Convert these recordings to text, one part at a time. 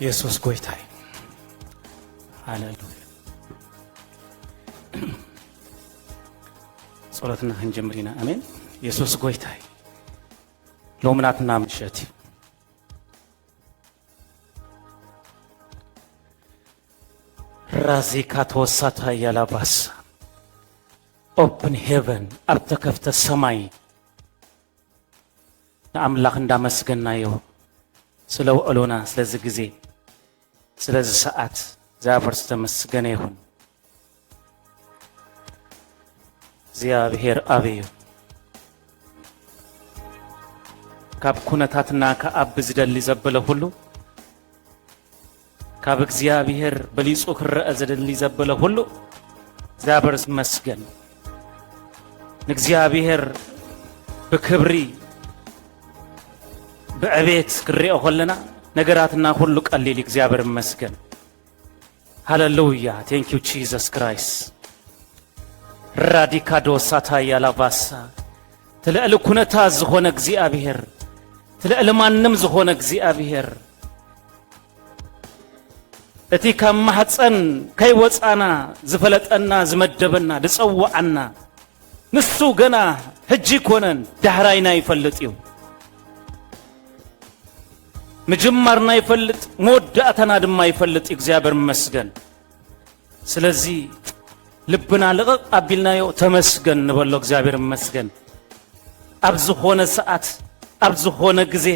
ኢየሱስ ጎይታይ ሃሌሉያ ጸሎትና እንጀምሪና አሜን። ኢየሱስ ጎይታይ ሎምናትና ምሸት ራዚካ ተወሳታ ያላባስ ኦፕን ሄቨን አብተከፍተ ሰማይ አምላክ እንዳመስገናየው ስለው አሎና ስለዚህ ጊዜ ስለዚህ ሰዓት እግዚአብሔር ተመስገነ ይሁን። እግዚአብሔር አብዩ ካብ ኩነታትና ከአብ ዝደሊ ዘበለ ሁሉ ካብ እግዚአብሔር በሊጹ ክረአ ዘደሊ ዘበለ ሁሉ እግዚአብሔር ይመስገን። እግዚአብሔር በክብሪ በአቤት ክሪኦ ሆለና ነገራትና ሁሉ ቀሊል እግዚአብሔር ይመስገን። ሃሌሉያ ቴንክ ዩ ጂሰስ ክራይስት ራዲካዶ ሳታያ ላባሳ ተለአለ ኩነታ ዝሆነ እግዚአብሔር ተለአለ ማንም ዝሆነ እግዚአብሔር እቲ ከማህፀን ከይወፃና ዝፈለጠና ዝመደበና ድጸዋዓና ንሱ ገና ሕጂ ኮነን ዳህራይና ይፈልጥዩ መጀመርና ይፈልጥ ሞዳተና ድማ ይፈልጥ እግዚአብሔር ይመስገን። ስለዚህ ልብና ለቀቅ አቢልናዮ ተመስገን ንበሎ እግዚአብሔር ይመስገን። አብዙ ሆነ ሰዓት አብዙ ሆነ ጊዜ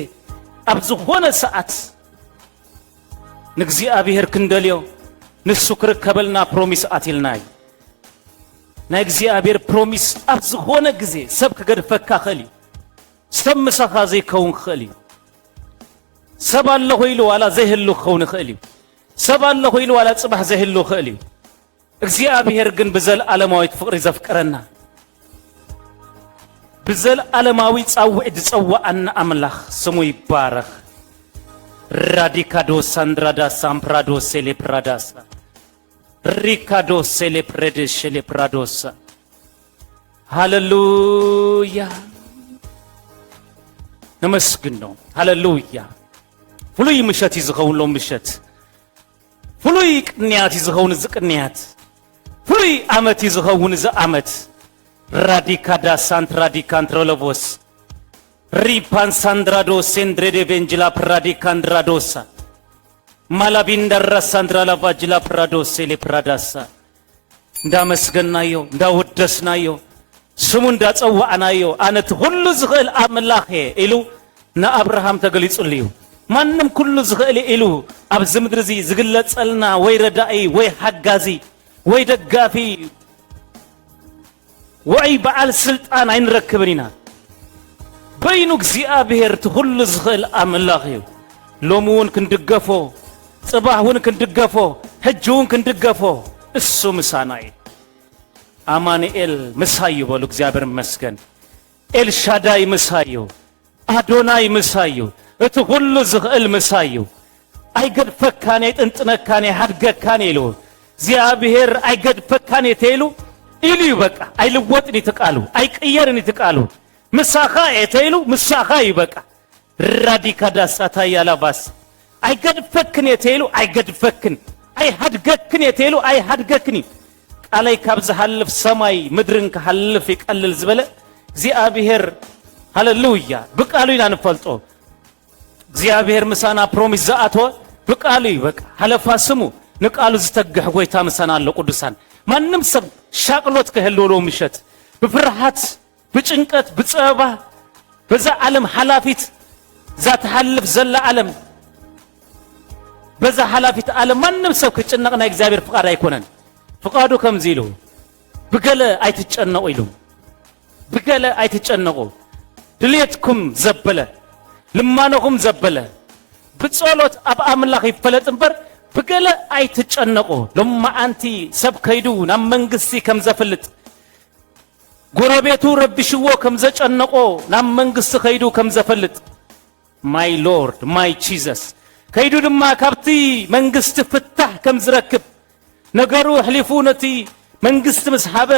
አብዙ ሆነ ሰዓት ንግዚአብሔር ክንደልዮ ንሱ ክርከበልና ፕሮሚስ አትልናይ ናይ እግዚአብሔር ፕሮሚስ አብዙ ሆነ ጊዜ ሰብ ከገድፈካ ኸሊ ሰብ ምሳኻ ዘይከውን ኸሊ ሰብ አለ ሆይሉ ዋላ ዘይህሉ ኸውን ኸሊ ሰብ አለ ሆይሉ ዋላ ጽባህ ዘይህሉ ኸሊ እግዚአብሔር ግን በዘለዓለማዊ ፍቅሪ ዘፍቀረና በዘለዓለማዊ ጻውዕ ድጸዋዓና አምላኽ ስሙ ይባረክ። ራዲካዶ ሳንድራዳ ሳምፕራዶ ሴሌፕራዳሳ ሪካዶ ሴሌፕሬዴስ ሴሌፕራዶሳ ሃሌሉያ ነመስግን ነው። ሃሌሉያ ፍሉይ ምሸት ይዝኸውን ሎ ምሸት ፍሉይ ቅንያት ይዝኸውን ዝቅንያት ፍሉይ ዓመት ይዝኸውን ዝዓመት ራዲካዳ ሳንትራዲካንትሮሎቮስ ሪፓን ሳንድራዶ ሴንድሬዴ ቬንጅላ ፕራዲካንድራዶሳ ማላቢንደራ ሳንድራላ ቫጅላ ፕራዶስ ሴሌፕራዳሳ እንዳመስገናዮ እንዳወደስናዮ ስሙ እንዳጸዋዕናዮ አነት ሁሉ ዝኽእል አምላኽ ኢሉ ንአብርሃም ተገሊጹልዩ ማንም ኩሉ ዝኽእል ኢሉ ኣብዚ ምድሪ እዚ ዝግለጸልና ወይ ረዳኢ ወይ ሓጋዚ ወይ ደጋፊ ወይ በዓል ስልጣን አይንረክብን ኢና በይኑ እግዚአብሔር ትሁሉ ዝኽእል አምላኽ እዩ። ሎሚ እውን ክንድገፎ ጽባህ እውን ክንድገፎ ሕጂ እውን ክንድገፎ እሱ ምሳና እዩ። አማኑኤል ምሳዩ በሉ እግዚአብሔር ይመስገን። ኤልሻዳይ ምሳዩ አዶናይ ምሳዩ እቲ ሁሉ ዝኽእል ምሳዩ አይገድፈካን አይጥንጥነካን አይሓድገካን ኢሉ እግዚአብሔር አይገድፈካን የተይሉ ኢሉ በቃ አይልወጥን ይትቃሉ አይቅየርን ይትቃሉ ምሳኻ የተይሉ ምሳኻ ይበቃ ራዲካዳ ሳታያ ላባስ አይገድፈክን የተይሉ አይገድፈክን አይሓድገክን የተይሉ አይሓድገክኒ ቃላይ ካብ ዝሓልፍ ሰማይ ምድርን ክሓልፍ ይቀልል ዝበለ እግዚአብሔር ሃሌሉያ ብቃሉ ኢና ንፈልጦ እግዚአብሔር ምሳና ፕሮሚስ ዘአተወ ብቃሉ ይበቃ ሓለፋ ስሙ ንቃሉ ዝተግሕ ጎይታ ምሳና አለ ቅዱሳን ማንም ሰብ ሻቅሎት ከህልውሎ ምሸት ብፍርሃት بچنقت بصبا بዛ ዓለም ሐላፊት ዛት ሐልፍ ዘላ ዓለም በዛ ሐላፊት ዓለም ማንም ሰው ከጭነቅና እግዚአብሔር ፍቃድ አይኮነን ፍቃዱ ከምዚሉ በገለ አይትጨነቁ ይሉ በገለ አይትጨነቁ ድልየትኩም ዘበለ ልማነኩም ዘበለ በጸሎት አብ አምላኽ ይፈለጥ እንበር በገለ አይትጨነቁ ለማ አንቲ ሰብ ከይዱ ናብ መንግስቲ ከም ዘፈልጥ ጎረቤቱ ረብሽዎ ከም ዘጨነቆ ናብ መንግስት ከይዱ ከም ዘፈልጥ ማይ ሎርድ ማይ ጂሰስ ከይዱ ድማ ካብቲ መንግስት ፍታህ ከም ዝረክብ ነገሩ ሕሊፉ ነቲ መንግስት መስሓበ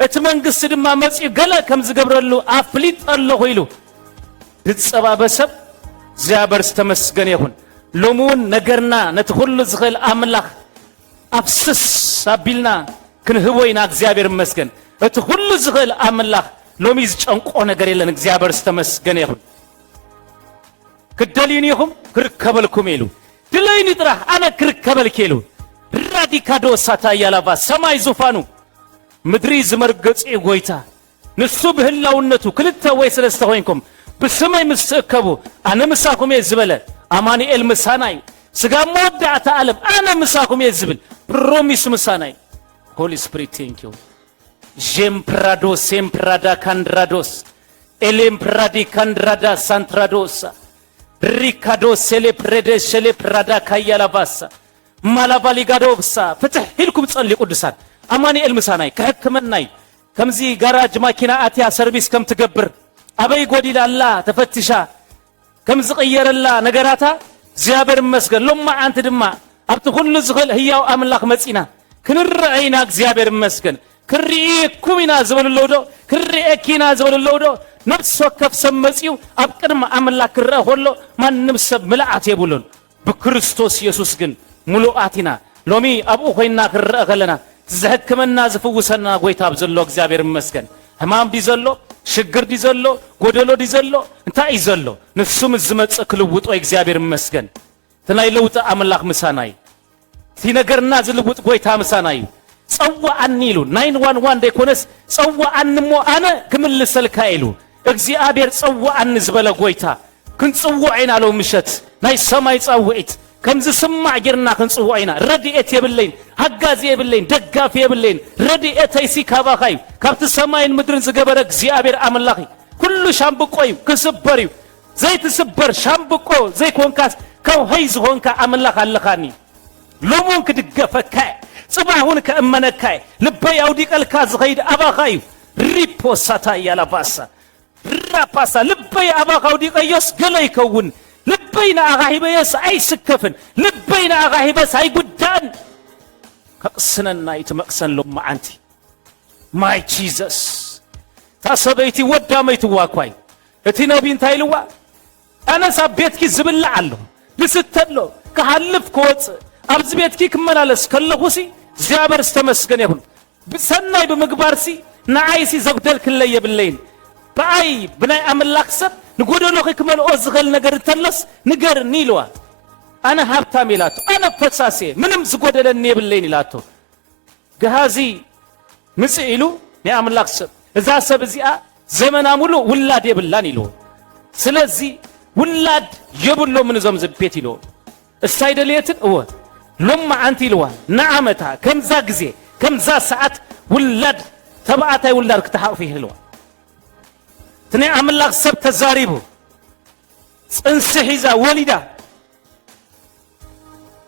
እቲ መንግስት ድማ መጽ ገለ ከም ዝገብረሉ አፍሊጥ አለ ሆይሉ ድጸባበሰብ እግዚአብሔር ተመስገን ይሁን ሎሙን ነገርና ነትኹሉ ዝኽእል አምላኽ አፍስስ አቢልና ክንህቦይና እግዚአብሔር ይመስገን እቲ ሁሉ ዝኽእል አምላኽ ሎሚ ዝጨንቆ ነገር የለን እግዚአብሔር ዝተመስገነ ይሁን ክደልዩን ይኹም ክርከበልኩም ኢሉ ድለይኒ ጥራሕ አነ ክርከበልክ ኢሉ ራዲካዶ ሳታ ያላባ ሰማይ ዙፋኑ ምድሪ ዝመርገጽ ጎይታ ንሱ በህላውነቱ ክልተ ወይ ሰለስተ ሆይንኩም በሰማይ ምስተከቡ አነ ምሳኩም ይዝበለ አማኑኤል ምሳናይ ስጋ ሞዳታ ዓለም አነ ምሳኩም ይዝብል ፕሮሚስ ምሳናይ ሆሊ ስፒሪት ቴንክ ዩ ጄም ፕራዶስ ሴም ፕራዳ ካንድራዶስ ኤሌም ፕራዲ ካንድራዳ ሳንትራዶስ ሪካዶ ሴሌፕሬደ ሴሌፕራዳ ካያላባሳ ማላባሊጋዶብሳ ፍትህ ሂልኩም ጸልይ ቅዱሳን አማኑኤል ምሳናይ ከህክምናይ ከምዚ ጋራጅ ማኪና አትያ ሰርቪስ ከም ትገብር አበይ ጎዲላላ ተፈትሻ ከም ዝቀየረላ ነገራታ እግዚአብሔር ይመስገን ሎማ አንተ ድማ አብት ሁሉ ዝኽእል ህያው አምላኽ መጺና ክንርአይና እግዚአብሔር ይመስገን ክሪኢኩሚና ዝበልለውዶ ክሪኢኪና ዝበልለውዶ ነፍስ ወከፍ ሰመጺው አብ ቅድመ አምላኽ ክርአ ሆሎ ማንም ሰብ ምልአት የብሉን በክርስቶስ ኢየሱስ ግን ሙሉአቲና ሎሚ አብኡ ኮይና ክርአ ከለና ዝሕክመና ዝፍውሰና ጎይታ ብዘሎ እግዚአብሔር ይመስገን ህማም ዲዘሎ ሽግር ዲዘሎ ጎደሎ ዲዘሎ እንታይ ይዘሎ ንሱም ዝመጽእ ክልውጦ እግዚአብሔር ይመስገን ተናይ ለውጥ አምላኽ ምሳናይ ሲነገርና ዝልውጥ ጎይታ ምሳናይ ጸዋአኒ ኢሉ 911 ደይኮነስ ጸዋአንሞ አነ ክምልሰልካ ኢሉ እግዚአብሔር ጸዋአን ዝበለ ጎይታ ክንጽውዐይና ለው ምሸት ናይ ሰማይ ጻውዒት ከምዝ ስማዕ ጌርና ክንጽውዐይና ረድኤት የብለይን ሃጋዚ የብለይን ደጋፊ የብለይን ረድኤተይሲ ካባኻዩ ካብቲ ሰማይን ምድርን ዝገበረ እግዚአብሔር አምላኺ ኩሉ ሻምብቆዩ ክስበርዩ ዘይትስበር ሻምብቆ ዘይኮንካስ ከውሀይ ዝሆንካ አምላኽ ኣለኻኒ ሎሙን ክድገፈካ ጽባሁን ከእመነካ ልበይ አውዲቀልካ ዝኸይድ አባኻዩ ሪፖሳታ ያላባሳ ራፓሳ ልበይ አባኻ አውዲቀዮስ ገለ ይከውን ልበይና አጋሂበየስ አይስከፍን ልበይና አጋሂበስ አይጉዳን ከቅስነና ይትመቅሰን ሎማ አንቲ ማይ ጂሰስ ታሰበይቲ ወዳመይት ዋኳይ እቲ ነቢ እንታይ ልዋ አነሳ ቤትኪ ዝብላ አለ ልስተሎ ከሐልፍ ከወጽ አብዝ ቤትኪ ክመላለስ ከለኹሲ እግዚአብሔር ዝተመስገነ ይሁን ብሰናይ በመግባርሲ ናይሲ ዘብደል ክለየ ብለይን ባይ ብናይ አምላኽ ሰብ ንጎደሎኺ ክመልኦ ዝኽእል ነገር ተለስ ንገርኒ ኢልዋ አነ ሃብታም ኢላቶ አነ ፈሳሴ ምንም ዝጎደለኒ የብለይን ኢላቶ ገሃዚ ምጽእ ኢሉ ናይ አምላኽ ሰብ እዛ ሰብ እዚኣ ዘመና ሙሉ ውላድ የብላን ኢልዎ ስለዚ ውላድ የብሎ ምን ዞም ዝቤት ኢልዎ እሳይ ደልየትን እወ ሎማ አንቲ ኢልዋ ንዓመታ ከምዛ ጊዜ ከምዛ ሰዓት ውላድ ተባዕታይ ውላድ ክትሓቕፊ ይህልዋ ትኔ አምላኽ ሰብ ተዛሪቡ ጽንስ ሒዛ ወሊዳ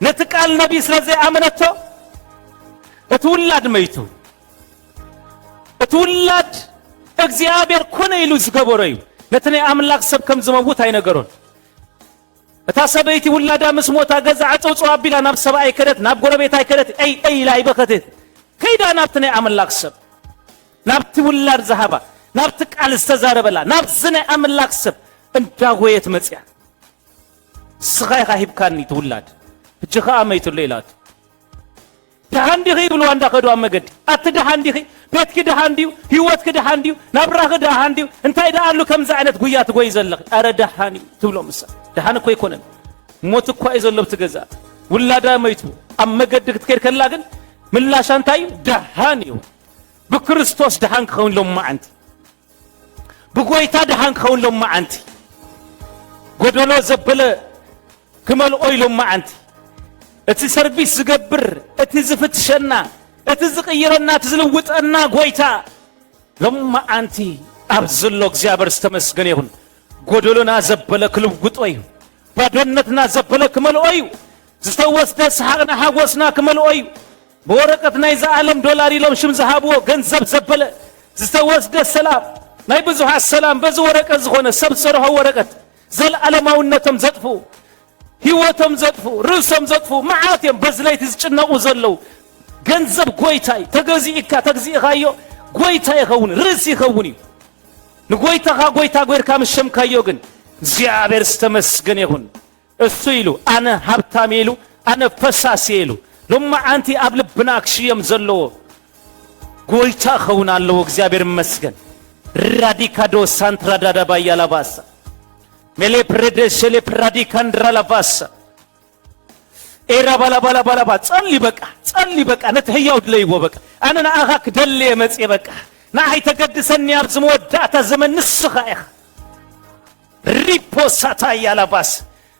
ነትቃል ነቢ ስለዘይ አመነቶ እትውላድ መይቱ እትውላድ እግዚአብሔር ኮነ ኢሉ ዝገበረዩ ነትኔ አምላኽ ሰብ ከም ዝመውት አይነገሮን እታ ሰበይቲ ውላዳ ምስ ሞታ ገዛ አጨውጾ አቢላ ናብ ሰብአይ ከደት ናብ ጎረቤት አይከደት አይ ላይ በከተት ከይዳ ናብትኔ አምላኽ ሰብ ናብቲ ውላድ ዘሃባ ናብቲ ቃል ዝተዛረበላ ናብ ዝነ አምላኽ ሰብ እንዳጎየት መጽያ ስኻይ ኻሂብካኒ ትውላድ እጅኻ አመይቱለ ኢላቱ ደሃንዲኺ ብሎ አንዳ ኸዱ አመገድ አት ደሃንዲኺ ቤትኪ ደሃንዲው ህይወትኪ ደሃንዲው ናብራኺ ደሃንዲው እንታይ ደአሉ ከምዛ አይነት ጉያ ትጎይ ዘለኺ አረ ደሃኒ ትብሎ ምሳ ደሃን እኮ ይኮነን ሞት እኮ አይዘለብ ትገዛ ውላዳ መይቱ አመገድ ክትከድ ከላ ግን ምላሽ አንታዩ ደሃኒው በክርስቶስ ደሃን ከውን ሎማ አንቲ በጎይታ ደሃን ከውን ሎማ አንቲ ጎደሎ ዘበለ ክመልኦ ሎማ አንቲ እቲ ሰርቪስ ዝገብር እቲ ዝፍትሸና እቲ ዝቅይረና ትዝልውጠና ጎይታ ሎማ አንቲ አብዝሎ እግዚአብሔር ዝተመስገነ ይሁን ጎደሎና ዘበለ ክልውጦዩ ባዶነትና ዘበለ ክመልኦዩ ዝተወስደ ሰሐቅና ሃጎስና ክመልኦዩ በወረቀት ናይ ዘዓለም ዶላር ኢሎም ሽም ዝሃብዎ ገንዘብ ዘበለ ዝተወስደ ሰላም ናይ ብዙሓት ሰላም በዚ ወረቀት ዝኾነ ሰብ ዝሰርሖ ወረቀት ዘለዓለማውነቶም ዘጥፉ ህይወቶም ዘጥፉ ርእሶም ዘጥፉ መዓት እዮም በዝለይቲ ዝጭነቁ ዘለው ገንዘብ ጎይታይ ተገዚእካ ተግዚእኻዮ ጎይታ ይኸውን ርእሲ ይኸውን እዩ ንጎይታኻ ጎይታ ጎይርካ ምሸምካዮ ግን እግዚአብሔር ዝተመስገነ ይሁን السيلو أنا هبتاميلو أنا فساسيلو لما أنت قبل بناك شيم زلو قويتا خونا اللو اكزابير مسكن راديكادو سانترا دادا بايا لباسا ملي پردش شلي پراديكاندرا لباسا إيرا بالا بالا بالا با تصلي بك أنا تهياو دليو بك أنا ناغاك دلي مسئي بك ناهي تقدسني أبزم وداتا زمن نسخة إخ ريبو ساتايا لباس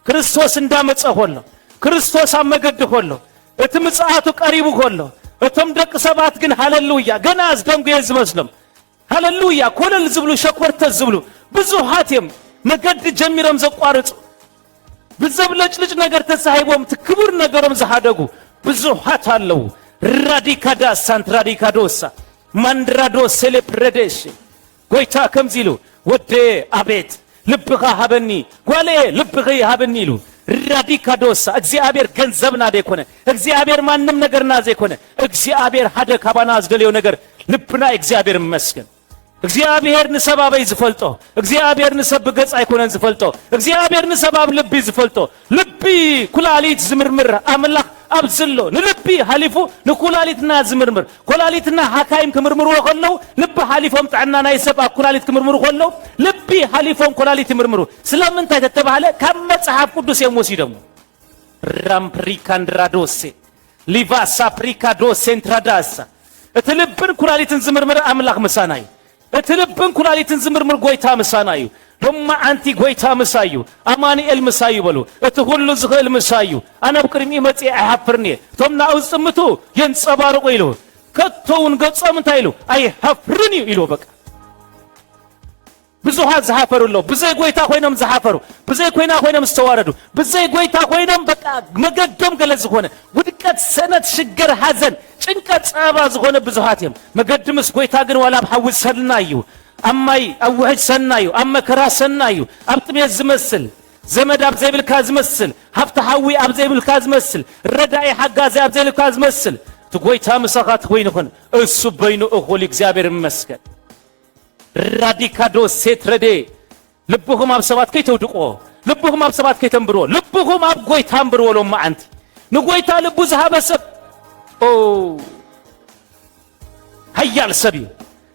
كريستوس اندامت أخولو كريستوس عمقد خولو اتمسعاتو قريبو خولو اتمدق سبات جن هاللويا جناز دم جيز مسلم هاللويا كل الزبلو شكورت الزبلو بزوحاتهم مقد جميرم زقارت بزبلج لج نجر تسحيبهم تكبر نجرم زحادقو بزوحات هاللو راديكادا سانت راديكادوسا ماندرادو سيلبريديش قويتا كم زيلو ودي أبيت لبغا هبني قولي لبغي هبني له راديكادوسا እግዚአብሔር ገንዘብና ደኮነ እግዚአብሔር ማንንም ነገርና ዘይኮነ እግዚአብሔር ሀደ ካባናዝ ደልዮ ነገር ልብና እግዚአብሔር መስገን እግዚአብሔር ንሰባበይ ዝፈልጦ እግዚአብሔር ንሰብ ገጽ አይኮነን ዝፈልጦ እግዚአብሔር ንሰባብ ልብ ዝፈልጦ ልቢ ኩላሊት ዝምርምር አምላክ አብዝሎ ንልቢ ሐሊፉ ንኩላሊትና ዝምርምር ኩላሊትና ሐካይም ክምርምሩ ወኸለው ልብ ሐሊፎም ጣዕና ናይ ሰብ ኩላሊት ክምርምሩ ወኸለው ልቢ ሐሊፎም ኩላሊት ምርምሩ ስለምን ተተባለ ከመጽሐፍ ቅዱስ የሞሲደሙ ራምፕሪካንድራዶሴ ሊቫሳ ፕሪካዶሴ እንትራዳሳ እትልብን ኩላሊትን ዝምርምር አምላክ መሳናይ እትልብን ኩላሊትን ዝምርምር ጎይታ መሳናዩ لما أنتي قويتا مسايو أماني المسايو بلو اتهولو زغل مسايو أنا بكرمي متي أحفرني ثمنا أوزمتو ينصبار قيلو كتون قصة من تايلو أي حفرني إلو بك بزوحات زحافرو اللو بزي قويتا خوينم زحافرو بزي قوينا خوينم استواردو بزي قويتا خوينم بك مقدم قل زخونة ودكات سنة شجر حزن شنكات صعبا زخونة بزوحاتهم مقدمس قويتا قن ولا بحوز سلنايو أماي أوهج سنايو أما كرا سنايو أبتمي الزمسل زمد أبزي بالكاز مسل هفتحوي أبزي بالكاز مسل ردعي حقازي أبزي بالكاز مسل تقوي تامساقات خوينخن السبينو أخولي كزابير مسكت راديكادو سيت ردي لبهم أبسوات كي تودقو لبهم أبسوات كي تنبرو لبهم أبقوي تنبرو لما أنت نقوي تالبو زهاب السب أوه هيا السبيل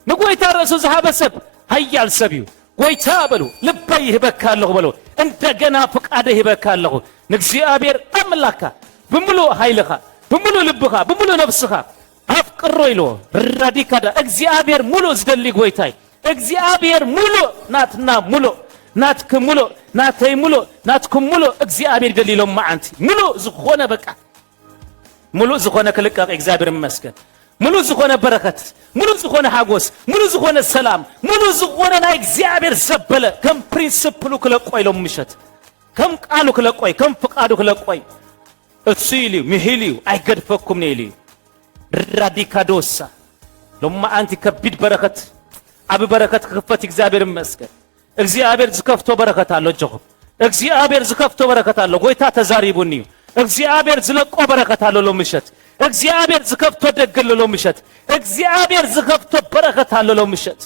نقويتا رسول زهاب السب هيا السبيو قويتا بلو لبيه بكالله بلو انت جنا فقاده بكالله نكسي أبير أملاكا بملو هايلخا بملو لبخا بملو نفسخا أفكر رويلو راديكادا اكسي أبير ملو زدلي قويتاي اكسي أبير ملو ناتنا ملو ناتك ملو ناتي ملو ناتكم ملو اكسي أبير دليلو ما أنت ملو زخونا بكا ملو زخونا كلك اكسي أبير مسكن ملو زخونا بركات ملو زخونا حاجوس ملو زخونا السلام ملو زخونا نا እግዚአብሔር ዘበለ كم برينسيبلو كلقوي لو مشت كم قالو كلقوي كم فقادو كلقوي اسيلي مهيليو አይገድፈኩም ነይሊ راديكادوسا لما انت كبيد بركات ابي بركات كفت እግዚአብሔር መስገን እግዚአብሔር ዝከፍቶ በረከት አለው ጆ እግዚአብሔር ዝከፍቶ በረከት አለው ጎይታ ተዛሪቡኒ እግዚአብሔር ዝለቆ በረከት አለው ለምሸት እግዚአብሔር ዝከፍቶ ደግልሎ ምሸት እግዚአብሔር ዝከፍቶ በረከት አለው ምሸት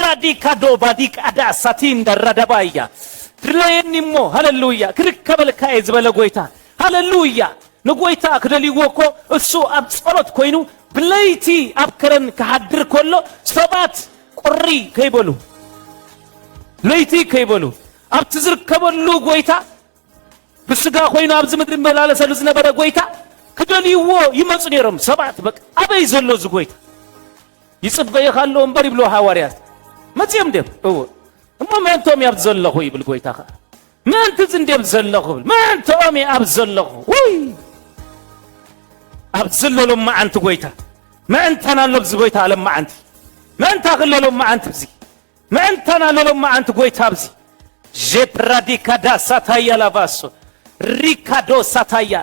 ራዲካዶ ባዲቃዳ ሳቲን ደረደባያ ድለየኒሞ ሃሌሉያ ክርከበል ካይዝ በለጎይታ ሃሌሉያ ንጎይታ ክደሊወኮ እሱ አብ ጸሎት ኮይኑ ብለይቲ አብከረን ከሐድር ኮሎ ሰባት ቁሪ ከይበሉ ለይቲ ከይበሉ አብ ትዝርከበሉ ጎይታ ብስጋ ኮይኑ አብ ዝምድር መላለሰሉ ዝነበረ ጎይታ كدليو يمصنيرم سبعت بك ابي زلو زغويت يصبغ يخالو انبر يبلو حواريات ما تيم دب ما انتم ياب زلخو يبل غويتا ما انت زندب زلخو ما انتم ياب زلخو وي اب زلو ما انت غويتا ما انت انا لو زغويتا لما انت ما انت غللو ما انت بزي ما انت انا لو ما انت غويتا بزي جبراديكادا ساتايا لافاسو ريكادو ساتايا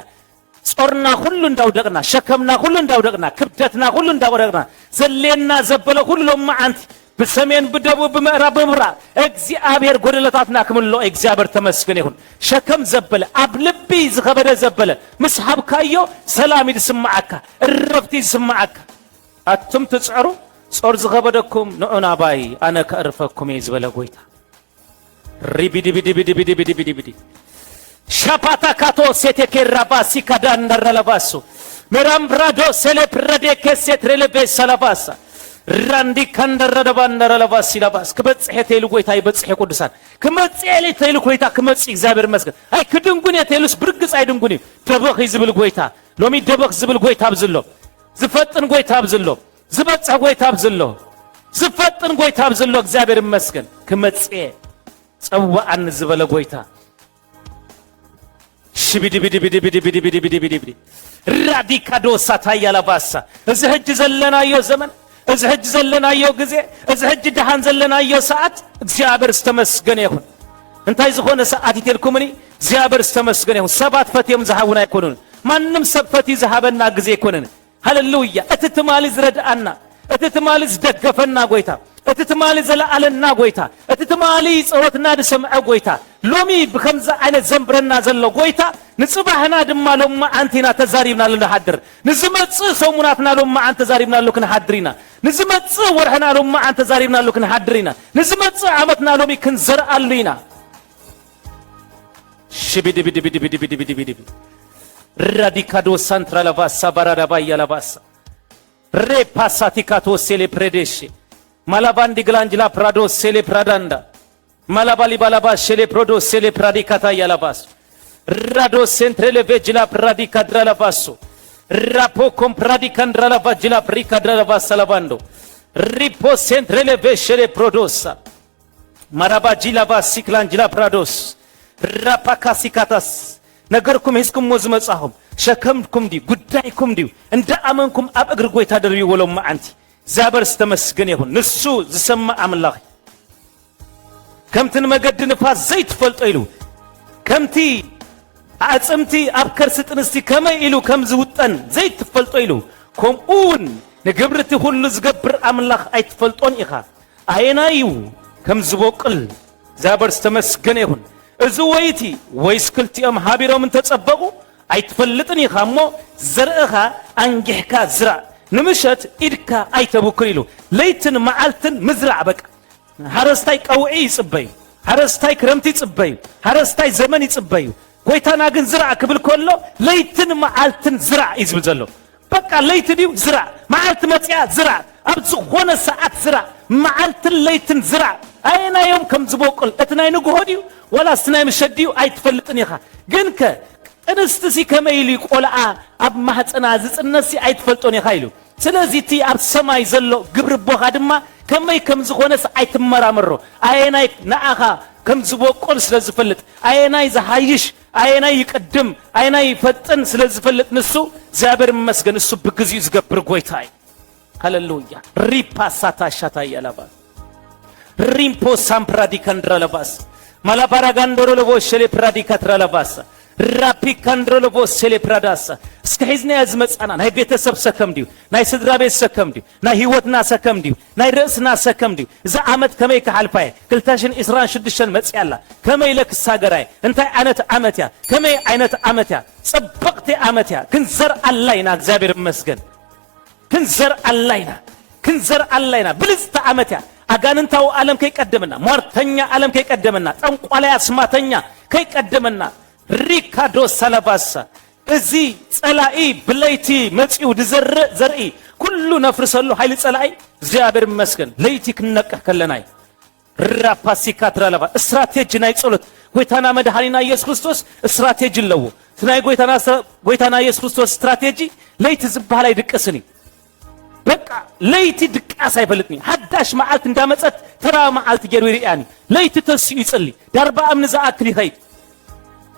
صورنا كل እንዳውደቅና ሸከምና ሁሉ እንዳውደቅና ክብደትና ሁሉ እንዳውደቅና ዘሌና ዘበለ ሁሉ ማአንት በሰሜን በደቡብ በምዕራብ በምዕራብ እግዚአብሔር ጎደለታትና ክምሎ እግዚአብሔር ተመስገን ይሁን ሸከም ዘበለ አብልቢ ዝኸበደ ዘበለ መስሐብ ካዮ ሰላም ይስማዓካ እረፍት ይስማዓካ አቱም ትጽሩ ጾር ዝኸበደኩም ንዑና ባይ አነ ከርፈኩም ይዝበለ ጎይታ ሪቢዲ ቢዲ ቢዲ ቢዲ ቢዲ ቢዲ ሻፓታ ካቶ ሴቴኬራባሲ ካዳንደረለባሱ መራም ብራዶ ሴሌፕረዴ ከሴትሬለቤ ሰላባሳ ራንዲ ካንደረደባንደረለባሲ ለባስ ከበጽሕ ተይሉ ጎይታ ይበጽሕ ቅዱሳን ከመጽኤሊ ተይሉ ጎይታ ከመጽ እግዚአብሔር መስገን አይ ከድንጉን የተይሉስ ብርግጽ አይድንጉን ደበኽ ይዝብል ጎይታ ሎሚ ደበኽ ዝብል ጎይታ ብዝሎ ዝፈጥን ጎይታ ብዝሎ ዝበጽሕ ጎይታ ብዝሎ ዝፈጥን ጎይታ ብዝሎ እግዚአብሔር መስገን ከመጽ ጸዋአን ዝበለ ጎይታ ሽቢዲቢዲቢዲቢዲቢዲቢዲቢዲ ራዲካዶ ሳታያላባሳ እዚህ እጅ ዘለናዮ ዘመን እዚህ እጅ ዘለናዮ ጊዜ እዚህ እጅ ደሃን ዘለናዮ ሰዓት እግዚአብሔር ዝተመስገነ ይሁን እንታይ ዝኾነ ሰዓት ይተልኩምኒ እግዚአብሔር ዝተመስገነ ይሁን ሰባት ፈትየም ዝሃቡና ይኮኑን ማንም ሰብ ፈቲ ዝሃበና ጊዜ ይኮነን ሃሌሉያ እትትማሊ ዝረዳአና እትትማሊ ዝደገፈና ጎይታ እትትማሊ ዘለዓለና ጎይታ እትትማሊ ጸሎትና ድሰምዐ ጎይታ ሎሚ በከምዛ አይነት ዘንብረና ዘሎ ጎይታ ንጽባህና ድማ ሎማ አንቲና ተዛሪብና ለሐድር ንዝመጽ ሰሙናትና ሎማ አንተ ተዛሪብና ለከን ሐድሪና ንዝመጽ ወርህና ሎማ አንተ ተዛሪብና ለከን ሐድሪና ንዝመጽ ዓመትና ሎሚ ክንዘርአሉና ሽቢዲቢዲቢዲቢዲቢዲቢዲ ራዲካዶ ሳንትራላባሳ ባራዳባያላባሳ ሬፓሳቲካቶ ሴሌፕሬዴሽ ማላባንዲ ግላንጅላ ፕራዶ ሴሌፕራዳንዳ ማላባሊ ባላባ ሴሌፕሮዶ ሴሌፕራዲካታ ያላባስ ራዶ ሴንትሬሌ ቬጅላ ፕራዲካድራላባሶ ራፖ ኮምፕራዲካንድራላባጅላ ፕሪካድራላባሳ ላባንዶ ሪፖ ሴንትሬሌ ቬሽሌ ፕሮዶሳ ማራባጂላ ባሲክላንጅላ ፕራዶስ ራፓካሲካታስ ነገርኩም ሂስኩም ወዝመጻሁም ሸከምኩም ዲ ጉዳይኩም ዲ እንደ አመንኩም አብ እግር ጎይታ ደርቢ ወለው ማአንቲ ዛበር ዝተመስገን ይሁን ንሱ ዝሰማ አምላኽ ከምትን መገድ ንፋስ ዘይት ፈልጦ ኢሉ ከምቲ አጽምቲ አብከርስ ጥንስቲ ከመይ ኢሉ ከምዝውጠን ዘይት ፈልጦ ኢሉ ከምኡን ንግብርቲ ሁሉ ዝገብር አምላኽ አይትፈልጦን ኢኻ አይናዩ ከምዝቦቅል ዛበር ዝተመስገን ይሁን እዚ ወይቲ ወይስ ክልቲኦም ሃቢሮም እንተጸበቁ አይትፈልጥን ኢኻ እሞ ዘርእኻ አንጊሕካ ዝራእ ንምሸት ኢድካ አይተቡክር ኢሉ ለይትን መዓልትን ምዝራዕ በቃ ሃረስታይ ቀውዒ ይጽበዩ ሃረስታይ ክረምቲ ይጽበዩ ሃረስታይ ዘመን ይጽበዩ ጎይታና ግን ዝራዕ ክብል ከሎ ለይትን መዓልትን ዝራዕ ይዝብል ዘሎ በቃ ለይቲ ዲው ዝራዕ መዓልት መጽያ ዝራዕ ኣብ ዝኾነ ሰዓት ዝራዕ መዓልትን ለይትን ዝራዕ አይናዮም ከም ዝቦቅል እትናይ ንግሆ ዲው ወላ ስናይ ምሸዲው አይትፈልጥን ኢኻ ግን እንስትሲ ከመይሊ ቆልዓ ኣብ ማህፀና ዝጽነሲ አይትፈልጦን ኢኻ ኢሉ ስለዚህ ቲ ኣብ ሰማይ ዘሎ ግብር ቦኻ ድማ ከመይ ከም ዝኾነስ አይትመራመሮ አይናይ ናኣኻ ከም ዝቦቅል ስለዝፈልጥ አይናይ ዝሃይሽ አይናይ ይቅድም አይናይ ይፈጥን ስለዝፈልጥ ንሱ እግዚአብሔር ይመስገን እሱ በግዚኡ ዝገብር ጎይታ ሃሌሉያ ሪፓሳታ ሻታ ያላባስ ሪምፖ ሳምፕራዲካንድራላባስ ማላባራጋንዶሮ ለቦሸሌ ፕራዲካትራላባስ ራፒካንድሮሎቦ ሴሌፕራዳሳ እስከ ሒዝና ያዝመጻና ናይ ቤተሰብ ሰከም ዲው ናይ ስድራ ቤት ሰከም ዲው ናይ ህይወትና ሰከም ዲው ናይ ርእስና ሰከም ዲው እዛ ዓመት ከመይ ከሐልፋይ 2026 መጽያላ ከመይ ለክሳገራይ እንታይ ዓመት ዓመትያ ከመይ ዓይነት ዓመትያ ጽብቅቲ ዓመትያ ክንዘር አላይና እግዚአብሔር ይመስገን ክንዘር አላይና ብልጽታ ዓመትያ አጋንንታው ዓለም ከይቀደምና ሟርተኛ ዓለም ከይቀደምና ጠንቋላይ አስማተኛ ከይቀደምና ሪካዶ ሰላባሳ እዚ ጸላኢ ብለይቲ መጽኡ ድዘርኢ ኩሉ ነፍርሰሉ ኃይል ጸላኢ እግዚአብሔር ይመስገን ለይቲ ክንነቅህ ከለናይ ራፓሲካትራላባ ስትራቴጂ ናይ ጸሎት ጎይታና መድኃኒና ኢየሱስ ክርስቶስ ስትራቴጂ ለዎ ትናይ ጎይታና ኢየሱስ ክርስቶስ ስትራቴጂ ለይቲ ዝባሃል አይድቀስኒ በቃ ለይቲ ድቃስ አይፈልጥኒ ሐዳሽ መዓልት እንዳመጸት ተራ መዓልት ገሩ ይርያኒ ለይቲ ተስዩ ይጽሊ ዳርባ አምነ ዘአክል ይኸይድ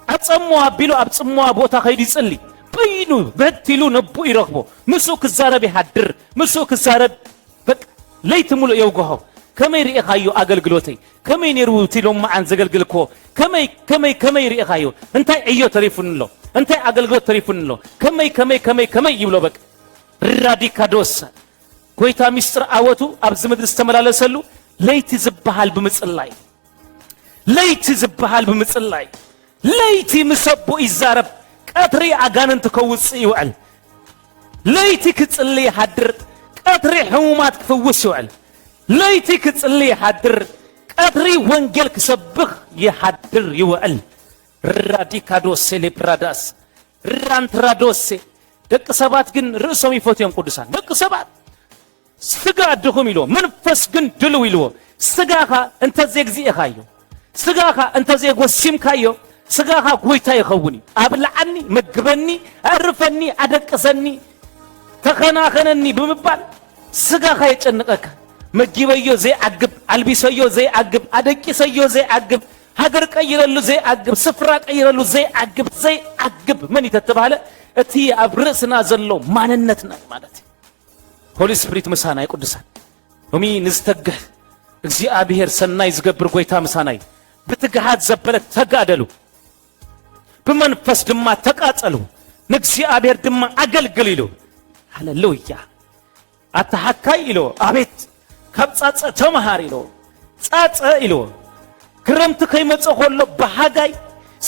አጽሟ ቢሉ አብጽሟ ቦታ ኸይድ ይጽሊ በይኑ በትሉ ነቡ ይረክቦ ምሱ ክዛረብ ይሐድር ምሱ ክዛረብ በቃ ለይቲ ሙሉ የውገሆ ከመይ ሪእኻዮ አገልግሎተይ ከመይ ነሩ ትሎም ማዓን ዘገልግልኮ ከመይ ሪእኻዮ እንታይ እዮ ተሪፉንሎ እንታይ አገልግሎት ተሪፉንሎ ከመይ ይብሎ በቃ ራዲካዶስ ጎይታ ሚስጥር አወቱ አብዝ ምድር ተመላለሰሉ ለይቲ ዝባሃል ብምጽላይ ለይቲ ምሰቦ ይዛረብ ቀትሪ አጋንንት ከውጽ ይውዕል ለይቲ ክጽልይ ይሐድር ቀትሪ ሕሙማት ክፍውስ ይውዕል ለይቲ ክጽልይ ይሐድር ቀትሪ ወንጌል ክሰብኽ ይሐድር ይውዕል ራዲካዶስ ሴሌብራዳስ ራንትራዶስ ደቅ ሰባት ግን ርእሶም ይፈትዮም ቅዱሳን ደቅ ሰባት ስጋ ድኹም ኢሎ መንፈስ ግን ድልው ኢሎ ስጋኻ እንተ ዘግዚእኻዮ ስጋኻ እንተ ዘጎሲምካዮ ስጋኻ ጎይታ ይኸውን አብላዓኒ መግበኒ አርፈኒ አደቅሰኒ ተኸናኸነኒ ብምባል ስጋኻ ይጨንቀካ መጊበዮ ዘይዓግብ አልቢሰዮ ዘይዓግብ አደቂሰዮ ዘይዓግብ ሀገር ቀይረሉ ዘይዓግብ ስፍራ ቀይረሉ ዘይዓግብ ምን ይተተባለ እቲ ኣብ ርእስና ዘሎ ማንነትና ማለት ሆሊ ስፒሪት ምሳና ይቅዱሳን ሎሚ ንዝተግህ እግዚአብሔር ሰናይ ዝገብር ጎይታ ምሳናይ ብትግሃት ዘበለ ተጋደሉ በመንፈስ ድማ ተቃጸሉ ንእግዚአብሔር ድማ አገልግሉ ኢሉ ሃሌሉያ አታሐካይ ኢሉ አቤት ካብጻጸ ተመሃር ኢሉ ጻጸ ኢሉ ክረምት ከይመጽ ሆሎ በሃጋይ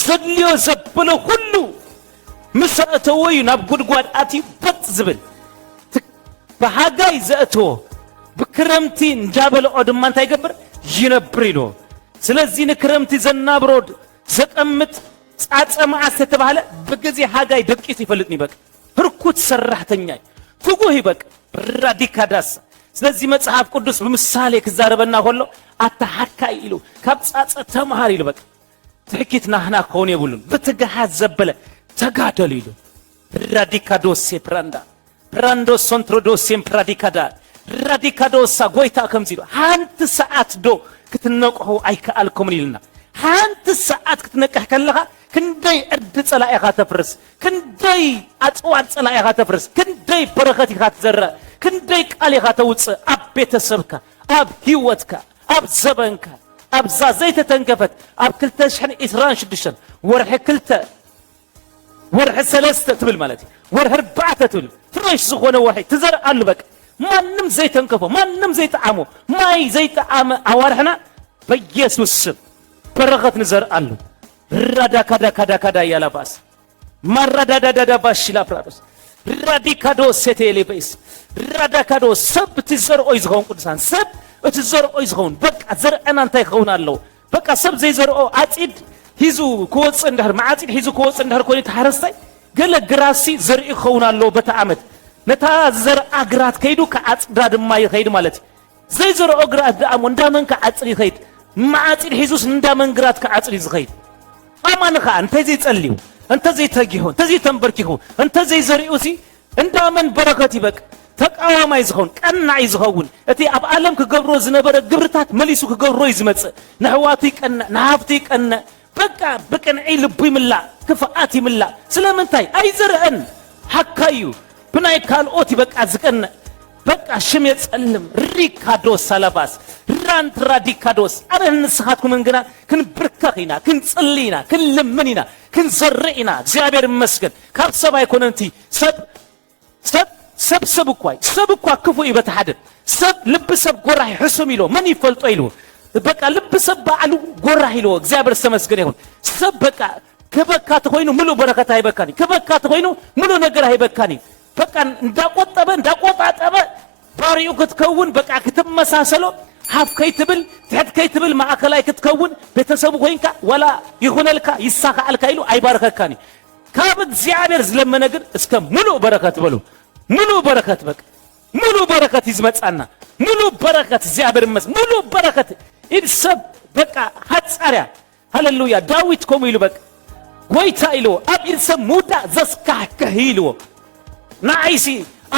ዘድልዮ ዘበለ ሁሉ ምሰአተወዩ ናብ ጉድጓድ አቲ በጥ ዝብል በሃጋይ ዘእተወ በክረምቲ እንጃበለኦ ድማ እንታይ ይገብር ይነብር ኢሉ ስለዚህ ንክረምቲ ዘናብሮድ ዘቀምጥ ጻጸ መዓስ ተባለ በጊዜ ሃጋይ ደቂት ይፈልጥኒ በቃ ህርኩት ሰራህተኛ ፍጉህ ይበቃ ራዲካዳስ ስለዚህ መጽሐፍ ቅዱስ በምሳሌ ከዛረበና ሆሎ አታሐካይ ኢሉ ካብጻጸ ተመሃር ኢሉ በቃ ትሕኪትና ህና ከሆነ ይብሉን በትግሃት ዘበለ ተጋደሉ ኢሉ ራዲካዶስ ፕራንዶ ሶንትሮዶስ ፕራዲካዳ ራዲካዶስ ጎይታ ከምዚሉ ሃንት ሰዓት ዶ ክትነቀው አይከአልኩም ይልና ሃንት ሰዓት ክትነቀህ ከለኻ ክንደይ ዕድ ጸላኢኻ ተፍርስ ክንደይ አጽዋት ጸላኢኻ ተፍርስ ክንደይ በረኸት ኢኻ ትዘርእ ክንደይ ቃል ኢኻ ተውፅእ ኣብ ቤተሰብካ ኣብ ህይወትካ ኣብ ዘበንካ ኣብ ዘይተተንከፈት ኣብ 2026 ወርሒ 2 ወርሒ 3 ትብል ማለት ወርሒ 4 ትብል ፍሬሽ ዝኾነ ወርሒ ትዘርአሉ በቃ ማንም ዘይተንከፈ ማንም ዘይተዓሞ ማይ ዘይተዓመ አዋርሕና በኢየሱስ ስም በረኸት ንዘርአሉ ራዳካዳ ያላባስ ማራዳዳዳ ባሽላ ፕራዶስ ራዲካዶስ ሴቴሌቤስ ራዳካዶስ ሰብ ትዘርኦ ይዝኸውን ቅዱሳን ሰብ ትዘርኦ ይዝኸውን በቃ ዘርአና እንታይ ይኸውን አለው በቃ ሰብ ዘይዘርኦ አጺድ ሂዙ ክወጽ እንደህር ማዓጺድ ሂዙ ክወጽ እንደህር ኮይኑ ተሐረስታይ ገለ ግራሲ ዘርኢ ይኸውን አለው በተዓመት ነታ ዘርአ ግራት ከይዱ ከዓጽዳ ድማ ይኸይድ ማለት ዘይዘርኦ ግራት ደአሞ እንዳመን ከዓጽድ ይኸይድ ማዓጺድ ሂዙስ እንዳመን ግራት ከዓጽድ ይኸይድ አማንኻ እንተ ዘይጸልዩ እንተ ዘይተጊሁ እንተ ዘይተንበርኪሁ እንተ ዘይዘርኡሲ እንዳመን በረከት ይበቅ ተቃዋማይ ዝኸውን ቀናይ ዝኸውን እቲ ኣብ ዓለም ክገብሮ ዝነበረ ግብርታት መሊሱ ክገብሮ ይዝመጽእ ንሕዋቱ ይቀንዕ ንሃብቲ ይቀንዕ በቃ ብቅንዒ ልቡ ይምላእ ክፍኣት ይምላእ ስለምንታይ ኣይዘርአን ሓካዩ ብናይ ካልኦት ይበቃ ዝቀንዕ በቃ ሽም የጸልም ሪካዶስ ሳላባስ ራንት ራዲካዶስ አነ ንስኻትኩም እንግና ክንብርከኺና ክንጽልይና ክንልምንና ክንዘርኢና እግዚአብሔር ይመስገን ካብ ሰብ ኣይኮነንቲ ሰብ እኳ ክፉ ይበተሓደ ሰብ ልብ ሰብ ጎራህ ሕሱም ኢሎ መን ይፈልጦ ኢሉ በቃ ልብ ሰብ ባዕሉ ጎራህ ኢሎ እግዚአብሔር ተመስገን ይሁን ሰብ በቃ ከበካ ተኮይኑ ሙሉ በረከት አይበካኒ ከበካ ተኮይኑ ሙሉ ነገር አይበካኒ በቃ እንዳቆጣጠበ ባሪኡ ክትከውን በቃ ክትመሳሰሎ ሀፍ ከይትብል ትሕት ከይትብል ማእከላይ ክትከውን ቤተሰቡ ኮይንካ ወላ ይኹነልካ ይሳኻልካ ኢሉ አይባረከካኒ ካብ እግዚአብሔር ዝለመነ ግን እስከ ሙሉ በረከት በሉ ሙሉ በረከት በቃ ሙሉ በረከት ይዝመጻና ሙሉ በረከት እግዚአብሔር ይመስ ሙሉ በረከት ይድሰብ በቃ ሐጻሪያ ሃሌሉያ ዳዊት ኮሙ ይሉ በቃ ጎይታ ኢሉ ኣብ ኢድሰብ ሙዳ ዘስካህከህ ኢሉ ናይሲ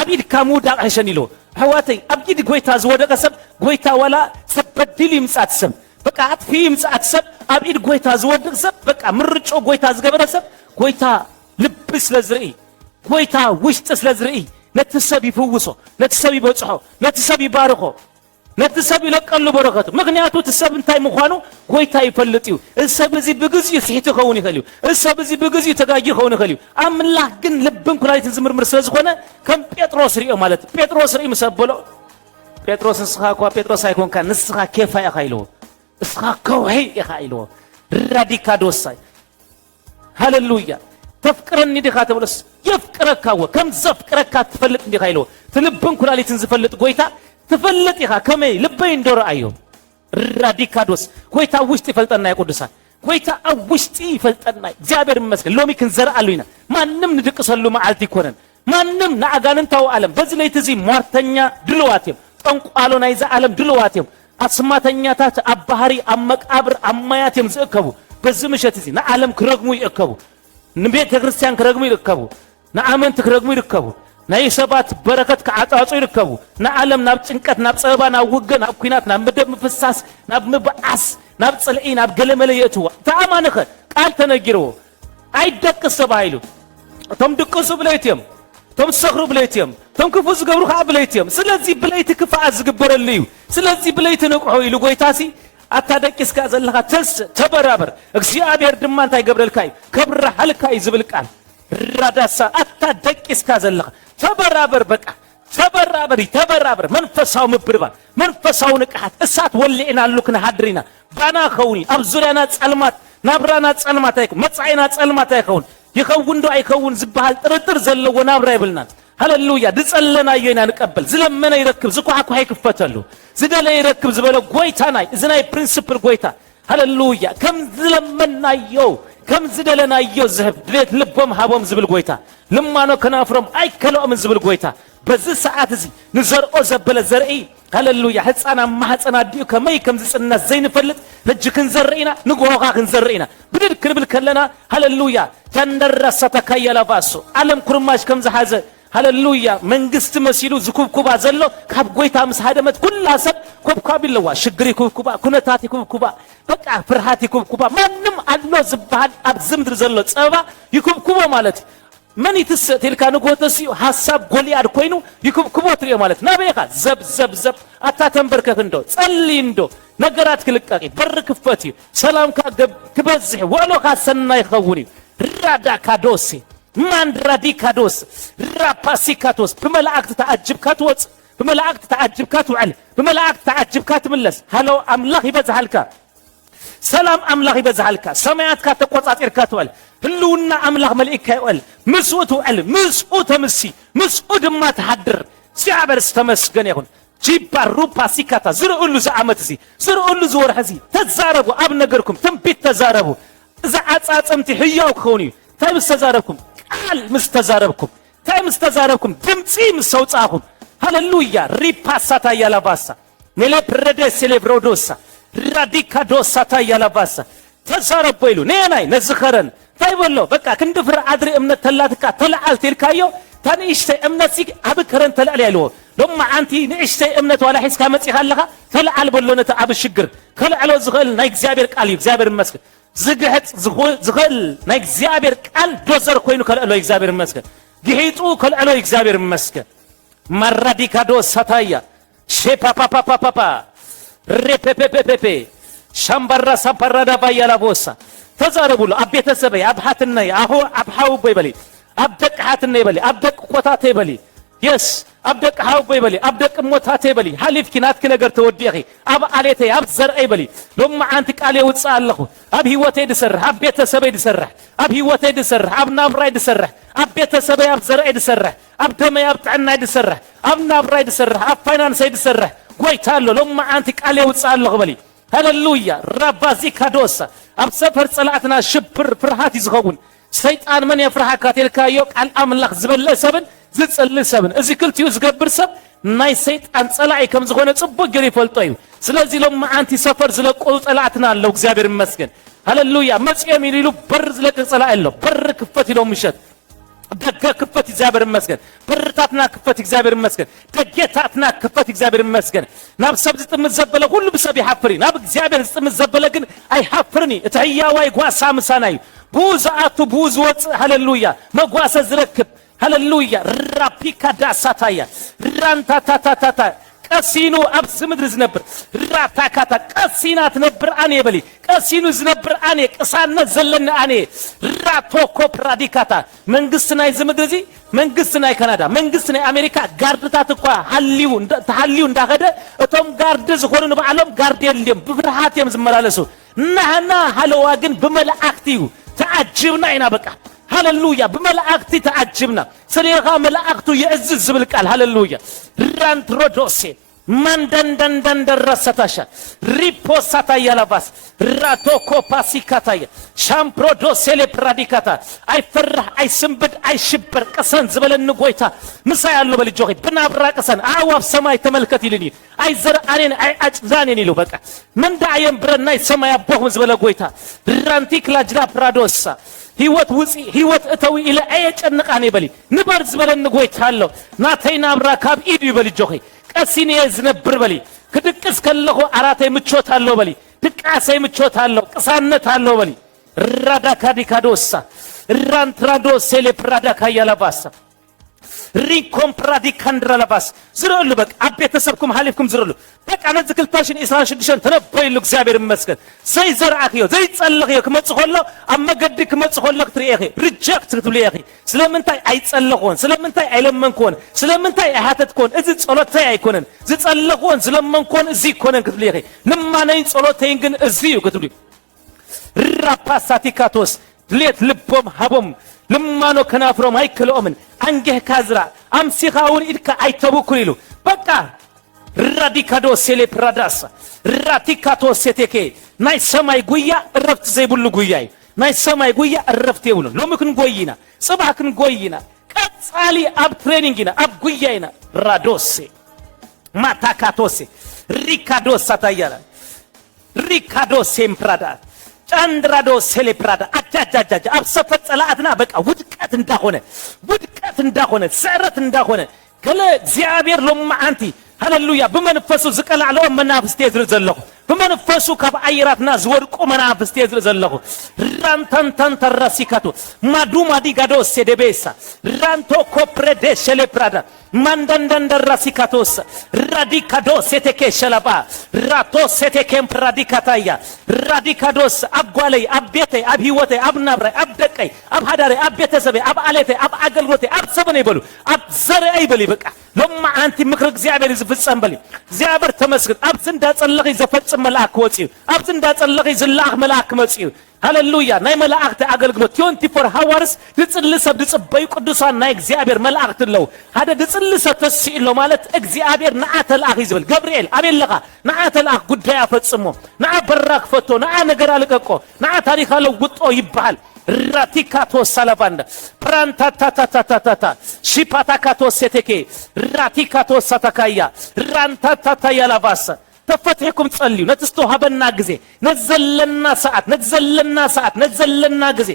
አብይድ ካሙዳ አሸን ኢሉ حواتي أبجد قويتا زودك سب قويتا ولا سبدلي مسات سب بقى عطفي مسات سب أبجد قويتا زودك سب بقى مرجو قويتا زقبر سب قويتا لبس لزرئي قويتا وشتس لزرئي نتسبي فوسو نتسبي بوصحو نتسبي بارخو نتسبي لقلو بركته مغنياتو تسب انتاي مخوانو قويتا يفلطيو السب زي بغزي سحيت خوني خليو السب زي بغزي تغاجي خوني خليو املاح ግን ልብን ኩላሊት ዝምርምር ስለዝኾነ ከም ጴጥሮስ ሪኦ ማለት ጴጥሮስ ሪኦ መሰበሎ ጴጥሮስ ንስኻኳ ጴጥሮስ አይኮንካ ንስኻ ከፋ ይኻይሎ እስኻ ከውሂ ይኻይሎ ራዲካዶሳይ ሃሌሉያ ተፍቅረኒ ዲኻ ተብለስ ይፍቅረካው ከም ዘፍቅረካ ትፈልጥ ዲኻይሎ ትልብን ኩላሊትን ዝፈልጥ ጎይታ تفلت يا كمي لبين دور أيوم راديكادوس كويتا وش تفلت أنا يقدسان ጎይታ አውሽጢ ይፈልጠና እግዚአብሔር ይመስገን ሎሚ ክንዘርአሉና ማንም ንድቅሰሉ ማዓልቲ ይኮነን ማንም ናአጋንንታው ዓለም በዚህ ላይ ተዚ ሟርተኛ ድልዋትም ጠንቋሎ ናይዛ ዓለም ድልዋትም አስማተኛታት አባህሪ አመቃብር አማያትም ዝእከቡ በዚህ ምሽት እዚ ናዓለም ክረግሙ ይእከቡ ንቤተ ክርስቲያን ክረግሙ ይእከቡ ናአመንት ክረግሙ ይእከቡ ናይ ሰባት በረከት ከዓጣጹ ይርከቡ ናዓለም ናብ ጭንቀት ናብ ጸባ ናብ ውገን ናብ ኩናት ናብ መደብ ምፍሳስ ናብ ምብዓስ ናብ ጽልኢ ናብ ገለመለ የእትዋ ተአማነኸ ቃል ተነጊርዎ አይደቅስ ተባይሉ ቶም ድቅሱ ብለይትም ቶም ሰኽሩ ብለይትም ቶም ክፉ ዝገብሩ ከዓ ብለይትም ስለዚህ ብለይቲ ክፋእ ዝግበረልዩ ስለዚህ ብለይቲ ንቁሑ ኢሉ ጎይታሲ አታደቂስካ ዘለኻ ተበራበር እግዚአብሔር ድማ እንታይ ገብረልካ ከብረሃልካ ዝብል ቃል ራዳሳ አታደቂስካ ዘለኻ ተበራበር በቃ ተበራበር መንፈሳው ምብርባር መንፈሳው ንቃት እሳት ወልዒና ሉክና ሃድሪና ባና ኸውኒ ኣብ ዙርያና ጸልማት ናብራና ጸልማት አይኩ መጻይና ጸልማት አይኹን ይኸውን ዶ አይኸውን ዝባሃል ጥርጥር ዘለዎ ናብራ ይብልና ሃሌሉያ ድጸለና የና ንቀበል ዝለመነ ይረክብ ዝኳሓኳ ይክፈተሉ ዝደለ ይረክብ ዝበለ ጎይታ ናይ እዝናይ ፕሪንሲፕል ጎይታ ሃሌሉያ ከም ዝለመናዮ ከም ዝደለናዮ ዝህብ ድሌት ልቦም ሃቦም ዝብል ጎይታ ልማኖ ከናፍሮም አይከለኦም ዝብል ጎይታ በዚህ ሰዓት እዚ ንዘርኦ ዘበለ ዘርኢ ሃሌሉያ ህፃና ማህፀና ዲዩ ከመይ ከም ዝጽና ዘይንፈልጥ ሕጂ ክንዘርኢና ንጎኻ ክንዘርኢና ብድድ ክንብል ከለና ሃሌሉያ ተንደረሰ ተከየለባሱ ዓለም ኩርማሽ ከም ዝሓዘ ሃሌሉያ መንግስት መሲሉ ዝኩብኩባ ዘሎ ካብ ጎይታ ምስ ሃደመት ኩላ ሰብ ኩብኩባ ይለዋ ሽግሪ ኩብኩባ ኩነታት ኩብኩባ በቃ ፍርሃት ኩብኩባ ማንም አሎ ዝባሃል ኣብ ዝምድር ዘሎ ጸባ ይኩብኩባ ማለት من يتسأتلك نقوتسي حساب قوليار كوينو يكوب كبوتري مالت نبيخ زب أتاتنبركك اندو تسأليندو نقرات كلكاكي برك فتي سلام كبزح ولو خاسنا يخوني رادا كادوسي من رادي كادوس راباسي كاتوس بملاك تتعجب كاتوس بملاك تتعجب كاتوعل بملاك تتعجب كاتملس هلو أملاخ يبزحلك سلام أملاخ يبزحلك سمعت كاتقوطات إركاتوال هلونا أملاخ ملئكة يقول مسؤوت وعلم مسؤوت مسي مسؤوت ما تحضر سيعبر استمسكن يكون جيبار روبا سيكاتا زرقوا له زعمتسي زرقوا له زور حزي تزاربوا أب نجركم تنبيت تزاربوا زعات أمتي حياو خوني تاي مستزاربكم قال مستزاربكم تاي مستزاربكم دمتي مسوت أخم هللويا ريباساتا يلا باسا نلا برده سيلبرودوسا راديكا دوساتا يلا باسا تزارب بيلو نيناي نزخرن تايبولو بقى كندفر عدري امنت تلاتك تلعال تلكايو تاني اشتي امنتك ابكرن تلعال يلو لما انتي نشتي امنت ولا حس كامتي خلخا تلعال بولو نتا اب الشجر كلعلو زغل نايك زيابير قالي زيابير مسك زغحت زغل نايك زيابير قال دوزر كوينو كلعلو زيابير مسك جهيتو كلعلو زيابير مسك مراديكا دو ساتايا شي بابا بابا بابا ريبيبيبيبي شامبرا سامبرا دبايا لابوسا تزاربوا أبيت السبي أبحثني أهو أبحاو بيبلي أبدك حاتني بلي أبدك قطاتي بلي يس أبدك حاو بيبلي أبدك موتاتي بلي حليف كنات كنا قرت وديخي أب عليتي أب زرعي بلي لما عنتك عليه وتسأل له أب هو تيد سرح أبيت السبي يسرح أب هو تيد سرح أب نابراي يسرح أبيت السبي أب زرعي يسرح أب دمي أب تعنا يسرح أب نابراي يسرح أب فاينانس يسرح قويتالو لما عنتك عليه وتسأل له بلي هللويا ربازي كادوسا أب سفر صلاتنا شبر فرحات يزغون سيطان من يفرحا كاتلكا يوك عن أملاخ زبل سبن زل سبن إذا كنت يزغبر سب ناي سيطان صلاعي كم زغونة صبو قري فالطيو سلازي لما أنتي سفر زلق قلت صلاتنا لو زابر مسكن هللويا مسيامي ليلو برز لك صلاعي له بر كفتي لو مشت دقا كفت زابر مسكن برتاتنا كفت زابر مسكن دقيتاتنا كفت زابر مسكن ناب سبت مزبله كل بسبب يحفرني ناب زابر مزبله كن اي حفرني اتهيا واي غواسا مساناي بوزات بوز وص هللويا ما غواسا زركب هللويا رابيكا داساتايا رانتا تا تا تا تا قسينو ابس مدرز نبر راتاكاتا قسينات نبر اني بلي قسينو زنبر اني قسانه زلن اني راتوكو براديكاتا منغستناي زمدرزي منغستناي كندا منغستناي امريكا غاردታት እኳ ተሐሊው እንዳገደ እቶም ጋርድ ዝሆኑ በዓለም ጋርድ የለም በፍርሃት የምዝመላለሱ ነህና ሃለዋ ግን በመላእክቲው ተዓጅብና ኢና በቃ هللويا بملائكتي تعجبنا سريغا ملائكتو يعزز بالقال هللويا رانت رودوسي ማንደንደንደን ደረሰታሻ ሪፖሳታ ያላባስ ራቶኮ ፓሲካታየ ሻምፕሮዶ ሴሌፕራዲካታ አይፈራህ አይስምብድ አይሽበር ቀሰን ዝበለን ጎይታ ምሳ ያለው በልጆ ሆይ ብናብራ ቀሰን አዋብ ሰማይ ተመልከት ይልኒ አይዘር አኔን አይአጭዛኔን ይሉ በቃ መንዳ አየምብረና ሰማይ አቦህ ዝበለ ጎይታ ራንቲክ ላጅላ ፕራዶሳ ህይወት ውጪ ህይወት እተው ኢለ አየጨነቃኔ በሊ ንበር ዝበለን ጎይታ አለው ናተይና አብራካብ ኢዱ በልጆ ሆይ ቀሲኔ ዝነብር በሊ ክድቅስ ከለሁ አራቴ ምቾት አለው በሊ ድቃሴ ምቾት አለው ቅሳነት አለው በሊ ራዳካዲካዶሳ ራንትራዶ ሴሌፕራዳካ ያላባሳ ሪኮምፕራዲካንድራላባስ ዝሮሉ በቃ አቤተሰብኩም ሐሊፍኩም ዝሮሉ በቃ ነዝክልታሽን ኢስራን ሽድሽን ተነበይሉ እግዚአብሔር ይመስገን ዘይ ዘርአክዮ ዘይ ጸለኽዮ ክመጽኾሎ አመገድክ ክመጽኾሎ ክትሪኤኺ ሪጀክት ክትብልየኺ ስለምንታይ አይጸለኾን ስለምንታይ አይለመንኮን ስለምንታይ አይሃተትኮን እዚ ጸሎተይ አይኮነን ዝጸለኾን ስለመንኮን እዚ ይኮነን ክትብልየኺ ለማነይ ጸሎተይን ግን እዚ ክትብልዩ ራፓሳቲካቶስ ድሌት ልቦም ሀቦም ለማኖ ከናፍሮም አይከለኦምን አንገህ ካዝራ አምሲኻውን ኢድካ አይተቡኩ ይሉ በቃ ራዲካዶ ሴሌፕራዳስ ራቲካቶ ሴቴኬ ናይ ሰማይ ጉያ እረፍት ዘይብሉ ጉያይ ናይ ሰማይ ጉያ እረፍት ይብሉ ሎምክን ጎይና ጽባክን ጎይና ቀጻሊ አብ ትሬኒንግና አብ ጉያይና ራዶሴ ማታካቶሴ ሪካዶሳ ታያላ ሪካዶሴ ፕራዳ ጫንድራዶ ሴሌፕራዳ አጃጃጃ አብሰፈት ጸላአትና በቃ ውድቀት እንዳሆነ ሰረት እንዳሆነ ከለ እግዚአብሔር ለማአንቲ ሃሌሉያ በመንፈሱ ዝቀላዕለው መናፍስት ይዝር ዘለኹ በመንፈሱ ከአይራትና ዝወድቁ መናፍስት ይዝር ዘለኹ ራንታንታን ተራሲካቱ ማዱማዲ ጋዶ ሴደቤሳ ራንቶ ኮፕሬዴ ሴሌፕራዳ ማንዳንዳን ደራሲካቶስ ራዲካዶ ሴቴኬ ሸላባ ራቶ ሴቴኬም ፕራዲካታያ ራዲካዶስ አጓለይ አቤቴ አብህወቴ አብናብረ አብደቀይ አብሃዳሬ አቤተሰቤ አብአለቴ አብአገልግሎቴ አብሰበኔ ይበሉ አብዘረይ ይበሉ በቃ ለማ አንቲ ምክር እግዚአብሔር ይዝፍጸም በሊ እግዚአብሔር ተመስገን አብዝንዳ ጸለኺ ዘፈጽም መልአክ ወጪው አብዝንዳ ጸለኺ ዝላኽ መልአክ መጪው ሃሌሉያ ናይ መላእክት አገልግሎት 24 ሃዋርስ ድጽልሰብ ድጽበይ ቅዱሳን ናይ እግዚአብሔር መላእክት ለው ሃደ ድጽልሰብ ተስኢሎ ማለት እግዚአብሔር ናአተልአኽ ይዝብል ገብርኤል አቤለኻ ናአተልአኽ ጉዳይ አፈጽሞ ናአበራክ ፈቶ ናአነገር አልቀቆ ናአታሪክ አለውጦ ይባል ራቲካቶ ሳላባንዳ ፕራንታታታታታታ ሺፓታካቶ ሴቴኬ ራቲካቶ ሳታካያ ራንታታታ ያላባሳ ተፈትሕኩም ጸልዩ ነትስቶ ሀበና ጊዜ ነዘለና ሰዓት ነዘለና ጊዜ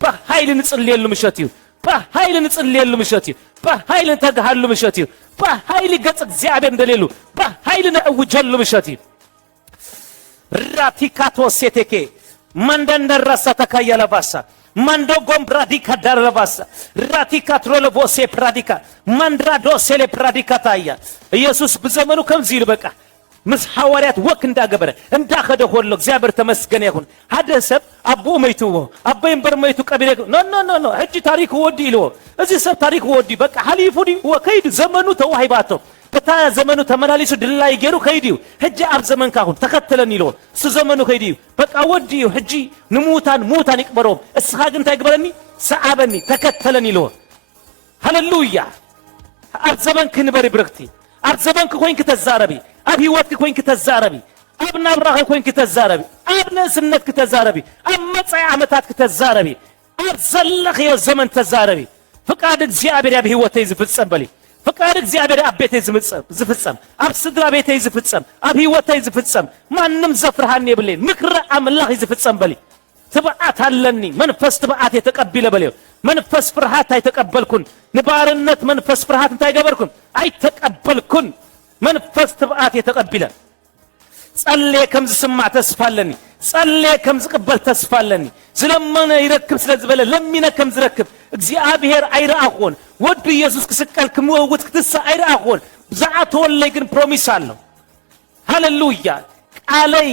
በኃይል ንጽልየሉ ምሸትዩ በኃይል ንጽልየሉ ምሸትዩ በኃይል ተግሃሉ ምሸትዩ በኃይል ገጽ እግዚአብሔር እንደሌሉ በኃይል ነእውጀሉ ምሸትዩ ራቲካቶ ሴቴኬ ማንደንደራሳ ተካያለባሳ ማንዶ ጎምብራዲካ ዳረባሳ ራቲካ ትሮለቦሴ ፕራዲካ ማንድራዶ ሴሌ ፕራዲካ ታያ ኢየሱስ በዘመኑ ከምዚ ይል በቃ ምስ ሐዋርያት ወክ እንዳገበረ እንዳኸደ ሆሎ እግዚአብሔር ተመስገነ ይሁን ሐደሰብ አቦ መይቱዎ አባይን በርመይቱ ቀቢለ ኖ እጂ ታሪክ ወዲ ይልዎ እዚ ሰብ ታሪክ ወዲ በቃ ሐሊፉዲ ወከይድ ዘመኑ ተዋሂባቶ በታ ዘመኑ ተመላሊሱ ድላይ ገሩ ከይዲው ህጂ አብ ዘመን ካሁን ተከተለን ይልዎ እሱ ዘመኑ ከይዲው በቃ ወዲው ህጂ ሙታን ይቅበሮም እስኻ ግን ታይግበረኒ ሰዓበኒ ተከተለን ይልዎ ሃሌሉያ አብ ዘመን ክንበሪ ብርክቲ አብ ዘመን ኮይንክ ተዛረቢ አብ ህይወት ኮይንክ ተዛረቢ አብ ናብራኸ ኮይንክ ተዛረቢ አብ ነስነት ከተዛረቢ አብ መጻይ ዓመታት ከተዛረቢ አብ ዘለኽ የዘመን ተዛረቢ ፍቃድ እግዚአብሔር ያብ ህይወት ይዝፍጸም በሊ ፍቃድ እግዚአብሔር አብ ቤት ይዝፍጸም አብ ስድራ ቤት ይዝፍጸም አብ ህይወት ይዝፍጸም ማንም ዘፍርሃን ይብለኝ ምክረ አምላክ ይዝፍጸም በሊ ትብዓት አለኒ መንፈስ ትብዓት የተቀበለ በለው መንፈስ ፍርሃት አይተቀበልኩን ንባርነት መንፈስ ፍርሃት እንታይገበርኩን አይተቀበልኩን መንፈስ ትብዓት የተቀበለ ጸልየ ከምዝ ስማ ተስፋለኒ ጸልየ ከምዝ ቅበል ተስፋለኒ ዝለመነ ይረክብ ስለዝበለ ለሚነ ከምዝ ረክብ እግዚአብሔር አይራአኾን ወዱ ኢየሱስ ክስቀል ክምወውት ክትሳ አይራአኾን ብዛዓት ወለይ ግን ፕሮሚስ አለው ሃሌሉያ ቃለይ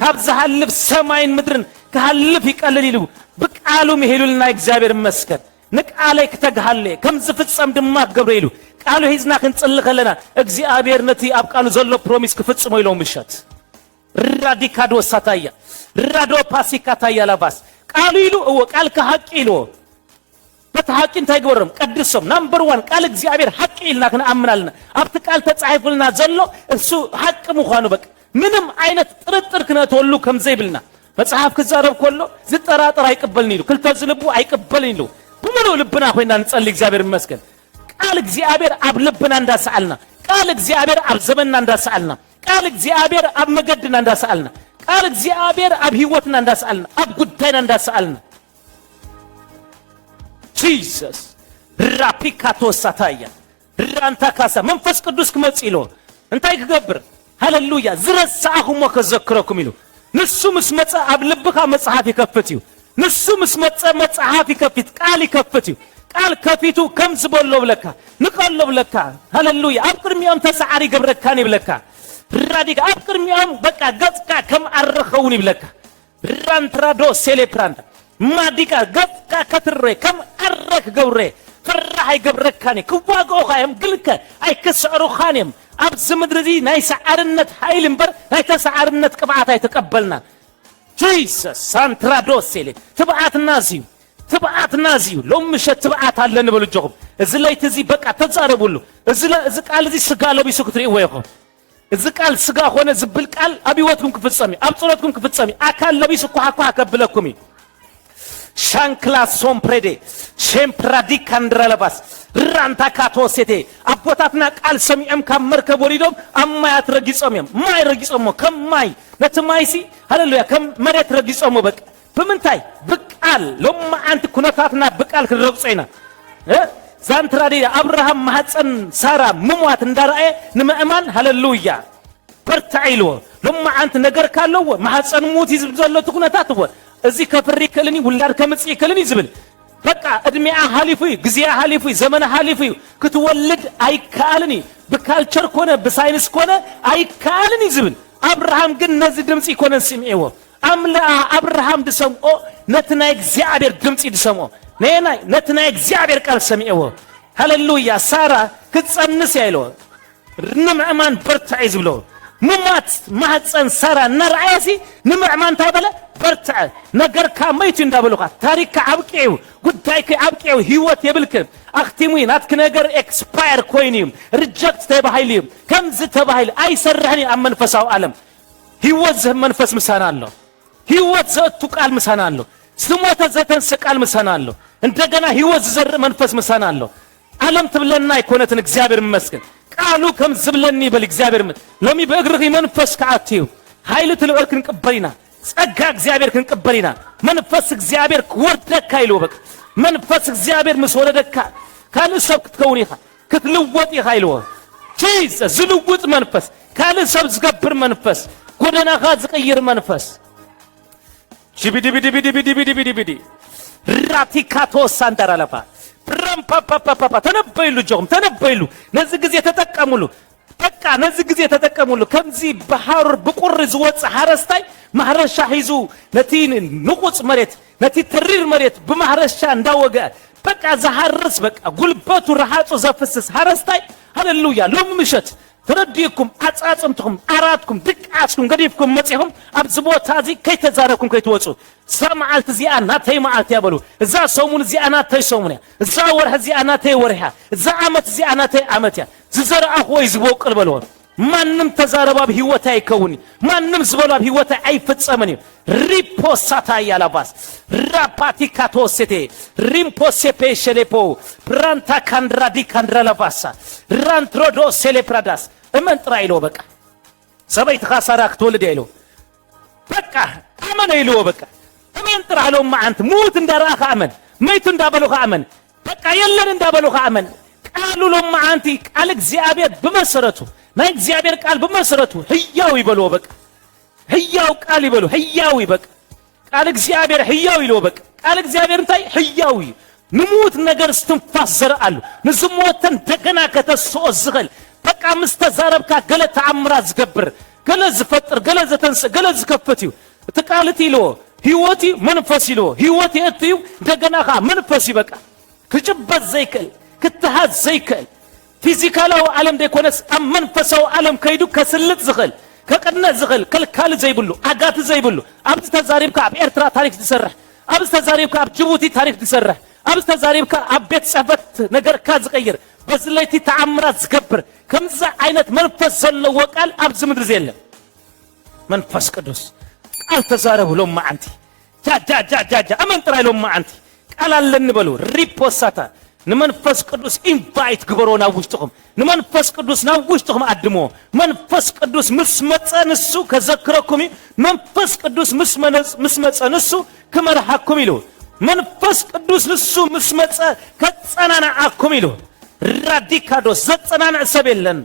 ካብዛሃልፍ ሰማይን ምድርን ከሃልፍ ይቀልል ይሉ በቃሉ መሄሉልና እግዚአብሔር መስከር ንቃለይ ከተግሃለ ከምዝ ፍጸም ድማ ገብርኤሉ ቃሉ ሂዝና ክንጽልኸለና እግዚአብሔር ነቲ አብ ቃሉ ዘሎ ፕሮሚስ ክፍጽሞ ይለው ምሸት ራዲካዶ ሳታያ ራዶ ፓሲካታያ ላባስ ቃሉ ይሉ ቃል ከሐቅ ይሉ በተሐቂ እንታይ ግበሮም ቀድሶም ናምበር 1 ቃል እግዚአብሔር ሐቅ ኢልና ከነአምናልና ኣብቲ ቃል ተጻሒፉልና ዘሎ እሱ ሐቅ ምዃኑ በቃ ምንም አይነት ጥርጥር ክነተወሉ ከም ዘይብልና መጽሐፍ ክዛረብ ከሎ ዝጠራጠር አይቀበልን ይሉ ክልተ ዝልቡ አይቀበልን ይሉ ብሙሉ ልብና ኮይና እንጸልይ እግዚአብሔር ይመስገን ቃል እግዚአብሔር ኣብ ልብና እንዳሰአልና ቃል እግዚአብሔር ኣብ ዘመንና እንዳሰአልና ቃል እግዚአብሔር ኣብ መገድና እንዳሰአልና ቃል እግዚአብሔር ኣብ ህይወትና እንዳሰአልና ኣብ ጉዳይና እንዳሰአልና Jesus rapikato sataya ranta kasa መንፈስ ቅዱስ ክመጽ ኢሎ እንታይ ክገብር ሃሌሉያ ዝረሳኹም ወከዘክረኩም ኢሉ ንሱ ምስመጸ ኣብ ልብኻ መጽሐፍ ይከፍት እዩ ንሱ ምስመጸ መጽሐፍ ይከፍት ቃል ይከፍት እዩ ቃል ከፊቱ ከም ዝበሎ ብለካ ንቀሎ ብለካ ሃሌሉያ ኣብ ቅድሚኦም ተሰዓሪ ገብረካኒ ብለካ ራዲጋ ኣብ ቅድሚኦም በቃ ገጽካ ከም አረኸውን ይብለካ ራንትራዶ ሴሌፕራንዳ ማዲጋ ገጽካ ከትሬ ከም አረክ ገብሬ ፍራሃይ ገብረካኒ ክዋጎኻዮም ግልከ አይከስዕሩኻንም ኣብ ዝምድሪ ናይ ሰዓርነት ኃይል እምበር ናይ ተሰዓርነት ቅብዓት አይተቀበልና ጂሰስ ሳንትራዶ ሴሌ ትብዓትና ዚዩ ሎምሸት ትብዓት አለን በልጆኹም እዚ ለይቲ እዚ በቃ ተዛረቡሉ እዚ ቃል እዚ ስጋ ለቢሱ ክትሪእዎ ይኹም እዚ ቃል ስጋ ሆነ ዝብል ቃል ኣብ ህይወትኩም ክፍጸም ኣብ ጸሎትኩም ክፍጸም አካል ለቢሱ ኳኳ ከብለኩም ሻንክላ ሶምፕሬዴ ሼምፕራዲክ አንድራለባስ ራንታ ካቶሴቴ አቦታትና ቃል ሰሚዕም ካመርከብ ወሪዶም አማያት ረጊጾምም ማይ ረጊጾም ከማይ ነትማይሲ ሃሌሉያ ከም መሬት ረጊጾም በቃ በምንታይ በቃል ለማ አንተ ኩነታትና በቃል ክረግጾይና ዛንትራዲ አብርሃም ማህፀን ሳራ ምሟት እንዳራየ ንመእማን ሃሌሉያ በርታይሎ ለማ አንተ ነገር ካለው ማህፀን ሙት ይዝብዘሎ ኩነታት እዚ ከፍሪ ከልኒ ውላድ ከመጽ ይከልኒ ዝብል በቃ እድሜያ ሐሊፉ ግዚያ ሐሊፉ ዘመነ ሐሊፉ ክትወልድ አይካልኒ በካልቸር ኮነ በሳይንስ ኮነ አይካልኒ ዝብል አብርሃም ግን ነዚ ድምጽ ይኮነ ሲምኤዎ አምላ አብርሃም ድሰምኦ ነትና እግዚአብሔር ድምጽ ይድሰምኦ ነናይ ነትና እግዚአብሔር ቃል ሰሚኤዎ ሃሌሉያ ሳራ ክትጸንስ ያይሎ ንምዕማን በርታዕ ዝብሎ ምማት ማህፀን ሳራ ነርዓሲ ንምዕማን ታበለ በርታዕ ነገር ካመይቱ እንዳበሉኻ ታሪክ አብቂው ጉዳይ ከአብቂው ህይወት የብልክ አክቲሙ ናትክ ነገር ኤክስፓየር ኮይኒም ሪጀክት ተባሃይሊም ከምዝ ተባሃይል አይሰርሕኒ ኣብ መንፈሳው ዓለም ህይወት ዘህ መንፈስ ምሳናሎ ህይወት ዘእቱ ቃል ምሳናሎ ዝሞተ ዘተንስ ቃል ምሳናሎ እንደገና ህይወት ዘር መንፈስ ምሳናሎ ዓለም ትብለና ይኮነትን እግዚአብሔር ይመስገን ቃሉ ከም ዝብለኒ በል እግዚአብሔር ለሚ በእግርህ መንፈስ ከአትዩ ኃይል ትልዑል ክንቀበሪና ጸጋ እግዚአብሔር ክንቀበሪና መንፈስ እግዚአብሔር ወርደካ ይሎ በቃ መንፈስ እግዚአብሔር መስወረደካ ካል ሰብ ክትከውን ይኻ ክትልወጥ ይኻ ይሎ ጂሰስ ዝልውጥ መንፈስ ካል ሰብ ዝገብር መንፈስ ጎደናኻ ዝቀይር መንፈስ ጂቢዲቢዲቢዲቢዲቢዲቢዲ ራቲካቶ ሳንዳራላፋ ፕራምፓፓፓፓ ተነበይሉ ጆም ተነበይሉ ነዚ ጊዜ ተጠቀሙሉ በቃ ነዚ ጊዜ ተጠቀሙሉ ከምዚ በሐር በቁር ዝወጽ ሐረስታይ ማህረሻ ሂዙ ነቲ ንቁጽ መሬት ነቲ ተሪር መሬት በማህረሻ እንዳወገ በቃ ዘሐርስ በቃ ጉልበቱ ረሃጹ ዘፍስስ ሐረስታይ ሃሌሉያ ሎም ምሸት ተረዲኩም አጻጽምትኩም አራትኩም ድቃስኩም ገዲፍኩም መጽሁም አብዝቦታዚ ከይተዛረኩም ከይተወጹ ሰማዓልት ዚአና ተይማዓልት ያበሉ እዛ ሰሙን ዚአና ተይሰሙን እዛ ወርህ ዚአና ተይወርህ እዛ አመት ዚአና ተይአመት ዝዘራአሁ ወይ ዝቦቅል በለው ማንንም ተዛረባ በህይወት አይከውኒ ማንንም ዝበላ በህይወት አይፈጸመኒ ሪፖሳታ ያላባስ ራፓቲካቶሴቴ ሪምፖሴፔ ሸሌፖ ፕራንታ ካንድራዲ ካንድራላባሳ ራንትሮዶ ሴሌፕራዳስ እመንጥራ ይሎ በቃ ሰበይት ኻሳራ ክትወልድ ይሎ በቃ አመን ይሎ በቃ እመንጥራ አለው ማንት ሙት እንዳራኻ አመን መይቱ እንዳበሉኻ አመን በቃ የለን እንዳበሉኻ አመን ቃሉ ለማንቲ ቃል እግዚአብሔር በመሰረቱ ናይ እግዚአብሔር ቃል በመሰረቱ ህያው ይበሉ በቃ ህያው ቃል ይበሉ ህያው ይበቃ ቃል እግዚአብሔር ህያው ይሎ በቃ ቃል እግዚአብሔር እንታይ ህያው ንሙት ነገር ስትንፋስ ዘርአሉ ንዝሞተን ደገና ከተስኦ ዝኸል በቃ ምስተዛረብካ ገለ ተአምራ ዝገብር ገለ ዝፈጥር ገለ ዘተንስ ገለ ዝከፈት እዩ ተቃልቲ ይሎ ህይወቲ መንፈስ ይሎ ህይወቲ እትዩ ደገናኻ መንፈስ ይበቃ ክጭበት ዘይከል ክትሃዝ ዘይከል ፊዚካላው ዓለም ደይኮነስ ኣብ መንፈሳው ዓለም ከይዱ ከስልጥ ዝኸል ከቀድነ ዝኸል ከልካል ዘይብሉ አጋት ዘይብሉ ኣብ ተዛሪብካ ኣብ ኤርትራ ታሪክ ዝሰርሕ ኣብ ተዛሪብካ ኣብ ጅቡቲ ታሪክ ዝሰርሕ أبز تزاريبك أبيت صحبت نجر كاز غير بس ليتي تعمرات زكبر كمزة عينت منفس زلو وقال أبز مدرزيلا منفس قدوس قال تزارب لهم ما أنتي جا أمن ترى لهم ما أنتي قال اللي نبلو ريبوساتا نمنفس قدوس إنفايت قبرونا وشتهم نمنفس قدوس ناوشتهم أدمو منفس قدوس مسمت نسو كذكركم منفس قدوس مسمت نسو كمرحكم يلو منفس قدوس نسو مسمت كتصنانا عكم يلو راديكادوس زتصنانا سبيلن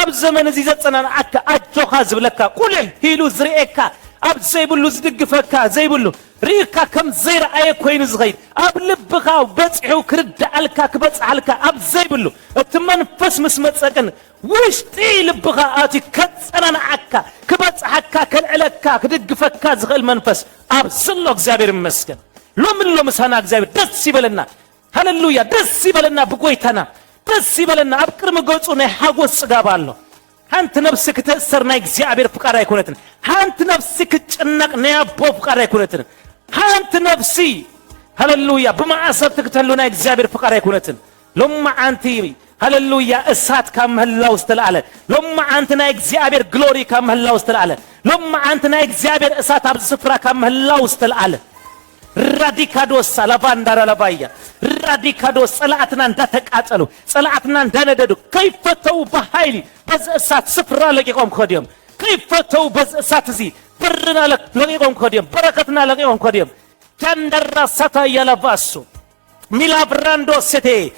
أب زمن زي زتصنانا عكا أجو خازب لكا قوله هيلو زريئكا أب زيبلو زدقفكا زيبلو ريكا كم زير أي كوين زغير أب لبخا وبصحو كرد علكا كبصح علكا أب زيبلو التمنفس مسمت سكن وشتي لبخا آتي كتصنانا عكا كبصح عكا كالعلكا كدقفكا زغير منفس أب سلوك زابير مسكن لو من لو مسانا زابير دس يبلنا هللويا دس يبلنا بقويتنا دس يبلنا أبكر مقوصونا حاقوص قابالو هانت نفسك تأثر نايك زيابير فقارا يكونتن هانت نفسك تشنق نيابو فقارا يكونتن هانت نفسي هللويا بما أصبتك تهلو نايك زيابير فقارا يكونتن لما أنتي هللويا أسات كام هلا وستلعلا لما أنت نايك زيابير غلوري كام هلا وستلعلا لما أنت نايك زيابير أسات عبد السفرة كام هلا وستلعلا راديكادوس سالافاندار لبايا راديكادوس صلاتنا اندتقاطلو صلاتنا اندنددو كيف تو بحيلي بز اسات سفرا لقيقوم خديم كيف تو بز اسات زي برنا لقيقوم خديم بركتنا لقيقوم خديم كندرا ستا يلباسو ميلابراندو سيتي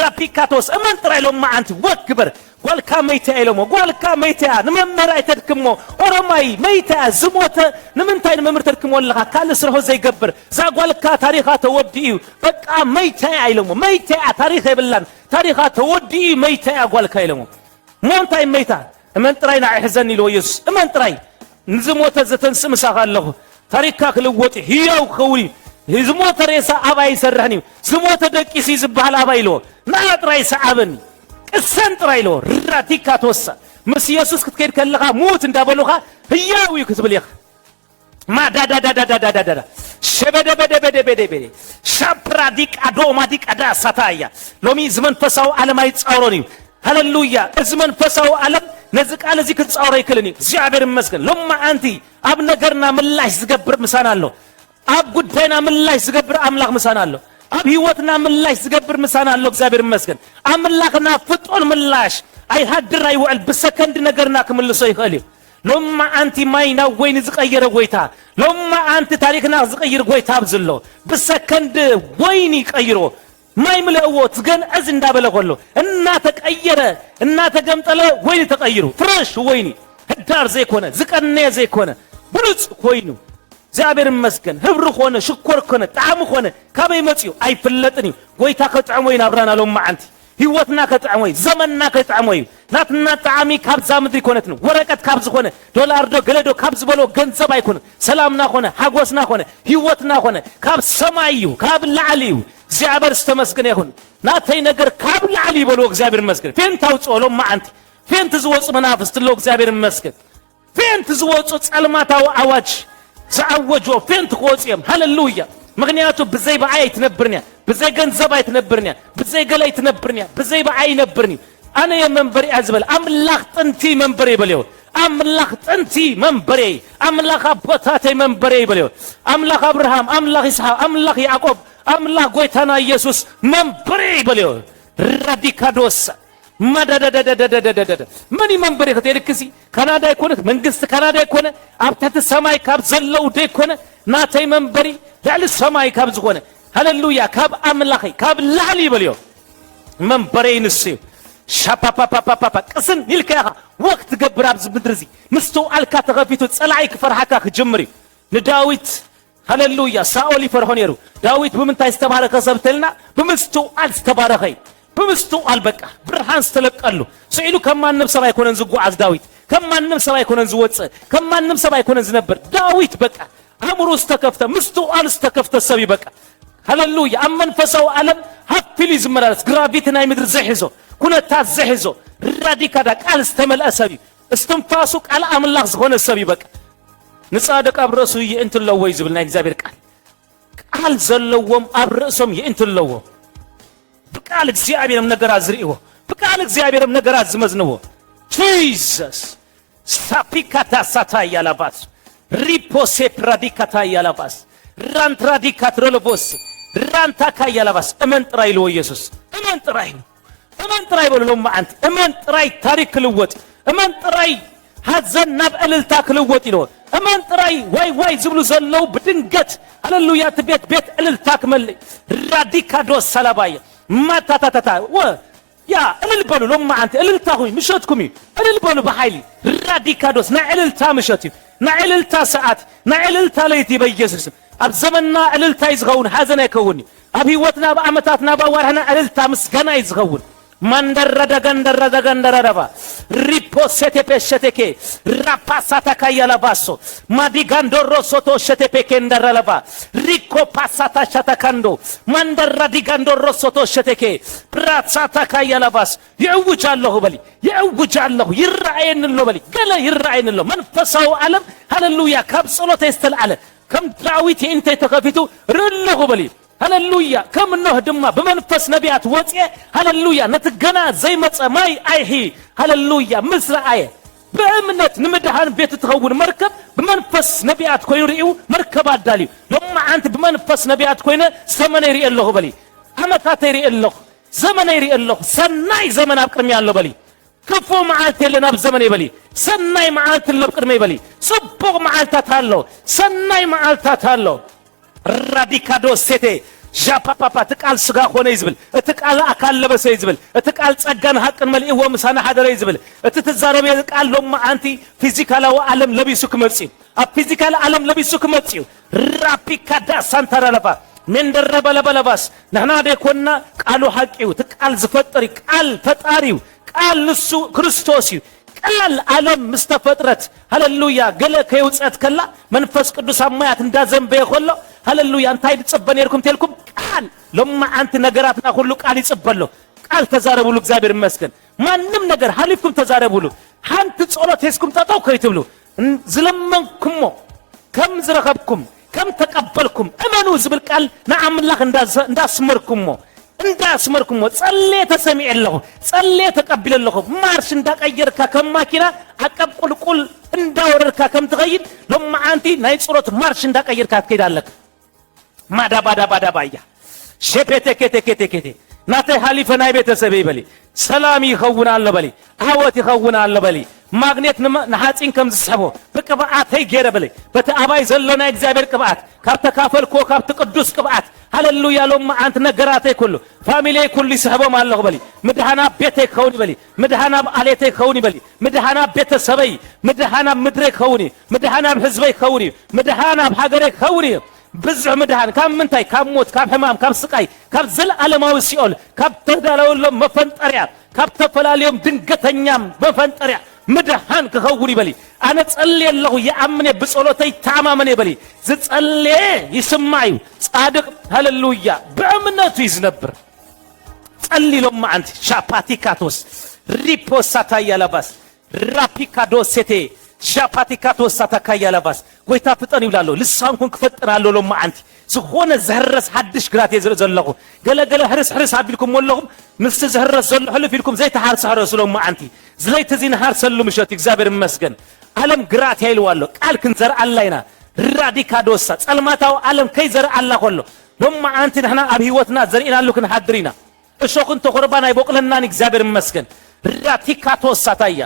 رابيكاتوس امن ترايلو ما انت وكبر والكا ميتا ايلومو والكا ميتا نممر ايتدكمو اورماي ميتا زموت نمنتاي نممر تدكمو لها كال سرهو زي قبر زا والكا تاريخا توديو بقى ميتا ايلومو ميتا تاريخ يبلان تاريخا تودي ميتا والكا ايلومو مونتاي ميتا امن تراينا احزني لو يس امن تراي نزموت زتنسم ساغالو تاريخا كلوت هياو خوي زموت ريسا اباي سرحني زموت دقيسي زبال ابايلو ناط ريسا ابن السنت رايلو راتيكاتوسا مس يسوس كتكيد كلها موت اندابلوها هياوي كتبليخ ما دا شبده بده شابراديك ادوماديك ادا ساتايا لومي زمن فساو علماي تصاوروني هللويا زمن فساو علم نزق على ذيك تصاور يكلني እግዚአብሔር ይመስገን لما انت اب ነገርና ምላሽ ዝገብር ምሳናለሁ اب ጉዳይና ምላሽ ዝገብር አምላክ ምሳናለሁ اب ህይወትና ምላሽ ዝገብር ምሳናለሁ እግዚአብሔር ይመስገን አምላክና ፍጡን ምላሽ አይሃድር አይውል በሰከንድ ነገርና ከመልሶ ይኸል لما انت ماينا وين زقير غويتا لما انت تاريخنا زقير غويتا بزلو بسكند وين يقيرو ما يملأو تغن از እንዳበለቆሎ እና ተቀየረ እና ተገምጠለ ወይን ተቀይሩ ፍረሽ ወይኒ ህዳር ዘይኮነ ዝቀነ ዘይኮነ ብሉጽ ኮይኑ እግዚአብሔር ይመስገን ህብር ሆነ ሽኮር ሆነ ጣዕም ሆነ ካበይ መጽዩ አይፈለጥኒ ጎይታ ከጣዕም ወይን አብራና ለው ማንቲ ህይወትና ከጣዕም ወይ ዘመንና ከጣዕም ወይ ናትና ጣዕሚ ካብዛ ምድር ኮነት ነው ወረቀት ካብዝ ሆነ ዶላር ዶ ገለዶ ካብዝ በሎ ገንዘብ አይኮነ ሰላምና ሆነ ሐጎስና ሆነ ህይወትና ሆነ ካብ ሰማዩ ካብ ላዕሊው እግዚአብሔር ይመስገን ይሁን ናተይ ነገር ካብ ላዕሊ በሎ እግዚአብሔር ይመስገን ፌንታው ጾሎ ማንቲ ፌንት ዝወጽ መናፍስት ለው እግዚአብሔር ይመስገን ፌንት ዝወጽ ጸልማታው አዋጅ زعوجو فين تقوسيم هللويا مغنياتو بزي بعاي تنبرنيا بزي جنزب عاي تنبرنيا بزي قلاي تنبرنيا بزي بعاي نبرني انا يا منبري ازبل املاخ انتي منبري بليو املاخ انتي منبري املاخ ابوتاتي منبري بليو املاخ ابراهام املاخ اسحاق املاخ يعقوب املاخ غويتانا يسوس منبري بليو راديكادوس من منبري ختيلكسي كندا يكون منجست كندا يكون ابتت السماي كاب زلو دي يكون ناتي منبري لعل السماي كاب زغونه هللويا كاب املاخي كاب لعلي بليو منبري نسيو شابا با با با با قسن يلكا وقت قبر ابز بدرزي مستو الكا تغفيتو صلاعي كفرحكا خجمري نداويت هللويا ساولي فرهونيرو داويت بمنتا استبارك سبتلنا بمستو استبارخي بمستو البقى برهان استلقالو سئلو كمان نفسه يكونن زغواز داويت كمان نفسه يكونن زوص كمان نفسه يكونن زنبر داويت بقى امرو استكفته مستو استكفته سبي بقى هللويا امن فسو علم هابيلي زمرالس غرافيتنا يمدر زحزو كنتا زحزو راديكا دا قال استمل اسبي استنفاسو قال املاح زغونه سبي بقى نصادق ابرسو انت لو ويزبلنا እግዚአብሔር ቃል ቃል ዘለዎም ኣብ ርእሶም ይእንትለዎ በቃል እግዚአብሔርም ነገር አዝሪዎ በቃል እግዚአብሔርም ነገር አዝመዝነዎ ጂሰስ ሳፒካታ ሳታ ያላባስ ሪፖሴ ፕራዲካታ ያላባስ ራንትራዲካት ሮሎቦስ ራንታካ ያላባስ እመንጥራይ ለው ኢየሱስ እመንጥራይ በለው ማንት እመንጥራይ ታሪክ ልወጥ እመንጥራይ ሐዘን ናብ እልልታ ክልወጥ ይለው እመንጥራይ ዋይ ዝብሉ ዘለው በድንገት ሃሌሉያ ቤት እልልታ ክመል ራዲካዶስ ሰላባየ ማታታታታ ያ እልል በሉ ለማ አንተ እልልታ ሆይ ምሸትኩም እልል በሉ በኃይል ራዲካዶስ ናዕልልታ ምሸት ናዕልልታ ሰዓት ናዕልልታ ለይቲ በኢየሱስ ኣብ ዘመንና እልልታ ይዝኸውን ሐዘን አይከውን ኣብ ህይወትና በአመታትና ባዋርህና እልልታ ምስጋና ይዝኸውን ማንደረደገንደረደገንደረባ ሪፖሴቴ ፔሸቴኬ ራፓሳታ ካያላባሶ ማዲጋንዶሮ ሶቶ ሸቴፔኬ እንደረለባ ሪኮ ፓሳታ ሸተካንዶ ማንደረዲጋንዶሮ ሶቶ ሸቴኬ ፕራሳታ ካያላባስ ይዕውጃለሁ በሊ ይዕውጃለሁ ይራአየንሎ በሊ ገለ ይራአየንሎ መንፈሳው ዓለም ሃሌሉያ ካብ ጸሎት ይስተልዓለ ከም ዳዊት እንተ ተከፊቱ ርለሁ በሊ ሃሌሉያ ከም ነው ድማ በመንፈስ ነቢያት ወጽ ሃሌሉያ ነትገና ዘይመጸ ማይ አይሂ ሃሌሉያ ምስራአየ በእምነት ንምድሃን ቤት ተኸውን መርከብ በመንፈስ ነቢያት ኮይኑ ሪኡ መርከብ አዳልዩ ለማ አንተ በመንፈስ ነቢያት ኮይኑ ዘመን ይሪእለሁ በሊ አመታት ይሪእለሁ ዘመን ይሪእለሁ ሰናይ ዘመን አብቅርም ያለው በሊ ክፉ መዓልት የለና በዘመን ይበሊ ሰናይ መዓልት ለብቅርም ይበሊ ጽቡቅ መዓልታት አለው ሰናይ መዓልታት አለው ራዲካዶስ ሴቴ ጃፓፓፓ ተቃል ስጋ ሆነ ይዝብል እትቃል አካል ለበሰ ይዝብል እትቃል ጸጋን ሐቅን መልእዎ ምሳና ሐደረ ይዝብል እትትዛረበ ቃል ለማ አንቲ ፊዚካላው ዓለም ለቢሱክ መጽዩ አ ፊዚካል ዓለም ለቢሱክ መጽዩ ራፒካዳ ሳንታራለባ መንደረበ ለበለባስ ነህና ደኮና ቃሉ ሐቂው ተቃል ዝፈጠሪ ቃል ፈጣሪው ቃል ንሱ ክርስቶስ ቃል ዓለም ምስተፈጥረት ሃሌሉያ ገለ ከይውጸት ከላ መንፈስ ቅዱስ አማያት እንዳዘንበ ይኮሎ ሃሌሉያ አንታይ ጽበን ይርኩም ተልኩም ቃል ለማ አንተ ነገራትና ሁሉ ቃል ይጽበሎ ቃል ተዛረቡሉ እግዚአብሔር ይመስገን ማንንም ነገር ሐሊፍኩም ተዛረቡሉ አንተ ጸሎት ይስኩም ተጣው ከይትብሉ ዝለመንኩሞ ከም ዝረከብኩም ከም ተቀበልኩም እመኑ ዝብል ቃል ናአምላክ እንዳስመርኩሞ እንዳስመርኩሞ ጸልየ ተሰሚዕለሁ ጸልየ ተቀብለለሁ ማርሽ እንዳቀየርካ ከማኪና አቀብ ቁልቁል እንዳወረርካ ከም ትገይድ ለማ አንቲ ናይ ጸሎት ማርሽ እንዳቀየርካ ትከይዳለክ ማዳባዳባዳባያ ሸፔቴኬቴኬቴኬቴ ናተ ሐሊፈ ናይ ቤተሰብ ይበሊ ሰላም ይኸውናል በሊ አወት ይኸውናል በሊ ማግኔት ነሐጺን ከም ዝሰቦ በቅብዓት ይገረ በሊ በተአባይ ዘለና እግዚአብሔር ቅብዓት ካብ ተካፈልኮ ካብ ተቅዱስ ቅብዓት ሃሌሉያ ለማ አንተ ነገራቴ ኩሉ ፋሚሊ ኩሉ ይሰበም አለሁ በሊ ምድሃና ቤቴ ከውኒ በሊ ምድሃና አለቴ ከውኒ በሊ ምድሃና ቤተሰበይ ምድሃና ምድሬ ከውኒ ምድሃና ህዝበይ ከውኒ ምድሃና ሀገሬ ከውኒ بزع مدهان كم منتاي كم موت كم حمام كم سقاي كم زل علماء السيول كم تدلوا لهم مفنطريا كم تفلاليهم دنقتنيام مفنطريا مدهان كخوني بلي أنا تصلي الله يأمني بصلوتي تمامني بلي تصلي يسمعي صادق هللويا بأمنته يزنبر تصلي لهم أنت شاباتيكاتوس ريبوساتا يلبس رابيكادوسيتي ሻፓቲካቶስ ሳታካያላባስ ጎይታ ፍጠን ይብላሉ ልሳንኩን ክፈጥራለሁ ለማ አንተ ዝሆነ ዘህረስ ሐድሽ ግራት የዘለኹ ገለገለ ህርስ አቢልኩም ወለኹም ምስ ዘህረስ ዘለኹ ለፊልኩም ዘይተ ሐርስ ሐረሱ ለማ አንተ ዘይተ ዚን ሐርሰሉ ምሸት እግዚአብሔር ይመስገን ዓለም ግራት ያይልዋለሁ ቃል ክንዘር አላይና ራዲካዶስ ጸልማታው ዓለም ከይዘር አላ ኮሎ ለማ አንተ ነህና አብ ህይወትና ዘርኢናሉ ክንሐድሪና እሾክን ተቆርባና ይቦቅለናን እግዚአብሔር ይመስገን ራቲካቶስ ሳታያ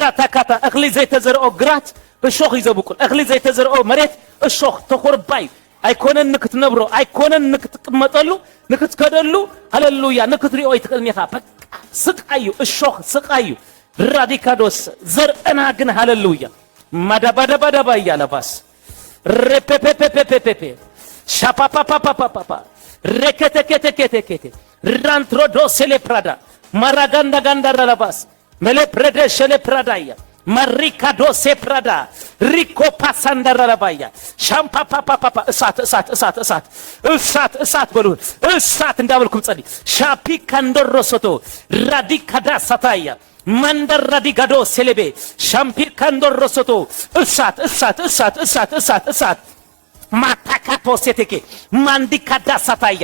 ራታካታ እኽሊ ዘይተዘርኦ ግራት እሾኽ ይዘብቁል እኽሊ ዘይተዘርኦ መሬት እሾኽ ተቆርባይ አይኮነን ንክትነብሮ አይኮነን ንክትቀመጠሉ ንክትከደሉ ሃሌሉያ ንክትሪኦ ይትቀልኒኻ በቃ ስቃዩ እሾኽ ስቃዩ ራዲካዶስ ዘርአና ግን ሃሌሉያ ማዳባዳባዳባ ያለባስ ሬፔፔፔፔፔፔ ሻፓፓፓፓፓፓ ረከተከተከተከተ ራንትሮዶስ ሴሌፕራዳ ማራጋንዳ ጋንዳራላባስ መለፕረደ ሸለፕራዳያ ማሪካዶ ሴፕራዳ ሪኮ ፓሳንዳራላባያ ሻምፓፓፓፓ እሳት በሉ እሳት እንዳበልኩም ጸዲ ሻፒ ካንዶሮሶቶ ራዲካዳ ሳታያ ማንደር ራዲጋዶ ሴሌቤ ሻምፒ ካንዶሮሶቶ እሳት ማታካቶ ሴቴኬ ማንዲካዳ ሳታያ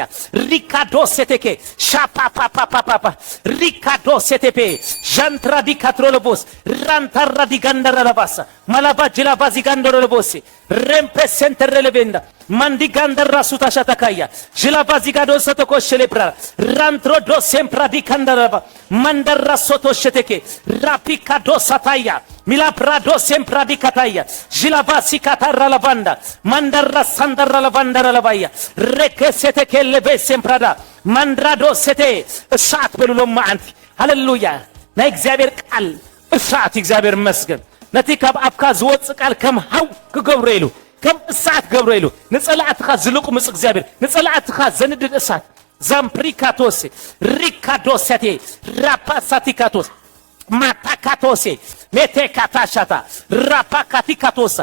ሪካዶ ሴቴኬ ሻፓፓፓፓፓ ሪካዶ ሴቴፔ ጃንትራዲ ካትሮሎቦስ ራንታራዲ ጋንደረለባሳ ማላባጅላ ባዚ ጋንደረለቦስ ሬምፔ ሴንተረለቤንዳ ማንዲጋንደር ራሱ ታሻታካያ ጅላባዚ ጋዶ ሰተኮሽሌብራ ራንትሮዶ ሴምፕራዲ ካንደረባ ማንደራ ሶቶሽቴኬ ራፒካዶ ሳታያ ሚላፕራዶ ሴምፕራዲ ካታያ ጅላባሲ ካታራ ለባንዳ ማንደራ ሳንደራ ለባንደራ ለባያ ረከሰቴኬ ለቤ ሴምፕራዳ ማንድራዶ ሴቴ እሳት በሉሎ ማአንቲ ሃሌሉያ ናይ እግዚአብሔር ቃል እሳት እግዚአብሔር መስገን ነቲ ካብ አፍካ ዝወጽ ቃል ከም ሃው ክገብረይሉ ከም እሳት ገብረይሉ ንጸላእትኻ ዝልቁ ምጽ እግዚአብሔር ንጸላእትኻ ዘንድድ እሳት ዛምፕሪካቶስ ሪካዶሰቴ ራፓሳቲካቶስ ማታካቶስ ሜቴካታሻታ ራፓካቲካቶስ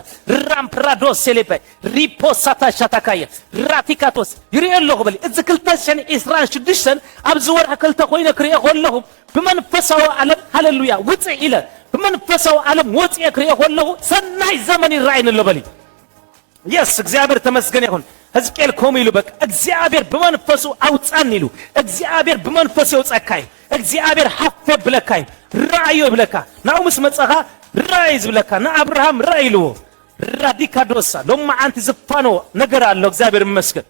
ራምፕራዶስ ሴሌበ ሪፖሳታሻታካያ ራቲካቶስ ይሪየለሁ በሊ እዝክልተሽን ኢስራን ሽድሽን አብዝወር አከልተ ኮይነ ክሪየ ሆለሁ በመንፈሳው ዓለም ሃሌሉያ ውጽ ኢለ በመንፈሳው ዓለም ወጽ የክሪየ ሆለሁ ሰናይ ዘመን ይራይን ለበሊ yes እግዚአብሔር ተመስገን ይሁን ሕዝቅኤል ኮም ይሉ በቃ እግዚአብሔር በመንፈሱ አውጣን ይሉ እግዚአብሔር በመንፈሱ ያውጣካይ እግዚአብሔር ሐፈ ብለካይ ራእዩ ብለካ ናውምስ መጻኻ ራእይዝ ብለካ ና አብርሃም ራእይሉ ራዲካዶሳ ለማ አንተ ዝፋኖ ነገር አለው እግዚአብሔር ይመስገን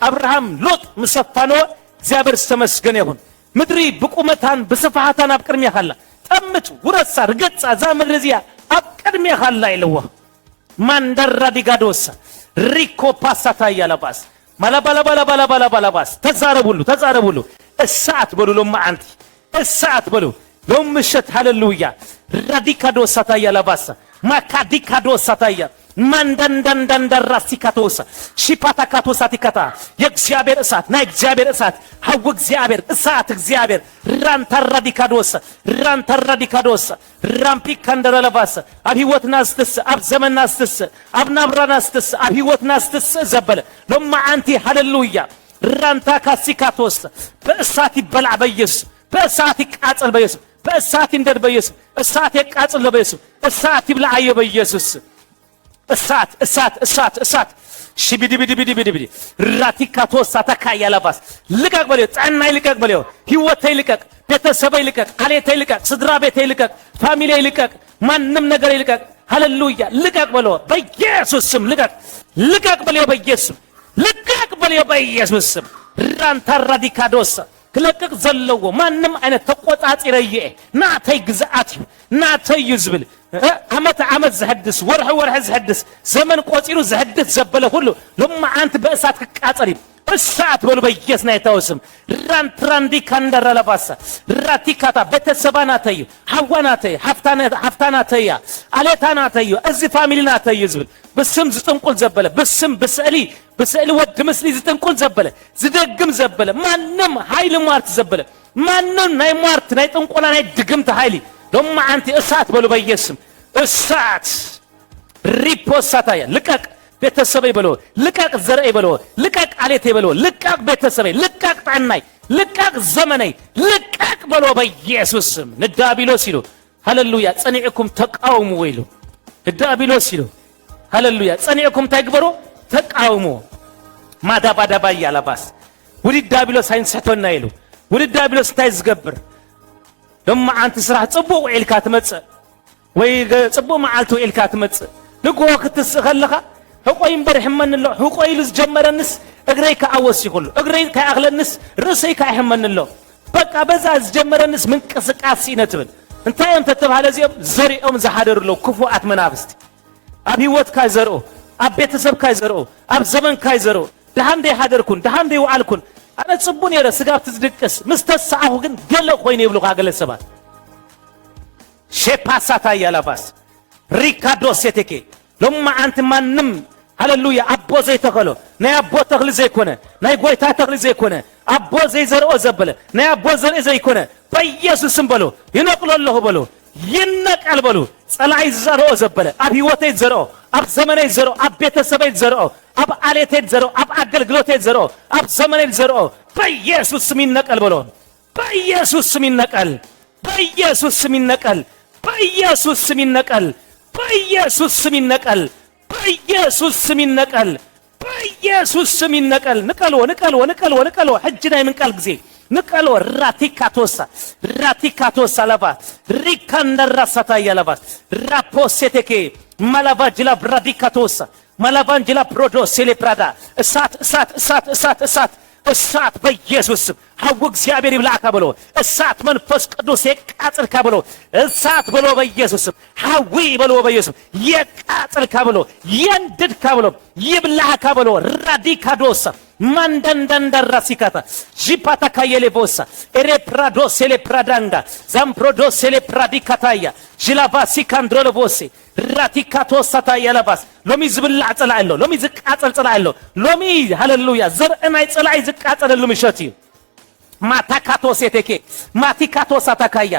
አብርሃም ሎጥ መስፋኖ እግዚአብሔር ተመስገን ይሁን ምድሪ በቁመታን በስፋሃታን አብቅርሚያ ካላ ጠምት ወረሳ ርገጻ ዛምድርዚያ አብቅርሚያ ካላ ይለዋ ማንደራ ዲጋዶሳ ሪኮ ፓሳታ ያላባስ ማላባላባላባላባላባስ ተዛረቡሉ እሳት በሉሎ ማአንቲ እሳት በሉ ለምሽት ሃሌሉያ ራዲካዶሳ ታያላባስ ማካዲካዶሳ ታያ ማንዳንዳንዳንዳራሲካቶሳ ሺፓታካቶሳ ቲካታ የእግዚአብሔር እሳት ናይ እግዚአብሔር እሳት ሀው እግዚአብሔር እሳት እግዚአብሔር ራንታራዲካዶሳ ራምፒካንደረለባስ አብህይወትናስትስ አብ ዘመናስትስ አብናብራናስትስ አብህይወትናስትስ ዘበለ ለማ አንቲ ሃሌሉያ ራንታካሲካቶስ በእሳት ይበላዕ በኢየሱስ በእሳት ይቃጸል በኢየሱስ በእሳት ይንደድ በኢየሱስ እሳት ይቃጸል በኢየሱስ እሳት ይብላዓየ በኢየሱስ እሳት እሳት እሳት እሳት ሽቢዲቢዲቢዲቢዲ ራቲካቶስ አታካያላባስ ልቀቅ በለው ጻናይ ልቀቅ በለው ህይወቴ ልቀቅ ቤተሰቤ ልቀቅ አለቴ ልቀቅ ስድራ ቤቴ ልቀቅ ፋሚሊ ልቀቅ ማንንም ነገር ልቀቅ ሃሌሉያ ልቀቅ በለው በኢየሱስ ስም ልቀቅ በለው በኢየሱስ ልቀቅ በለው በኢየሱስ ስም ራንታራዲካዶስ ክለቅቅ ዘለዎ ማንንም አይነት ተቆጣጣሪየ ናተይ ግዛአት ናተይ ይዝብል አመት ዘህድስ ወርህ ዘህድስ ዘመን ቆጢሩ ዘህድስ ዘበለ ሁሉ ለማ አንተ በእሳት ከቃጸሪ እሳት በሉ በኢየሱስ ናይ ተወስም ራንትራንዲ ካንደራላባሳ ራቲካታ በተሰባናተዩ ሐዋናተይ ሐፍታናተያ አለታናተዩ እዚ ፋሚሊናተዩ ዝብል በስም ዝጥንቁል ዘበለ በስም በስዕሊ ወድ መስሊ ዝጥንቁል ዘበለ ዝደግም ዘበለ ማንንም ኃይል ማርት ዘበለ ማንንም ናይ ማርት ናይ ጥንቆላ ናይ ድግምት ኃይሊ ለማ አንተ እሳት በሉ በኢየሱስ እሳት ሪፖሳታያ ልቀቅ ቤተሰበይ በለው ልቀቅ ዘርአይ በለው ልቀቅ አለቴ በለው ልቀቅ ቤተሰበይ ልቀቅ ጣናይ ልቀቅ ዘመናይ ልቀቅ በለው በኢየሱስ ስም ንዳቢሎስ ይሉ ሃሌሉያ ጸኒዕኩም ተቃውሙ ወይሉ ንዳቢሎስ ይሉ ሃሌሉያ ጸኒዕኩም ታይግበሩ ተቃውሙ ማዳባዳባ ያላባስ ወዲ ዳቢሎስ አይንሰቶና ይሉ ወዲ ዳቢሎስ ታይዝገብር ለማ አንተ ስራ ጽቡቅ ኢልካ ትመጽ ወይ ጽቡቅ ማዓልቱ ኢልካ ትመጽ ልቆ ክትስኸለኻ ህቆይ ምበርሕመንሎ ህቆይ ልዝጀመረንስ እግረይ ከአወስ ይሁሉ እግረይ ከአግለንስ ርሰይ ከአህመንሎ በቃ በዛ ዝጀመረንስ ምንቅስቃሴ ነትብል እንታይም ተተባለ ዚኦም ዘሪኦም ዘሓደርሎ ክፉአት መናፍስት አብ ህይወት ካይዘርኦ አብ ቤተሰብ ካይዘርኦ አብ ዘመን ካይዘርኦ ደሃንዴ ሓደርኩን ደሃንዴ ወዓልኩን አነ ጽቡን የረ ስጋብ ትዝድቅስ ምስተሳሁ ግን ገለ ኮይነ ይብሉ ካገለ ሰባት ሼፓሳታ ያላባስ ሪካዶስ ሴቴኬ ለማ አንተ ማንም ሃሌሉያ አቦ ዘይተኸሎ ናይ አቦ ተኽሊ ዘይኮነ ናይ ጎይታ ተኽሊ ዘይኮነ አቦ ዘይዘርኦ ዘበለ ናይ አቦ ዘርኢ ዘይኮነ በኢየሱስም በሎ ይነቅለለሁ በሎ ይነቀል በሎ ጸላይ ዘርኦ ዘበለ አብ ህይወቴ ዘርኦ አብ ዘመኔ ዘርኦ አብ ቤተሰቤ ዘርኦ አብ አለቴ ዘርኦ አብ አገልግሎቴ ዘርኦ አብ ዘመኔ ዘርኦ በኢየሱስ ስም ይነቀል በሎ በኢየሱስ ስም ይነቀል በኢየሱስ ስም ይነቀል በኢየሱስ ስም ይነቀል በኢየሱስ ስም ይነቀል በኢየሱስ ስም ይነቀል በኢየሱስ ስም ይነቀል ንቀሎ ሕጅና ይምንቀል ጊዜ ንቀሎ ራቲካቶሳ ለባስ ሪካንደራሳታ ያለባስ ራፖሴቴኬ ማላቫጅላ ብራዲካቶሳ ማላቫንጅላ ፕሮዶ ሴሌፕራዳ እሳት በኢየሱስ ስም ሐው እግዚአብሔር ይብላካ ብሎ እሳት መንፈስ ቅዱስ ይቃጠልካ ብሎ እሳት ብሎ በኢየሱስ ስም ሐዊ ብሎ በኢየሱስ ይቃጠልካ ብሎ ይንድድካ ብሎ ይብላካ ብሎ ራዲካዶሳ ማንደንደንደራሲካታ ጂፓታ ካየሌቦሳ ኤሬፕራዶ ሴሌፕራዳንጋ ዛምፕሮዶ ሴሌፕራዲካታያ ጅላባሲ ካንድሮለቦሴ ራቲካቶሳታ ያለባስ ሎሚ ዝብላዕ ጸላዕሎ ሎሚ ዝቃጸል ጸላዕሎ ሎሚ ሃሌሉያ ዘርአናይ ጸላዕ ዝቃጸለሉ ምሸት እዩ ማታካቶሴቴኬ ማቲካቶሳታካያ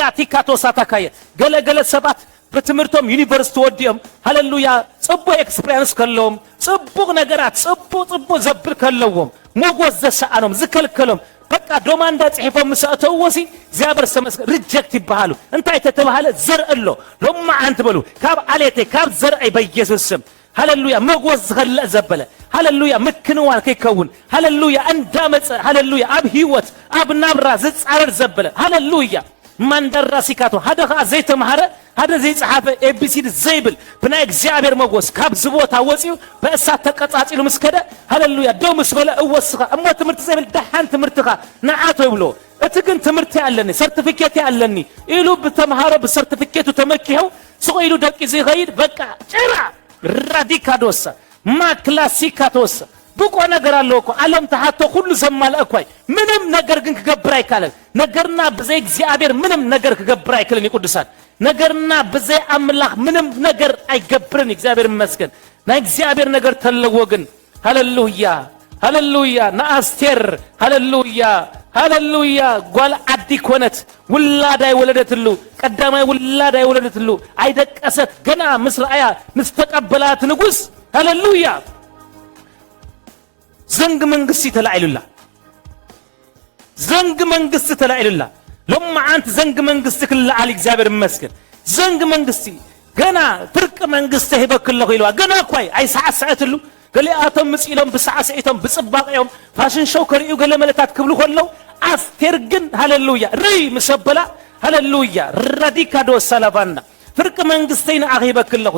ራቲካቶሳታካያ ገለገለ ሰባት በትምህርቶም ዩኒቨርሲቲ ወዲኦም ሃሌሉያ ጽቡቅ ኤክስፒሪየንስ ከለዎም ጽቡቅ ነገራት ጽቡቅ ዘብል ከለዎም ሞጎስ ዘሰአኖም ዝከልከሎም በቃ ዶማንዳ ጽሕፎም መስአተው ወሲ እግዚአብሔር ሰመስገን ሪጀክት ይባሃሉ እንታይ ተተባሃለ ዘርአሎ ሎማ አንተ በሉ ካብ አሌቴ ካብ ዘርአይ በኢየሱስ ስም ሃሌሉያ ሞጎስ ዝኸለ ዘበለ ሃሌሉያ ምክንዋን ከይከውን ሃሌሉያ እንዳመጸ ሃሌሉያ አብ ህይወት አብ ናብራ ዝጻረር ዘበለ ሃሌሉያ ማንደራሲካቶ ሃደኻ ዘይተማሃረ ሃደ ዘይጻሐፈ ኤቢሲዲ ዘይብል ብናይ እግዚአብሔር መጎስ ካብ ዝቦታ ወፂኡ በእሳት ተቀጻጺሉ ምስከደ ሃሌሉያ ደምስ በለ እወስኻ እሞ ትምህርት ዘይብል ደሃን ትምህርትኻ ንዓቶ ይብሎ እትግን ትምህርት ያለኒ ሰርቲፊኬት ያለኒ ኢሉ በተማሃረ በሰርቲፊኬቱ ተመኪኸው ስቆይሉ ደቂ ዘይኸይድ በቃ ጭራ ራዲካዶሳ ማክላሲካቶሳ ብቆ ነገር አለው እኮ ዓለም ተሐቶ ሁሉ ዘማለ እኮይ ምንም ነገር ግን ከገብር አይካለን ነገርና በዘይ እግዚአብሔር ምንም ነገር ከገብር አይከለን ይቁድሳን ነገርና በዘይ አምላክ ምንም ነገር አይገብርን እግዚአብሔር ይመስገን ና እግዚአብሔር ነገር ተለወግን ሃሌሉያ ናአስቴር ሃሌሉያ ጓል አዲ ኮነት ውላዳይ ወለደትሉ ቀዳማይ ውላዳይ ወለደትሉ አይደቀሰት ገና ምስራያ ምስተቀበላት ንጉስ ሃሌሉያ ዘንግ መንግስት ተላይሉላ ለማ አንተ ዘንግ መንግስት ክላል እግዚአብሔር ይመስገን ዘንግ መንግስት ገና ፍርቅ መንግስት ይበክልሁ ይልዋ ገና ቆይ አይሳዓሰዓትሉ ገሊአቶም ምጽኢሎም በሳዓሰዓቶም በጽባቂዮም ፋሽን ሾው ከሪዩ ገለመለታት ክብሉ ሆለው አስቴር ግን ሃሌሉያ ርይ መሰበላ ሃሌሉያ ራዲካዶ ሰላባና ፍርቅ መንግስቴን አኺበክልሁ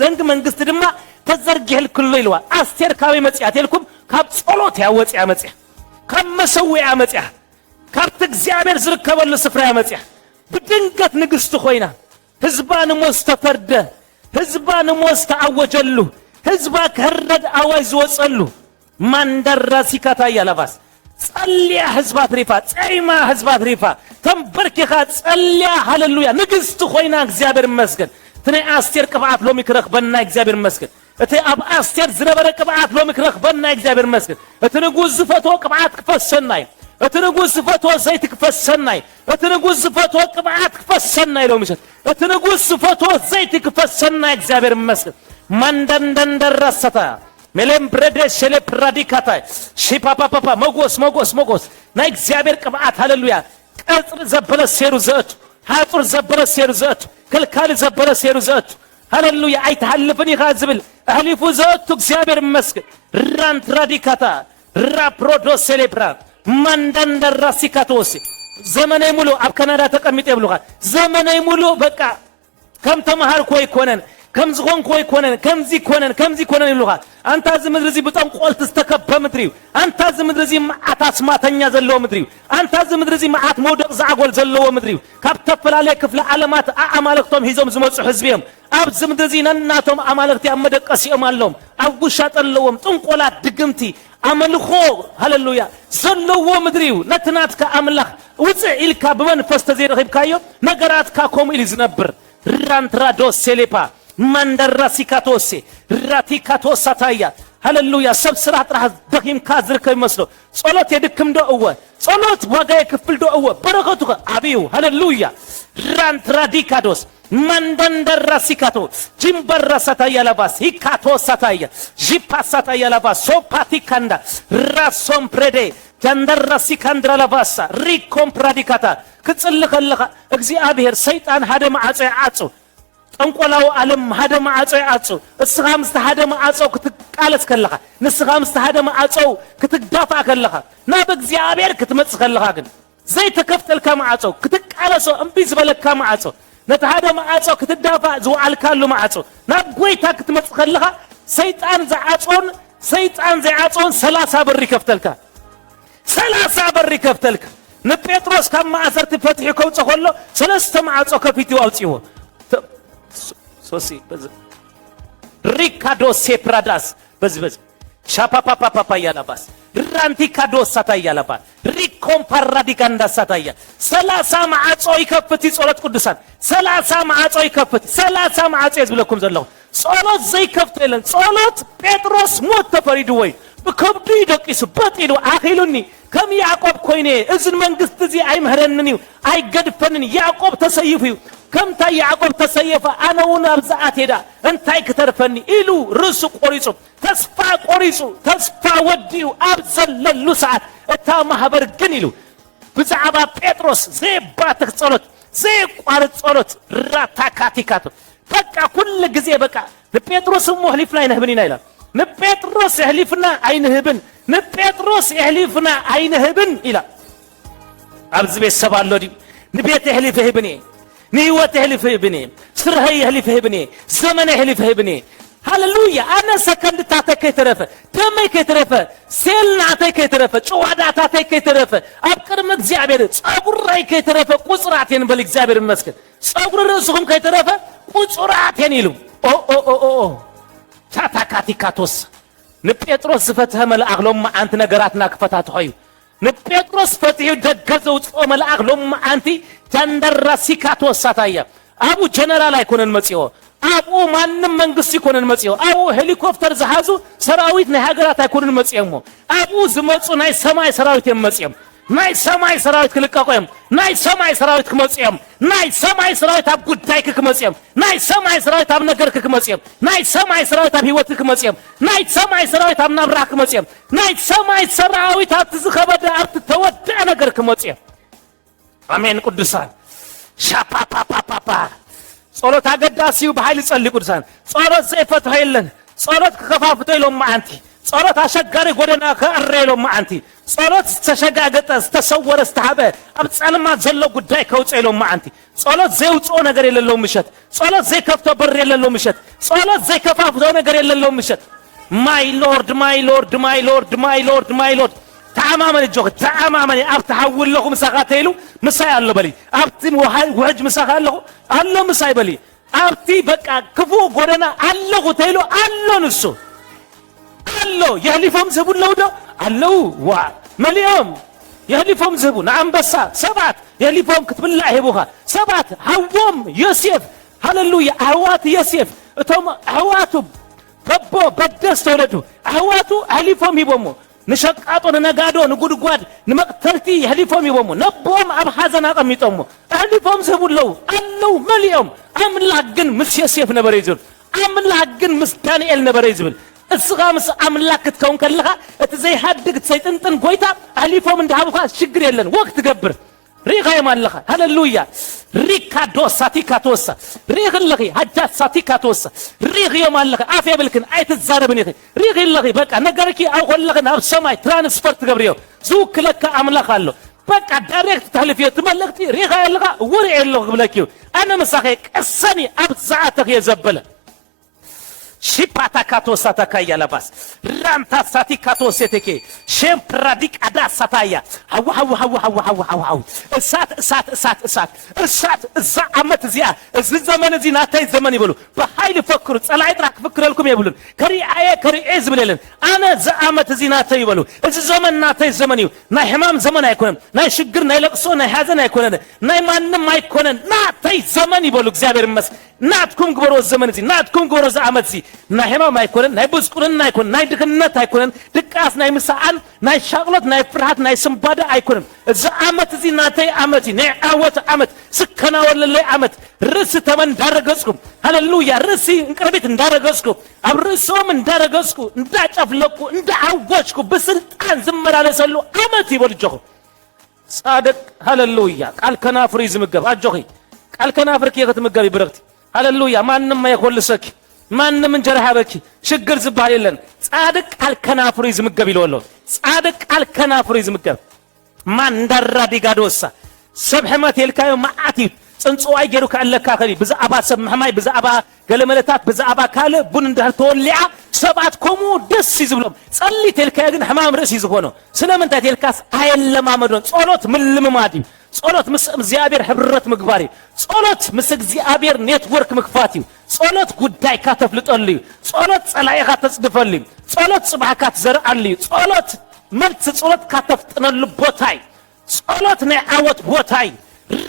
ዘንግ መንግስት ድማ ተዘርግህል ኩሉ ይልዋ አስቴር ካበ መጽያት ይልኩም ካብ ጸሎት ያወጽ ያመጽያ ከመሰው ያመጽያ ካብ እግዚአብሔር ዝርከበሉ ስፍራ ያመጽያ በድንገት ንግስት ሆይና ህዝባን ሞስተፈርደ ህዝባን ሞስተአወጀሉ ህዝባ ከረድ አዋጅ ወጸሉ ማንደራሲካታ ያለባስ ጸልያ ህዝባት ሪፋ ጸይማ ህዝባት ሪፋ ተንበርኪኻ ጸልያ ሃሌሉያ ንግስት ሆይና እግዚአብሔር ይመስገን ትኔ አስቴር ቅብዓት ሎሚ ክረኽበና እግዚአብሔር ይመስገን እቲ አብ አስቴር ዝነበረ ቅብዓት ሎሚ ክረኽበና እግዚአብሔር ይመስገን እቲ ንጉስ ዝፈቶ ቅብዓት ክፈሰናይ እቲ ንጉስ ዝፈቶ ዘይት ክፈሰናይ እቲ ንጉስ ዝፈቶ ቅብዓት ክፈሰናይ ሎሚ ሸት እቲ ንጉስ ዝፈቶ ዘይት ክፈሰናይ እግዚአብሔር ይመስገን ማንደንደንደራሰታ ሜለም ብረደ ሸለ ፕራዲካታ ሺፓፓፓ ሞጎስ ናይ እግዚአብሔር ቅብዓት ሃሌሉያ ቀጽር ዘበለ ሴሩ ዘእቱ ሃጥር ዘበለ ሴሩ ዘእቱ ከልካል ዘበለ ሴሩ ዘእቱ ሃሌሉያ አይተሐልፍኒ ኻዝብል አህሊፉ ዘእቱ እግዚአብሔር ይመስገን ራንት ራዲካታ ራፕሮዶ ሴሌብራ ማንደንደራሲካቶሲ ዘመናይ ሙሉ አብ ካናዳ ተቀምጤ ብሉኻ ዘመናይ ሙሉ በቃ ከም ተማሃር ኮይ ኮነን ከም ዝኾን ኮይ ኮነን ከምዚ ኮነን ይብሉኻ አንተ ዝምድርዚ በጠንቆል ተስተከበ ምድሪው አንተ ዝምድርዚ ማዓት አስማተኛ ዘለዎ ምድሪው አንተ ዝምድርዚ ማዓት መውደቅ ዛዕጎል ዘለዎ ምድሪው ካብ ተፈላለየ ክፍለ ዓለማት አማልክቶም ሂዞም ዝመጹ ህዝብዮም ኣብ ዝምድርዚ ነናቶም አማልክቲ አመደቀሲኦም ኣለዎም ኣብ ጉሻጠለዎም ጥንቆላት ድግምቲ አመልኾ ሃሌሉያ ዘለዎ ምድሪው ነትናትካ አምላኽ ውጽእ ኢልካ በመንፈስ ተዘይረኺብካዮ ነገራትካ ከምኡ ኢሉ ዝነብር ራንትራዶ ሴሌፓ ማንደራሲካቶሲ ራቲካቶሳታያ ሃሌሉያ ሰብ ስራ ጥራሕ ደኺምካ ዝርከብ ይመስሎ ጸሎት የድክም ደእወ ጸሎት ዋጋ የክፍል ደእወ በረከቱ አብዩ ሃሌሉያ ራንትራዲካዶስ ማንደንደራሲካቶ ጂምበራሳታያ ለባስ ሂካቶሳታያ ጂፓሳታያ ለባስ ሶፓቲካንዳ ራሶም ፕሬዴ ጃንደራሲካንድራ ለባሳ ሪኮም ፕራዲካታ ክጽልኸለኻ እግዚአብሔር ሰይጣን ሃደ ማዓጽ ያዓጽ ጠንቆላው ዓለም ሓደ ማዓጾ ያጾ እስኻ ምስ ሓደ ማዓጾ ክትቃለስ ከለኻ ንስኻ ምስ ሓደ ማዓጾ ክትዳፋ ከለኻ ናብ እግዚአብሔር ክትመጽ ከለኻ ግን ዘይተከፍተልካ ማዓጾ ክትቃለሶ እምቢ ዝበለካ ማዓጾ ነታ ሓደ ማዓጾ ክትዳፋ ዝውዓልካሉ ማዓጾ ናብ ጎይታ ክትመጽ ከለኻ ሰይጣን ዘይዓጾን 30 በር ይከፍተልካ 30 በር ይከፍተልካ ንጴጥሮስ ካብ ማዕሰርቲ ፈትሒ ከውጽ ከሎ 3 ማዓጾ ከፊቱ አውጽይዎ ሶሲ ሪካዶ ሴፕራዳስ በዝ ሻፓፓፓፓ ያላባስ ራንቲ ካዶ ሳታ ያላባ ሪኮምፓራዲጋንዳ ሳታ ያ 30 ማዓጾ ይከፍት ጸሎት ቅዱሳን 30 ማዓጾ ይከፍት 30 ማዓጾ ይዝብለኩም ዘለው ጸሎት ዘይከፍት የለን ጸሎት ጴጥሮስ ሞት ተፈሪዱ ወይ በከብዱ ይደቂሱ በጥሉ አኺሉኒ ከም ያዕቆብ ኮይኔ እዝን መንግስት እዚ አይምህረንኒ አይገድፈንን ያዕቆብ ተሰይፉ ከምታ ያዕቆብ ተሰየፈ አነውን አብዛአት ሄዳ እንታይ ከተርፈኒ ኢሉ ርሱ ቆሪጹ ተስፋ ወዲዩ አብዘለሉ ሰዓት እታ ማህበር ግን ኢሉ ብዛዕባ ጴጥሮስ ዘይባትክ ጸሎት ዘይቋርጥ ጸሎት ራታካቲካቱ በቃ ኩል ጊዜ በቃ ለጴጥሮስ ሞህሊፍና አይነህብንና ይላል ንጴጥሮስ ይህሊፍና አይነህብን ይላል አብዝ ቤተሰባሎ ዲ ንቤት ይህሊፍህ ብኔ ንህይወት ይህሊፍህ ብኔ ስርህ ይህሊፍህ ብኔ ዘመን ይህሊፍህ ብኔ ሃሌሉያ አነ ሰከንድ ታተይ ከይተረፈ ደመይ ከይተረፈ ሴልናተይ ከይተረፈ ጨዋዳታተይ ከይተረፈ አብቅርም እግዚአብሔር ጸጉራይ ከይተረፈ ቁጽራቴን በል እግዚአብሔር ይመስገን ጸጉር ርሱም ከይተረፈ ቁጽራቴን ይሉ ታታካቲካቶስ ንጴጥሮስ ዝፈትህ መልአክ ሎማ አንተ ነገራትና ክፈታት ሆዩ ንጴጥሮስ ፈትዩ ደገዘው ጾ መልአክ ሎማ አንቲ ጃንደራሲካቶስ ሳታያ አቡ ጀነራል አይኮነን መጽዮ አቡ ማንም መንግስት ይኮነን መጽዮ አቡ ሄሊኮፕተር ዘሃዙ ሰራዊት ናይ ሀገራት አይኮነን መጽየሞ አቡ ዝመጹ ናይ ሰማይ ሰራዊት የመጽየም ናይ ሰማይ ሰራዊት ክልቀቆም ናይ ሰማይ ሰራዊት ክመጽየም ናይ ሰማይ ሰራዊት አብ ጉዳይ ክመጽየም ናይ ሰማይ ሰራዊት አብ ነገር ክመጽየም ናይ ሰማይ ሰራዊት አብ ህይወት ክመጽየም ናይ ሰማይ ሰራዊት አብ ናብራ ክመጽየም ናይ ሰማይ ሰራዊት አብ ዝኸበደ አብ ተወደአ ነገር ክመጽየም አሜን ቅዱሳን ሻፓፓፓፓ ጸሎት አገዳሲው በኃይል ጸልይ ቅዱሳን ጸሎት ዘይፈትህ የለን ጸሎት ከከፋፍቶ ይሎም ማአንቲ ጸሎት አሸጋሪ ጎደና ከአሬሎ ማአንቲ ጸሎት ተሸጋገጠ ተሰወረ ተሐበ አብጻልማ ዘሎ ጉዳይ ከውጽሎ ማአንቲ ጸሎት ዘይውጾ ነገር የሌለው ምሸት ጸሎት ዘይከፍቶ በር የሌለው ምሸት ጸሎት ዘይከፋፍቶ ነገር የሌለው ምሸት ማይ ሎርድ تعامل الجوخ تعامل أبتحول لكم ساقاتيلو مساي الله بلي أبتي وحج مساق الله مساي بلي أبتي بقى كفو قرنا الله تيلو الله نسو الله يهلفهم زبون لو ده الله مليون يهلفهم زبون نعم بس 7 يهلفهم كتب الله يبوها 7 هوام يوسف هللويا هوات يوسف ثم هواتو كبو بدست ولدو هواتو هلفهم يبومو نشقاطو نغادو نغدغاد نمقتلتي يهلفهم يبومو نبوم اب حزن اقميطومو هلفهم زبون لو الله مليون املاك ግን ምስ ዮሴፍ ነበር ይዝል املاك ግን ምስ ዳንኤል ነበር ይዝብል እስጋምስ املاك ትከውን ከለኻ እቲ ዘይሐድግ ሰይጥንጥን ጎይታ هلفهم እንዳሃቡካ ችግር የለን ወቅት ገብር ريغا يمالخا هللويا ريكا دوسا تيكا توسا ريغ اللغي حجات ساتيكا توسا ريغ يمالخا عافية بالكن ايت الزاربني ريغ اللغي بقى نقركي اقول لغن اب سماي ترانسفرت قبريو زوك لك املاخ اللو بقى داريكت تحلفية تملكتي ريغا يلغا ورع اللغ بلكيو انا مساخيك السني اب زعاتك يزبله شيباتا كاتوسا تكايا لباس رانتا ساتي كاتوسي تكي شيم براديك ادا ساتايا هاو اسات زعمت زيا الزمن زي ناتاي زمن يبلو بحيل فكروا صلاي تراك فكر لكم يبلون كري ايز بللن انا زعمت زي ناتاي يبلو الزمن ناتاي زمن يو ناي حمام زمن ايكونن ناي شجر ناي لقصو ناي حزن ايكونن ناي مانم ايكونن ناتاي زمن يبلو እግዚአብሔር ይመስገን ናትኩም ግበሮ ዘመን زي ናትኩም ግበሮ ዘአመት زي ناي حمام ايكونن ناي بسقرن ناي كون ناي دكنت ايكونن دقاس ناي مسعان ناي شغلت ناي فرحت ناي سمبادا ايكونن زعمت زي ناتاي امت ناي عوت امت سكنا ولا امت رس تمن دارغسكم هللويا رسي انقربت እንዳረገስኩ አብርሶም እንዳረገስኩ እንዳጨፍለቁ እንዳአወጭኩ በስልጣን ዝመላለሰሉ አመት ይወልጆ صادق هللويا ቃል ከናፍር ይዝምገብ አጆኺ ቃል ከናፍር ከየት ምገብ ይብረክቲ ሃሌሉያ ማንም አይኮልሰክ ማንም እንጀራ ያበኪ ሽግር ዝባል የለን ጻድቅ አልከናፍሩ ይዝምገብ ይለወሎ ጻድቅ አልከናፍሩ ይዝምገብ ማን እንዳራ ዲጋዶሳ ሰብሕመት የልካዮ ማዓቲ ጽንጽዋይ ገሩ ካለካ ከሪ ብዛዕባ ሰብ መሕማይ ብዛዕባ ገለመለታት ብዛዕባ ካለ ቡን እንዳል ተወልዓ ሰባት ኮሙ ደስ ይዝብሎም ጸሊት የልካዮ ግን ሕማም ርእሲ ዝሆኖ ስለምንታይ የልካስ አየለማመዶን ጸሎት ምልምማዲ ጸሎት ምስ እግዚአብሔር ሕብረት ምግባሪ ጸሎት ምስ እግዚአብሔር ኔትወርክ ምግፋቲ ጸሎት ጉዳይ ካተፍልጠልዩ ጸሎት ጸላኢኻ ተጽድፈልዩ ጸሎት ጽባሕካ ትዘርአልዩ ጸሎት መልስ ጸሎት ካተፍጥነሉ ቦታይ ጸሎት ናይ ዓወት ቦታይ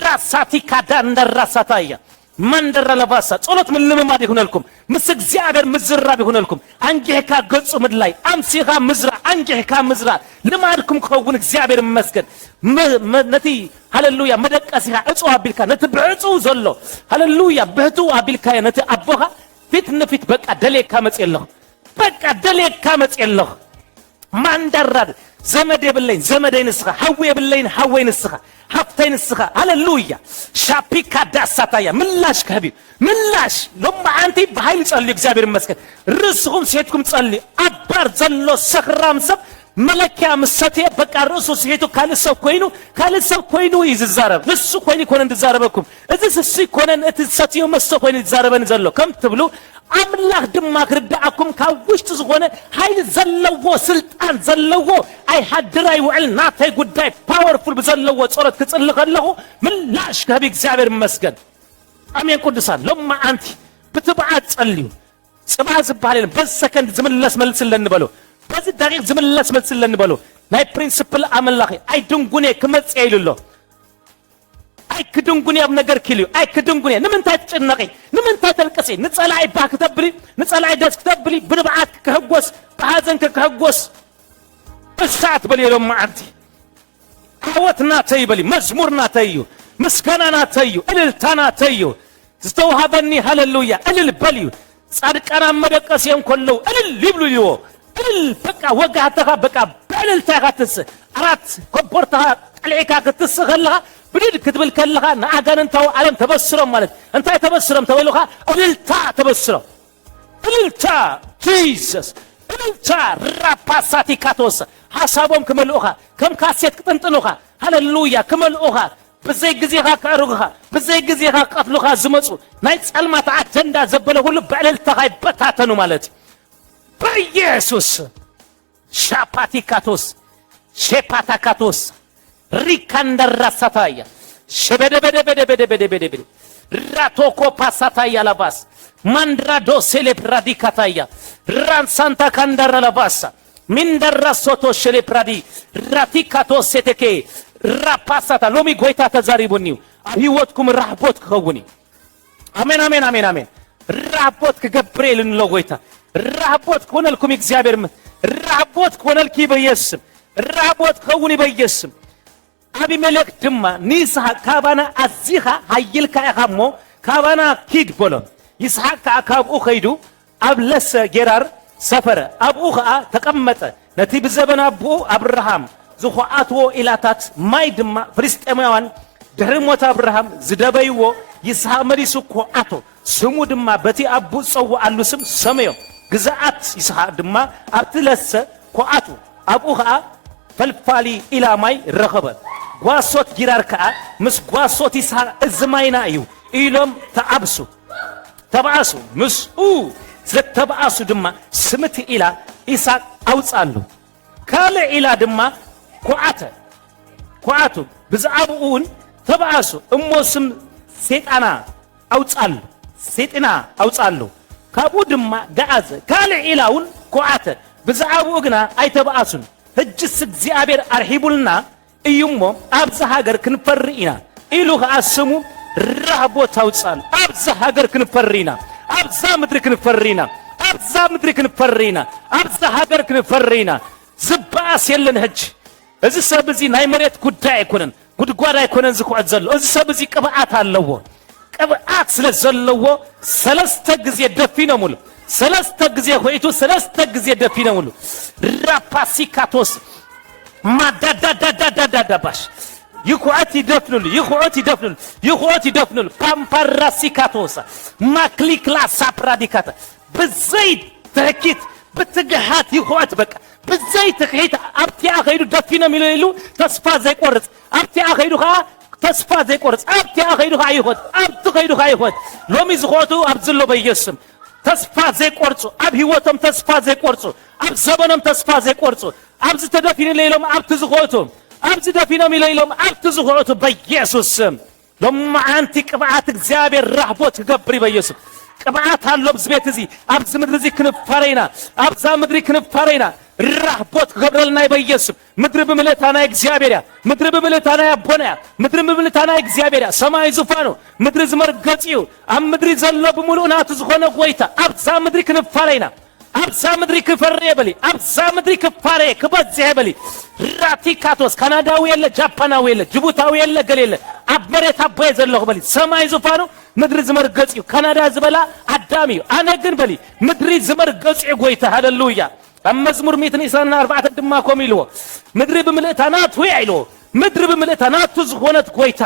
ራሳቲ ካዳ እንደራሳታያ መንደረ ለባሳ ጸሎት ምልምማድ ይሁንልኩም ምስ እግዚአብሔር ምዝራብ ይሁንልኩም አንጂካ ገጹ ምድላይ አምሲኻ ምዝራ አንጂካ ምዝራ ለማድኩም ከውን እግዚአብሔር ይመስገን ነቲ ሃሌሉያ መደቀሲኻ እጹ አቢልካ ነቲ ብዕጹ ዘሎ ሃሌሉያ በህቱ አቢልካ ነቲ አቦኻ ፊት ነፊት በቃ ደሌካ መጽየለህ በቃ ደሌካ መጽየለህ ማንደራድ ዘመድ የብለኝ ዘመድ ይንስኻ ሐዌ የብለኝ ሐዌ ይንስኻ ሀብታይን ስኻ ሃሌሉያ ሻፒካ ዳሳታያ ምላሽ ከቢ ምላሽ ለማ አንተ በኃይል ጸልይ እግዚአብሔር ይመስገን ርስኹም ሴትኩም ጸልይ አባር ዘሎ ሰክራም ሰብ መለኪያ ምሰቴ በቃ ርሱ ሴቱ ካልሰው ኮይኑ ይዝዛረብ ንሱ ኮይኑ ኮነ እንድዛረበኩም እዚ ስሲ ኮነን እቲ ሰትዮ መሰ ኮይኑ ይዛረበን ዘሎ ከም ትብሉ አምላክ ድማ ክርዳአኩም ካውሽት ዝሆነ ኃይል ዘለዎ ስልጣን ዘለዎ አይ ሐድራይ ውዕል ናታይ ጉዳይ ፓወርፉል በዘለዎ ጸሎት ክጽልኸለሁ ምላሽ ከቢ እግዚአብሔር ይመስገን አሜን ቅዱሳን ለማ አንቲ በትባዓት ጸልዩ ጽባህ ዝባልን በሰከንድ ዝምለስ መልስልን በሉ በዚህ ዳቂቅ ዝምለስ መልስልን በሉ ናይ ፕሪንሲፕል አምላክ አይ ድንጉኔ ከመጽ ይልሎ አይ ክድንጉኔ አብ ነገር ኪልዩ አይ ክድንጉኔ ንምንታይ ተጨነቂ ንምንታይ ተልቀሲ ንጸላይ ባክ ተብሊ ንጸላይ ደስ ተብሊ ብንባዓት ከህጎስ በሐዘን ከህጎስ እሳት በሌሎም ማዕንቲ አወትና ተይበሊ መዝሙርና ተዩ ምስጋናና ተዩ እልልታና ተዩ ዝተውሃበኒ ሃሌሉያ እልል በልዩ ጻድቃና መደቀስ የንኮለው እልል ሊብሉ ይዎ እልል በቃ ወጋህተኻ በቃ በእልልታኻ ትስ አራት ኮቦርታ ቀልዒካ ክትስኸለኻ بديد كتب الكلها نعجن انتوا علم تبصرهم مالك انت تبصرهم تقولها أللتا تبصرهم أللتا جيسس أللتا راباساتي كاتوس حسابهم كملوها كم كاسيت كتنتنوها هاللويا كملوها بزي جزيها كاروها بزي جزيها قتلوها زمصو نايت علمات عجندا زبله كله بأللتا هاي بتاتنو مالتي بيسوس شاباتي كاتوس شيباتا كاتوس ሪካንደር ራሳታያ ሸበደበደበደበደበደበደ ራቶኮ ፓሳታያ ለባስ ማንድራዶ ሴሌብራዲካታያ ራንሳንታ ካንደር ለባስ ሚንደራሶቶ ሸሌብራዲ ራቲካቶ ሴተኬ ራፓሳታ ሎሚ ጎይታ ተዛሪቡኒው ህይወትኩም ራህቦት ከውኒ አሜን አሜን አሜን አሜን ራህቦት ከገብርኤልን ለጎይታ ራህቦት ኮነልኩም እግዚአብሔር ራህቦት ኮነልኪ በኢየሱስ ራህቦት ከውኒ በኢየሱስ አቢ መለክ ድማ ኒስሐ ካባና አዚኻ ሃይልካ ያኻሞ ካባና ኪድ ቦሎ ይስሐቅ ከአካብኡ ኸይዱ አብለሰ ጌራር ሰፈረ አብኡ ኸአ ተቀመጠ ነቲ ብዘበና አብኡ አብርሃም ዝኹዓትዎ ኢላታት ማይ ድማ ፍልስጤማውያን ድሕሪ ሞት አብርሃም ዝደበይዎ ይስሐቅ መሪሱ ኹዓቶ ስሙ ድማ በቲ አብኡ ዝጸውዓሉ ስም ሰመዮ ግዛአት ይስሐቅ ድማ ኣብትለሰ ኹዓቱ አብኡ ኸአ ፈልፋሊ ኢላማይ ረኸበ ጓሶት ጊራር ከአ ምስ ጓሶት ይስሐቅ እዝማይና እዩ ኢሎም ተባአሱ ምስኡ ስለተባአሱ ድማ ስምቲ ኢላ ይስሐቅ አውጻሉ ካለ ኢላ ድማ ኳዓቱ ብዛዕቡኡን ተባአሱ እሞስም ሴጣና አውጻሉ ካብኡ ድማ ገዓዘ ካለ ኢላውን ኳዓተ ብዛዕቡኡ ግና አይተባአሱን ህጅስ እግዚአብሔር አርሂቡልና እዩሞ አብዛ ሀገር ክንፈርኢና ኢሉ ከአስሙ ራህቦት አውጻሉ አብዛ ሀገር ክንፈርኢና አብዛ ምድር ክንፈርኢና አብዛ ምድር ክንፈርኢና አብዛ ሀገር ክንፈርኢና ዝባስ የለን ህጅ እዚ ሰብ እዚ ናይ መሬት ጉዳይ አይኮነን ጉድጓድ አይኮነን ዝኩዕት ዘሎ እዚ ሰብ እዚ ቅብዓት አለዎ ቅብዓት ስለዘለዎ ሰለስተ ጊዜ ደፊነ ሙሉ ሰለስተ ጊዜ ሆይቱ ሰለስተ ጊዜ ደፊነ ሙሉ ራፓሲካቶስ ማዳዳዳዳዳዳባሽ ይኹዓት ይደፍኑል ፓምፓራሲካቶሳ ማክሊክላ ሳፕራዲካታ በዘይት ተኪት በትግሃት ይኹዓት በቃ በዘይት ተኪት ኣብቲ ኣኸይዱ ደፊኖ ሚሉ ተስፋ ዘይቆርጽ ኣብቲ ኣኸይዱ ኸዓ ተስፋ ዘይቆርጽ ኣብቲ ኣኸይዱ ኸዓ ይኹዓት ኣብቲ ኸይዱ ኸዓ ይኹዓት ሎሚ ዝኹዓቱ ኣብዝሎ በኢየሱስ ተስፋ ዘይቆርጹ ኣብ ህይወቶም ተስፋ ዘይቆርጹ ኣብ ዘመኖም ተስፋ ዘይቆርጹ ኣብዚ ተደፊኑ ለይሎም ኣብቲ ዝኹዓቱ ኣብዚ ደፊኖም ኢሎም ኣብቲ ዝኹዓቱ በኢየሱስ ሎማዓንቲ ቅብዓት እግዚአብሔር ራህቦት ክገብር በኢየሱስ ቅብዓት ኣሎ ብዝቤት እዚ ኣብዚ ምድሪ እዚ ክንፋረይና ኣብዛ ምድሪ ክንፋረይና ራህቦት ክገብረልና በኢየሱስ ምድሪ ብምልእታና እግዚአብሔር ምድሪ ብምልእታና ያቦና ምድሪ ብምልእታና እግዚአብሔር ሰማይ ዙፋኑ ምድሪ ዝመርገጽዩ ኣብ ምድሪ ዘሎ ብምሉእናቱ ዝኾነ ጎይታ ኣብዛ ምድሪ ክንፋረይና ኣብዛ ምድሪ ክፈርየ በሊ ኣብዛ ምድሪ ክፋረየ ክበዝሕ በሊ ራቲካቶስ ካናዳዊ የለ ጃፓናዊ የለ ጅቡታዊ የለ ገለ የለ ኣብ መሬት ኣቦየ ዘለኹ በሊ ሰማይ ዙፋኑ ምድሪ ዝመርገጽዩ ካናዳ ዝበላ ኣዳሚ ኣነ ግን በሊ ምድሪ ዝመርገጽዩ ጎይታ ሃሌሉያ ኣብ መዝሙር 124 ድማ ከምኡ ኢልዎ ምድሪ ብምልእታ ናቱ ኢልዎ ምድሪ ብምልእታ ናቱ ዝኾነት ጎይታ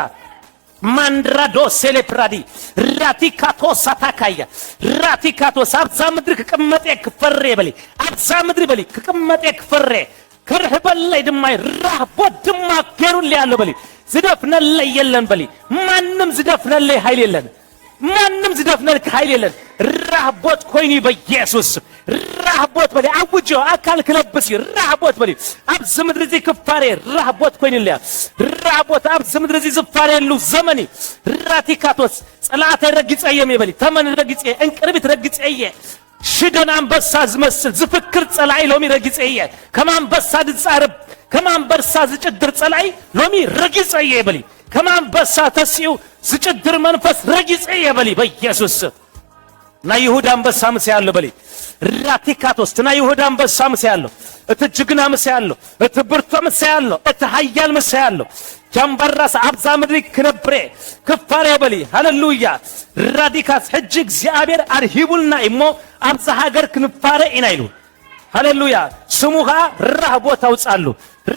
ማንድራዶ ሴሌፕራዲ ራቲካቶስ አታካያ ራቲካቶስ ኣብዛ ምድሪ ክቅመጥ ክፈሬ በሊ ኣብዛ ምድሪ በሊ ክቅመጥ ክፈሬ ክርህበለይ ድማ ራህቦት ድማ ገሩልይ ኣሎ በሊ ዝደፍነለይ የለን በሊ ማንም ዝደፍነለይ ኃይል የለን ማንም ዝደፍነልክ ኃይል የለን ራህቦት ኮይኑ በኢየሱስ ራህቦት በሊ አውጆ አካል ክለብስ ራህቦት በሊ ኣብዚ ምድሪ እዚ ክፋሬ ራህቦት ኮይኑልያ ራህቦት ኣብዚ ምድሪ እዚ ዝፋሬሉ ዘመኒ ራቲካቶስ ጸላእተ ረግጸየ በሊ ተመን ረግጸየ እንቅርቢት ረግጸየ ሽደን አንበሳ ዝመስል ዝፍክር ጸላኢ ሎሚ ረግጸየ ከማንበሳ ዝጻርብ ከማንበሳ ዝጭድር ጸላኢ ሎሚ ረግጸየ በሊ ከማንበሳ ተሲኡ ዝጭድር መንፈስ ረግጸየ በሊ በኢየሱስ ና ይሁዳ አንበሳ ምሳያለ በሊ ራቲካቶስ ና ይሁዳ አንበሳ ምሳያለ እትጅግና ምሳያለ እትብርቶ ምሳያለ እትሃያል ምሳያለ ጃምባራስ ኣብዛ ምድሪ ክነብሬ ክፋሬ በሊ ሃሌሉያ ራዲካስ ሕጂ እግዚአብሔር አርሂቡልና እሞ ኣብዛ ሃገር ክንፋሬ ኢና ኢሉ ሃሌሉያ ስሙኻ ራህቦት አውጻሉ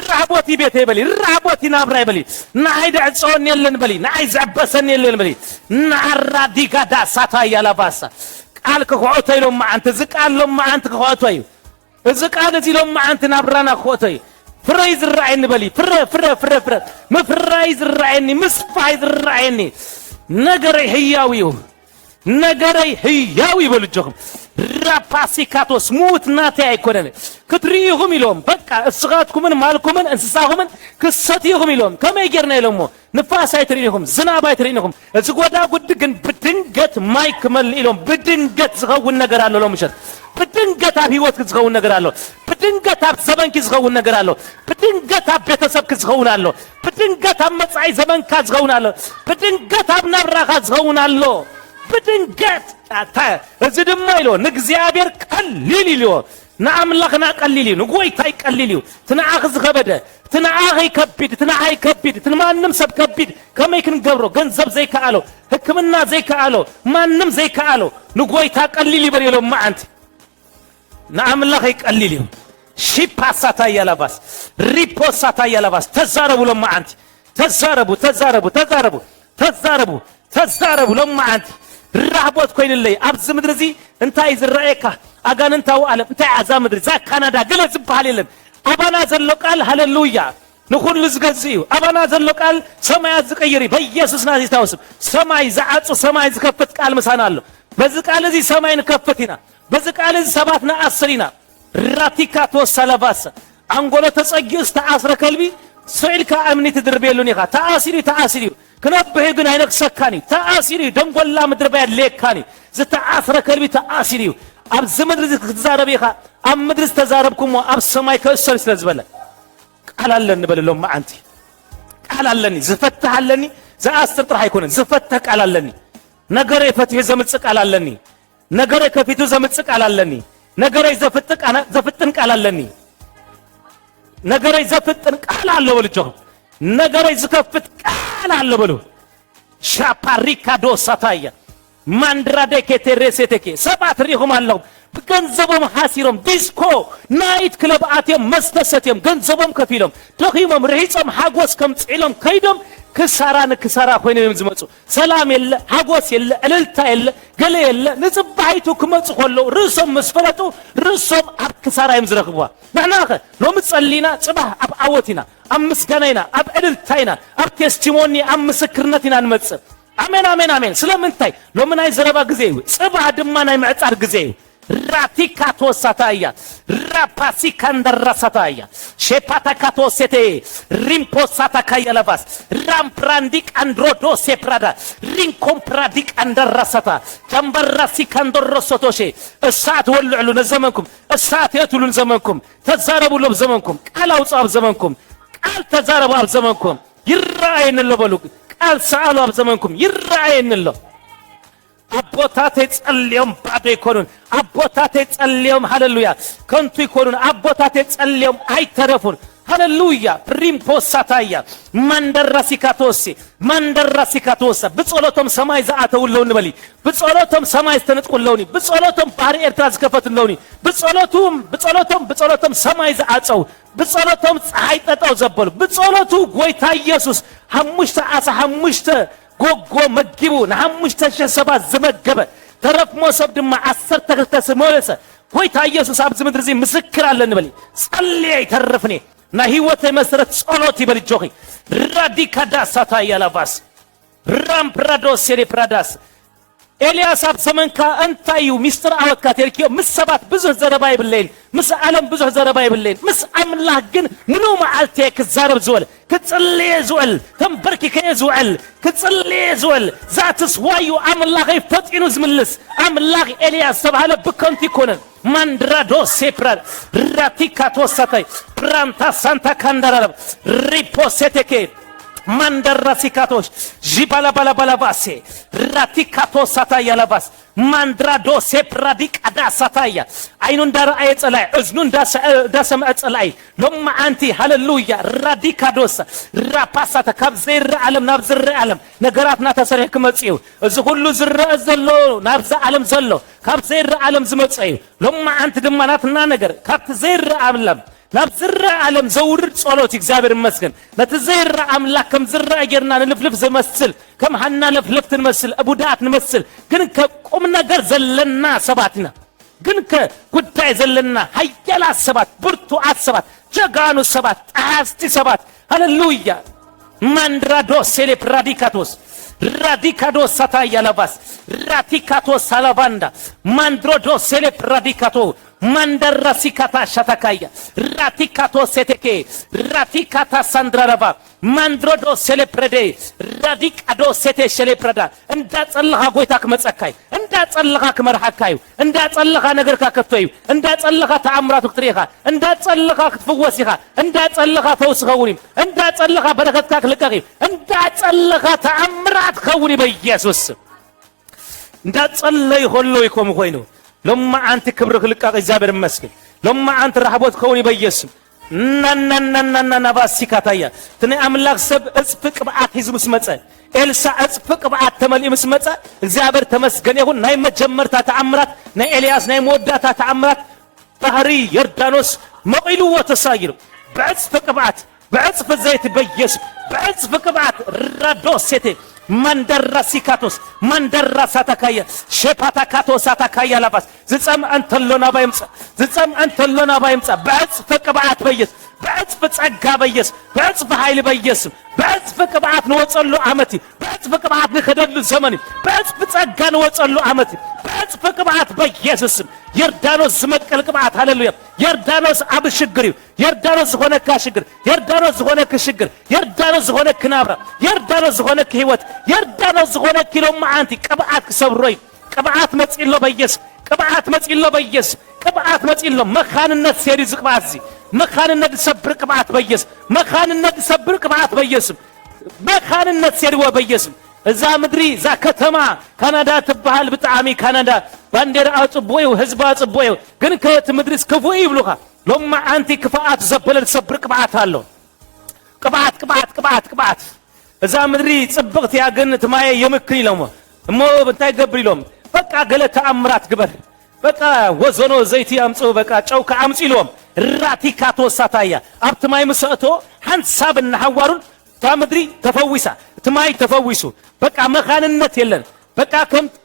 ራህቦት ይቤቴ በሊ ራህቦት ይናብራ በሊ ናይደ ጾን የለን በሊ ናይ ዘበሰን የለን በሊ ናራዲጋዳ ሳታ ያላባሳ ቃል ከሆተ ይሎም ማንተ ዝቃሎም ማንተ ከሆተ እዩ ዝቃል እዚሎም ማንተ ናብራና ከሆተ ፍራይዝ ራይን በሊ ፍረ መፍራይዝ ራይን ምስፋይዝ ራይን ነገረይ ህያዊው ነገረይ ህያዊ በልጆም ራፓሲካቶስ ሙት ናቴ አይኮነን ክትሪሁም ይሎም በቃ እስጋትኩምን ማልኩምን እንስሳሁምን ክሰትይሁም ይሎም ከመይገርና ይሎሞ ንፋስ አይትሪሁም ዝናብ አይትሪሁም እዝጎዳ ጉድ ግን በድንገት ማይክ መል ይሎም በድንገት ዝኸውን ነገር አለ ለምሸት በድንገት ኣብ ህይወት ዝኸውን ነገር አለ በድንገት ኣብ ዘመንኪ ዝኸውን ነገር አለ በድንገት ኣብ ቤተሰብክ ዝኸውን አለ በድንገት ኣብ መጻኢ ዘመንካ ዝኸውን አለ በድንገት ኣብ ናብራኻ ዝኸውን አለ በድንገት እዚ ድማ ኢሎ ንእግዚአብሔር ቀሊል ኢሎ ንኣምላኽና ቀሊል እዩ ንጎይታ ይቀሊል እዩ ትንዓኽ ዝኸበደ ትንዓኽ ይከቢድ ትንዓኽ ይከቢድ ትንማንም ሰብ ከቢድ ከመይ ክንገብሮ ገንዘብ ዘይከኣሎ ሕክምና ዘይከኣሎ ማንም ዘይከኣሎ ንጎይታ ቀሊል ይበል ኢሎ ማዓንቲ ንኣምላኽ ይቀሊል እዩ ሺፓሳታ ያላባስ ሪፖሳታ ያላባስ ተዛረቡ ሎ ማዓንቲ ተዛረቡ ሎ ማዓንቲ ራህቦት ኮይንለይ ኣብዚ ምድሪ እዚ እንታይ ዝረአየካ ኣጋንንታዊ ዓለም እንታይ ኣዛ ምድሪ ዛ ካናዳ ገለ ዝበሃል የለን ኣባና ዘሎ ቃል ሃሌሉያ ንኹሉ ዝገዝእ እዩ ኣባና ዘሎ ቃል ሰማያት ዝቀይር እዩ በኢየሱስ ናዚ ታውስም ሰማይ ዝዓፁ ሰማይ ዝከፍት ቃል ምሳና ኣሎ በዚ ቃል እዚ ሰማይ ንከፍት ኢና በዚ ቃል እዚ ሰባት ንኣስር ኢና ራቲካቶስ ሰለባስ አንጎሎ ተጸጊኡ ዝተኣስረ ከልቢ ስዒልካ እምኒ ትድርቤሉን ኢኻ ተኣሲሩ كنبه ግን አይነክሰካኒ ተአሲሪ ደንጎላ ምድር ባይ ለካኒ ዝተአስረ ከልቢ ተአሲሪ ኣብ ዘመድር ዝዛረበይኻ ኣብ ምድር ተዛረብኩም ኣብ ሰማይ ከሰር ስለዝበለ ቃል አለን በለሎም ማዓንቲ ቃል አለኒ ዝፈተሃለኒ ዘአስር ጥራይ አይኮነን ዝፈተህ ቃል አለኒ ነገረ ፈትህ ዘምጽ ቃል አለኒ ነገረ ከፊቱ ዘምጽ ቃል አለኒ ነገረ ዘፍጥን ቃል አለኒ ነገረ ዘፍጥን ቃል አለ ወልጆ ነገረ ዝከፍት ቃል አለ በሉ ሻፓሪካ ዶሳታያ ማንድራደ ከተረሰተከ ሰባት ሪሁም አለው ገንዘቦም ሐሲሮም ዲስኮ ናይት ክለብ አትዮም መስተሰትዮም ገንዘቦም ከፊሎም ደኺሞም ርሂጾም ሓጎስ ከም ጽኢሎም ከይዶም ክሳራ ኮይኖም ዝመጹ ሰላም የለ ሓጎስ የለ እልልታ የለ ገለ የለ ንጽባይቱ ክመጹ ከለው ርእሶም መስፈለጡ ርእሶም ኣብ ክሳራ እዮም ዝረኽብዋ ንሕናኸ ሎሚ ጸሊና ጽባህ ኣብ ዓወቲና ኣብ ምስጋናይና ኣብ እልልታይና ኣብ ቴስቲሞኒ ኣብ ምስክርነት ኢና ንመጽእ አሜን አሜን አሜን ስለምንታይ ሎሚ ናይ ዘረባ ጊዜ እዩ ጽባህ ድማ ናይ ምዕጻር ጊዜ እዩ ራቲካቶ ሳታያ ራፓሲካ እንደራሳታያ ሼፓታካቶ ሴቴ ሪምፖ ሳታካያ ለባስ ራምፕራንዲክ አንድሮዶ ሴፕራዳ ሪንኮምፕራዲክ አንደራሳታ ጀምበራሲካ እንደረሶቶሼ እሳት ወልዕሉ ነዘመንኩም እሳት የትሉ ነዘመንኩም ተዛረቡ ለው ዘመንኩም ቃል አውጻ ዘመንኩም ቃል ተዛረቡ አብ ዘመንኩም ይራአየን ለበሉ ቃል ሰአሉ አብ ዘመንኩም ይራአየን ለው አቦታቴ ጸልዮም ባዶ ይኮኑን አቦታቴ ጸልዮም ሃሌሉያ ከንቱ ይኮኑን አቦታቴ ጸልዮም አይተረፉን ሃሌሉያ ሪምፖሳታያ ማንደራሲካቶስ በጸሎቶም ሰማይ ዘአተውለውን በሊ በጸሎቶም ሰማይ ተነጥቁለውኒ በጸሎቶም ባህር ኤርትራ ዝከፈትለውኒ በጸሎቶም ሰማይ ዘአጸው በጸሎቶም ፀሐይ ጠጣው ዘበሉ በጸሎቱ ጎይታ ኢየሱስ 5 ጎጎ መግቡ ነ5,000 ዘመገበ ተረፍሞ ሰብ ድማ 12 ሞለሰ ጎይታ ኢየሱስ አብ ዝምድር እዚ ምስክር አለን በሊ ጸልየ ይተርፍኒ ና ህይወት መሰረት ጸሎት ይበል ጆኺ ራዲካዳ ሳታ ያላባስ ራምፕራዶ ሴሬ ፕራዳስ ኤልያስ አብ ዘመንካ እንታዩ ሚስጥር አወካት የልኪዮ ምሰባት ብዙ ዘረባ ይብለኝ ምስ ዓለም ብዙ ዘረባ ይብለኝ ምስ አምላክ ግን ምኑ መዓልቴ ክዛረብ ዝወል ክጽልይ ዝወል ተንበርኪከ ዝወል ክጽልይ ዝወል ዛትስ ዋዩ አምላክ ይፈጥኑ ዝምልስ አምላክ ኤልያስ ተባለ በከንቱ ይኮነን ማንድራዶ ሴፕራድ ራቲካቶ ሳታይ ፕራንታ ሳንታ ካንዳራብ ሪፖሴቴኬ ማንደራሲካቶሽ ጂባላባላባላባሴ ራቲካቶ ሳታያ ለባስ ማንድራዶ ሴፕራዲክ አዳ ሳታያ አይኑ እንዳራአየ ጸላይ እዝኑ እንዳሰማዕ ጸላይ ሎማ አንቲ ሃሌሉያ ራዲካዶስ ራፓሳታ ካብ ዘይረ ዓለም ናብ ዝረ ዓለም ነገራትና ተሰሪሕ ክመጽዩ እዚ ሁሉ ዝረ ዘሎ ናብ ዛ ዓለም ዘሎ ካብ ዘይረ ዓለም ዝመጽዩ ሎማ አንቲ ድማ ናትና ነገር ካብ ዘይረ ዓለም ናብ ዝረ ዓለም ዘውርድ ጸሎት እግዚአብሔር ይመስገን ለተዘይረ አምላክ ከም ዝረ አገርና ንልፍልፍ ዘመስል ከም ሐና ለፍልፍት ንመስል አቡዳት ንመስል ግን ከቁም ነገር ዘለና ሰባትና ግን ከጉዳይ ዘለና ኃያላ ሰባት ብርቱ ሰባት ጀጋኑ ሰባት አስቲ ሰባት ሃሌሉያ ማንድራዶ ሴሌፕራዲካቶስ ራዲካዶስ ሳታያ ለባስ ራቲካቶስ ሳላቫንዳ ማንድሮዶ ሴሌፕራዲካቶ ማንደራሲካታ ሻታካያ ራቲካቶ ሴቴኬ ራቲካታ ሳንድራራባ ማንድሮዶ ሴሌፕሬዴ ራዲካዶ ሴቴ ሴሌፕረዳ እንዳጸለኻ ጎይታክ መጸካይ እንዳጸለኻ ከመርሐካዩ እንዳጸለኻ ነገርካ ከፈዩ እንዳጸለኻ ተአምራቱ ክትሪኻ እንዳጸለኻ ክትፈወሲኻ እንዳጸለኻ ተውስኸውኒ እንዳጸለኻ በረከትካ ክልቀኺ እንዳጸለኻ ተአምራት ኸውኒ በኢየሱስ እንዳጸለይ ሆሎ ይኮም ኮይኑ لما أنت كبرك لك إجابة مسكين لما أنت رحبوت كوني بيسم نباسيكاتايا تني أملاك سب أسفك بعات هزم سمتة إلسا أسفك بعات تملي مسمتة إجابة تمسكين يقول ناي مجمر تتعمرات ناي إلياس ناي مودة تتعمرات بحري يردانوس مقيلو وتساير بعسفك بعسف الزيت بيسم بعسفك بعات رادوسيتي ማንደራሲካቶስ ማንደራሳታካያ ሸፓታካቶ ሳታካያ ለባስ ዝጸም አንተሎና ባይምጻ በጽፈ ቅብዓት በየስ በጽፈ ጸጋ በየስ በጽፈ ኃይል በየስ በጽፈ ቅብዓት ንወጸሉ ዓመት በጽፈ ቅብዓት ንከደሉ ዘመን በጽፈ ጸጋ ንወጸሉ ዓመት በጽፈ ቅብዓት በኢየሱስ يردانوس زمكل قبعات هاللويا يردانوس أب الشجر يردانوس هناك شجر يردانوس هناك شجر يردانوس هناك نابرة يردانوس هناك هيوت يردانوس هناك كيلو معانتي قبعات سبروي قبعات متسيلو بيس قبعات متسيلو بيس قبعات متسيلو مخان الناس سيري زقبازي مخان الناس سبر قبعات بيس مخان الناس سبر قبعات بيس مخان الناس سيري وبيس إذا مدري إذا كتما كندا تبهال بتعامي كندا باندير أصبويو حزب أصبويو كن كت مدرس كفوي بلوها لما أنتي كفاءات زبل الصبر قبعات هالو قبعات إذا مدري صبغت يا جنة ماي يمكني لهم مو بنتاي قبري لهم بقى قلت أمرات قبر በቃ ወዘኖ ዘይት ያምጹ በቃ ጨው ከአምጽ ይሎም ራቲካቶ ሳታያ አብትማይ መስአቶ ሐንሳብና ሐዋሩን ታምድሪ ተፈውሳ ትማይ ተፈውሱ በቃ መኻንነት የለን በቃ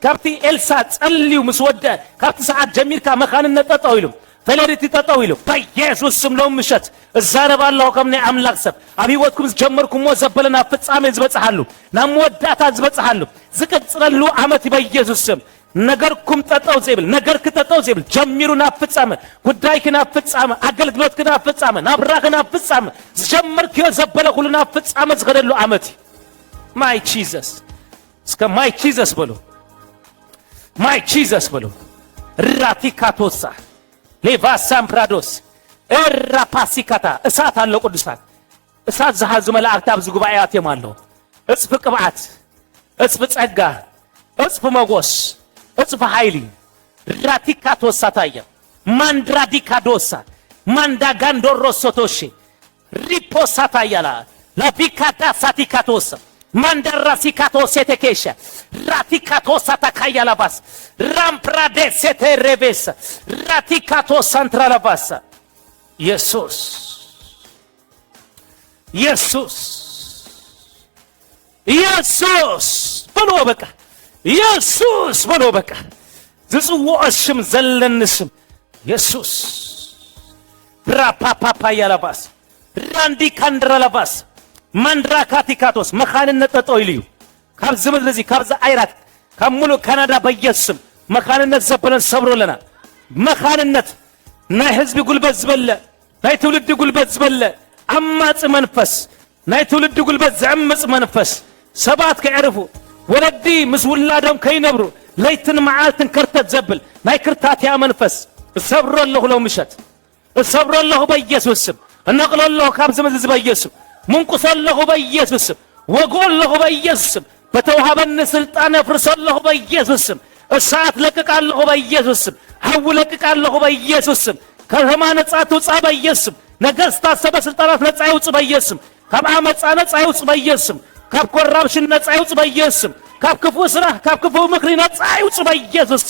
ካብቲ ኤልሳ ጸልዩ ምስወደ ካብቲ ሰዓት ጀሚርካ መኻንነት ጠጣው ይሉ ፈለሪት ጠጣው ይሉ በኢየሱስ ስም ነው ምሸት እዛረባላሁ ከምኔ አምላክ ሰብ አብይወትኩም ጀመርኩም ወዘበለና ፍጻሜ ዝበጽሐሉ ናምወዳታ ዝበጽሐሉ ዝቀጽረሉ አመት በኢየሱስ ስም ነገርኩም ጠጣው ዘይብል ነገርክ ጠጣው ዘይብል ጀሚሩና ፍጻሜ ጉዳይክና ፍጻሜ አገልግሎትክና ፍጻሜ ናብራክና ፍጻሜ ዝጀመርክ የዘበለ ሁሉና ፍጻሜ ዝገደሉ አመት ማይ ጂሰስ እስከ ማይ ጂሰስ በሉ ማይ ጂሰስ በሉ ራቲካቶሳ ሌቫሳም ፕራዶስ ራፓሲካታ እሳት አለ ቅዱሳን እሳት ዘሃዙ መላእክት አብዙ ጉባኤያት የማለው እጽፍ ቅብዓት እጽፍ ጸጋ እጽፍ መጎስ እጽፍ ኃይሊ ራቲካቶሳ ታየ ማንድራዲካዶሳ ማንዳጋንዶሮሶቶሺ ሪፖሳታ ያላ ላቪካታ ሳቲካቶሳ ማንደራሲካቶ ሴተኬሻ ራቲካቶ ሳታካያላባስ ራምፕራዴ ሴተሬቤስ ራቲካቶ ሳንትራላባስ ኢየሱስ ኢየሱስ ኢየሱስ በሎ በቃ ኢየሱስ በሎ በቃ ዝጽዋሽም ዘለንስም ኢየሱስ ብራፓፓፓ ያላባስ ራንዲ ካንድራላባስ ማንድራካቲካቶስ መኻንነት ጠጣው ይልዩ ካብዝ ምድርዚ ካብዝ አይራት ከሙሉ ካናዳ በየስም መኻንነት ዘበለን ሰብሮለና መኻንነት ናይ ህዝብ ጉልበት ዝበለ ናይ ትውልድ ጉልበት ዝበለ አማጽ መንፈስ ናይ ትውልድ ጉልበት ዘዕምጽ መንፈስ ሰባት ከዕርፉ ወለዲ ምስ ውላዶም ከይነብሩ ለይትን መዓልትን ከርተት ዘብል ናይ ክርታትያ መንፈስ ሰብሮለሁ ለው ምሸት ሰብሮለሁ በኢየሱስ ስም እነቅሎለሁ ካብዝ ምድርዚ በኢየሱስ منقصله بيسوس وقوله بيسوس بتوهبن سلطان فرسله بيسوس الساعة لك الله بيسوس حولك الله بيسوس كما نصاتو صاب بيسوس نغستا سب سلطانات نصايوص بيسوس كما عمصا نصايوص بيسوس كاب كورابشن نصايوص بيسوس كاب كفو سرا كاب كفو مكري نصايوص بيسوس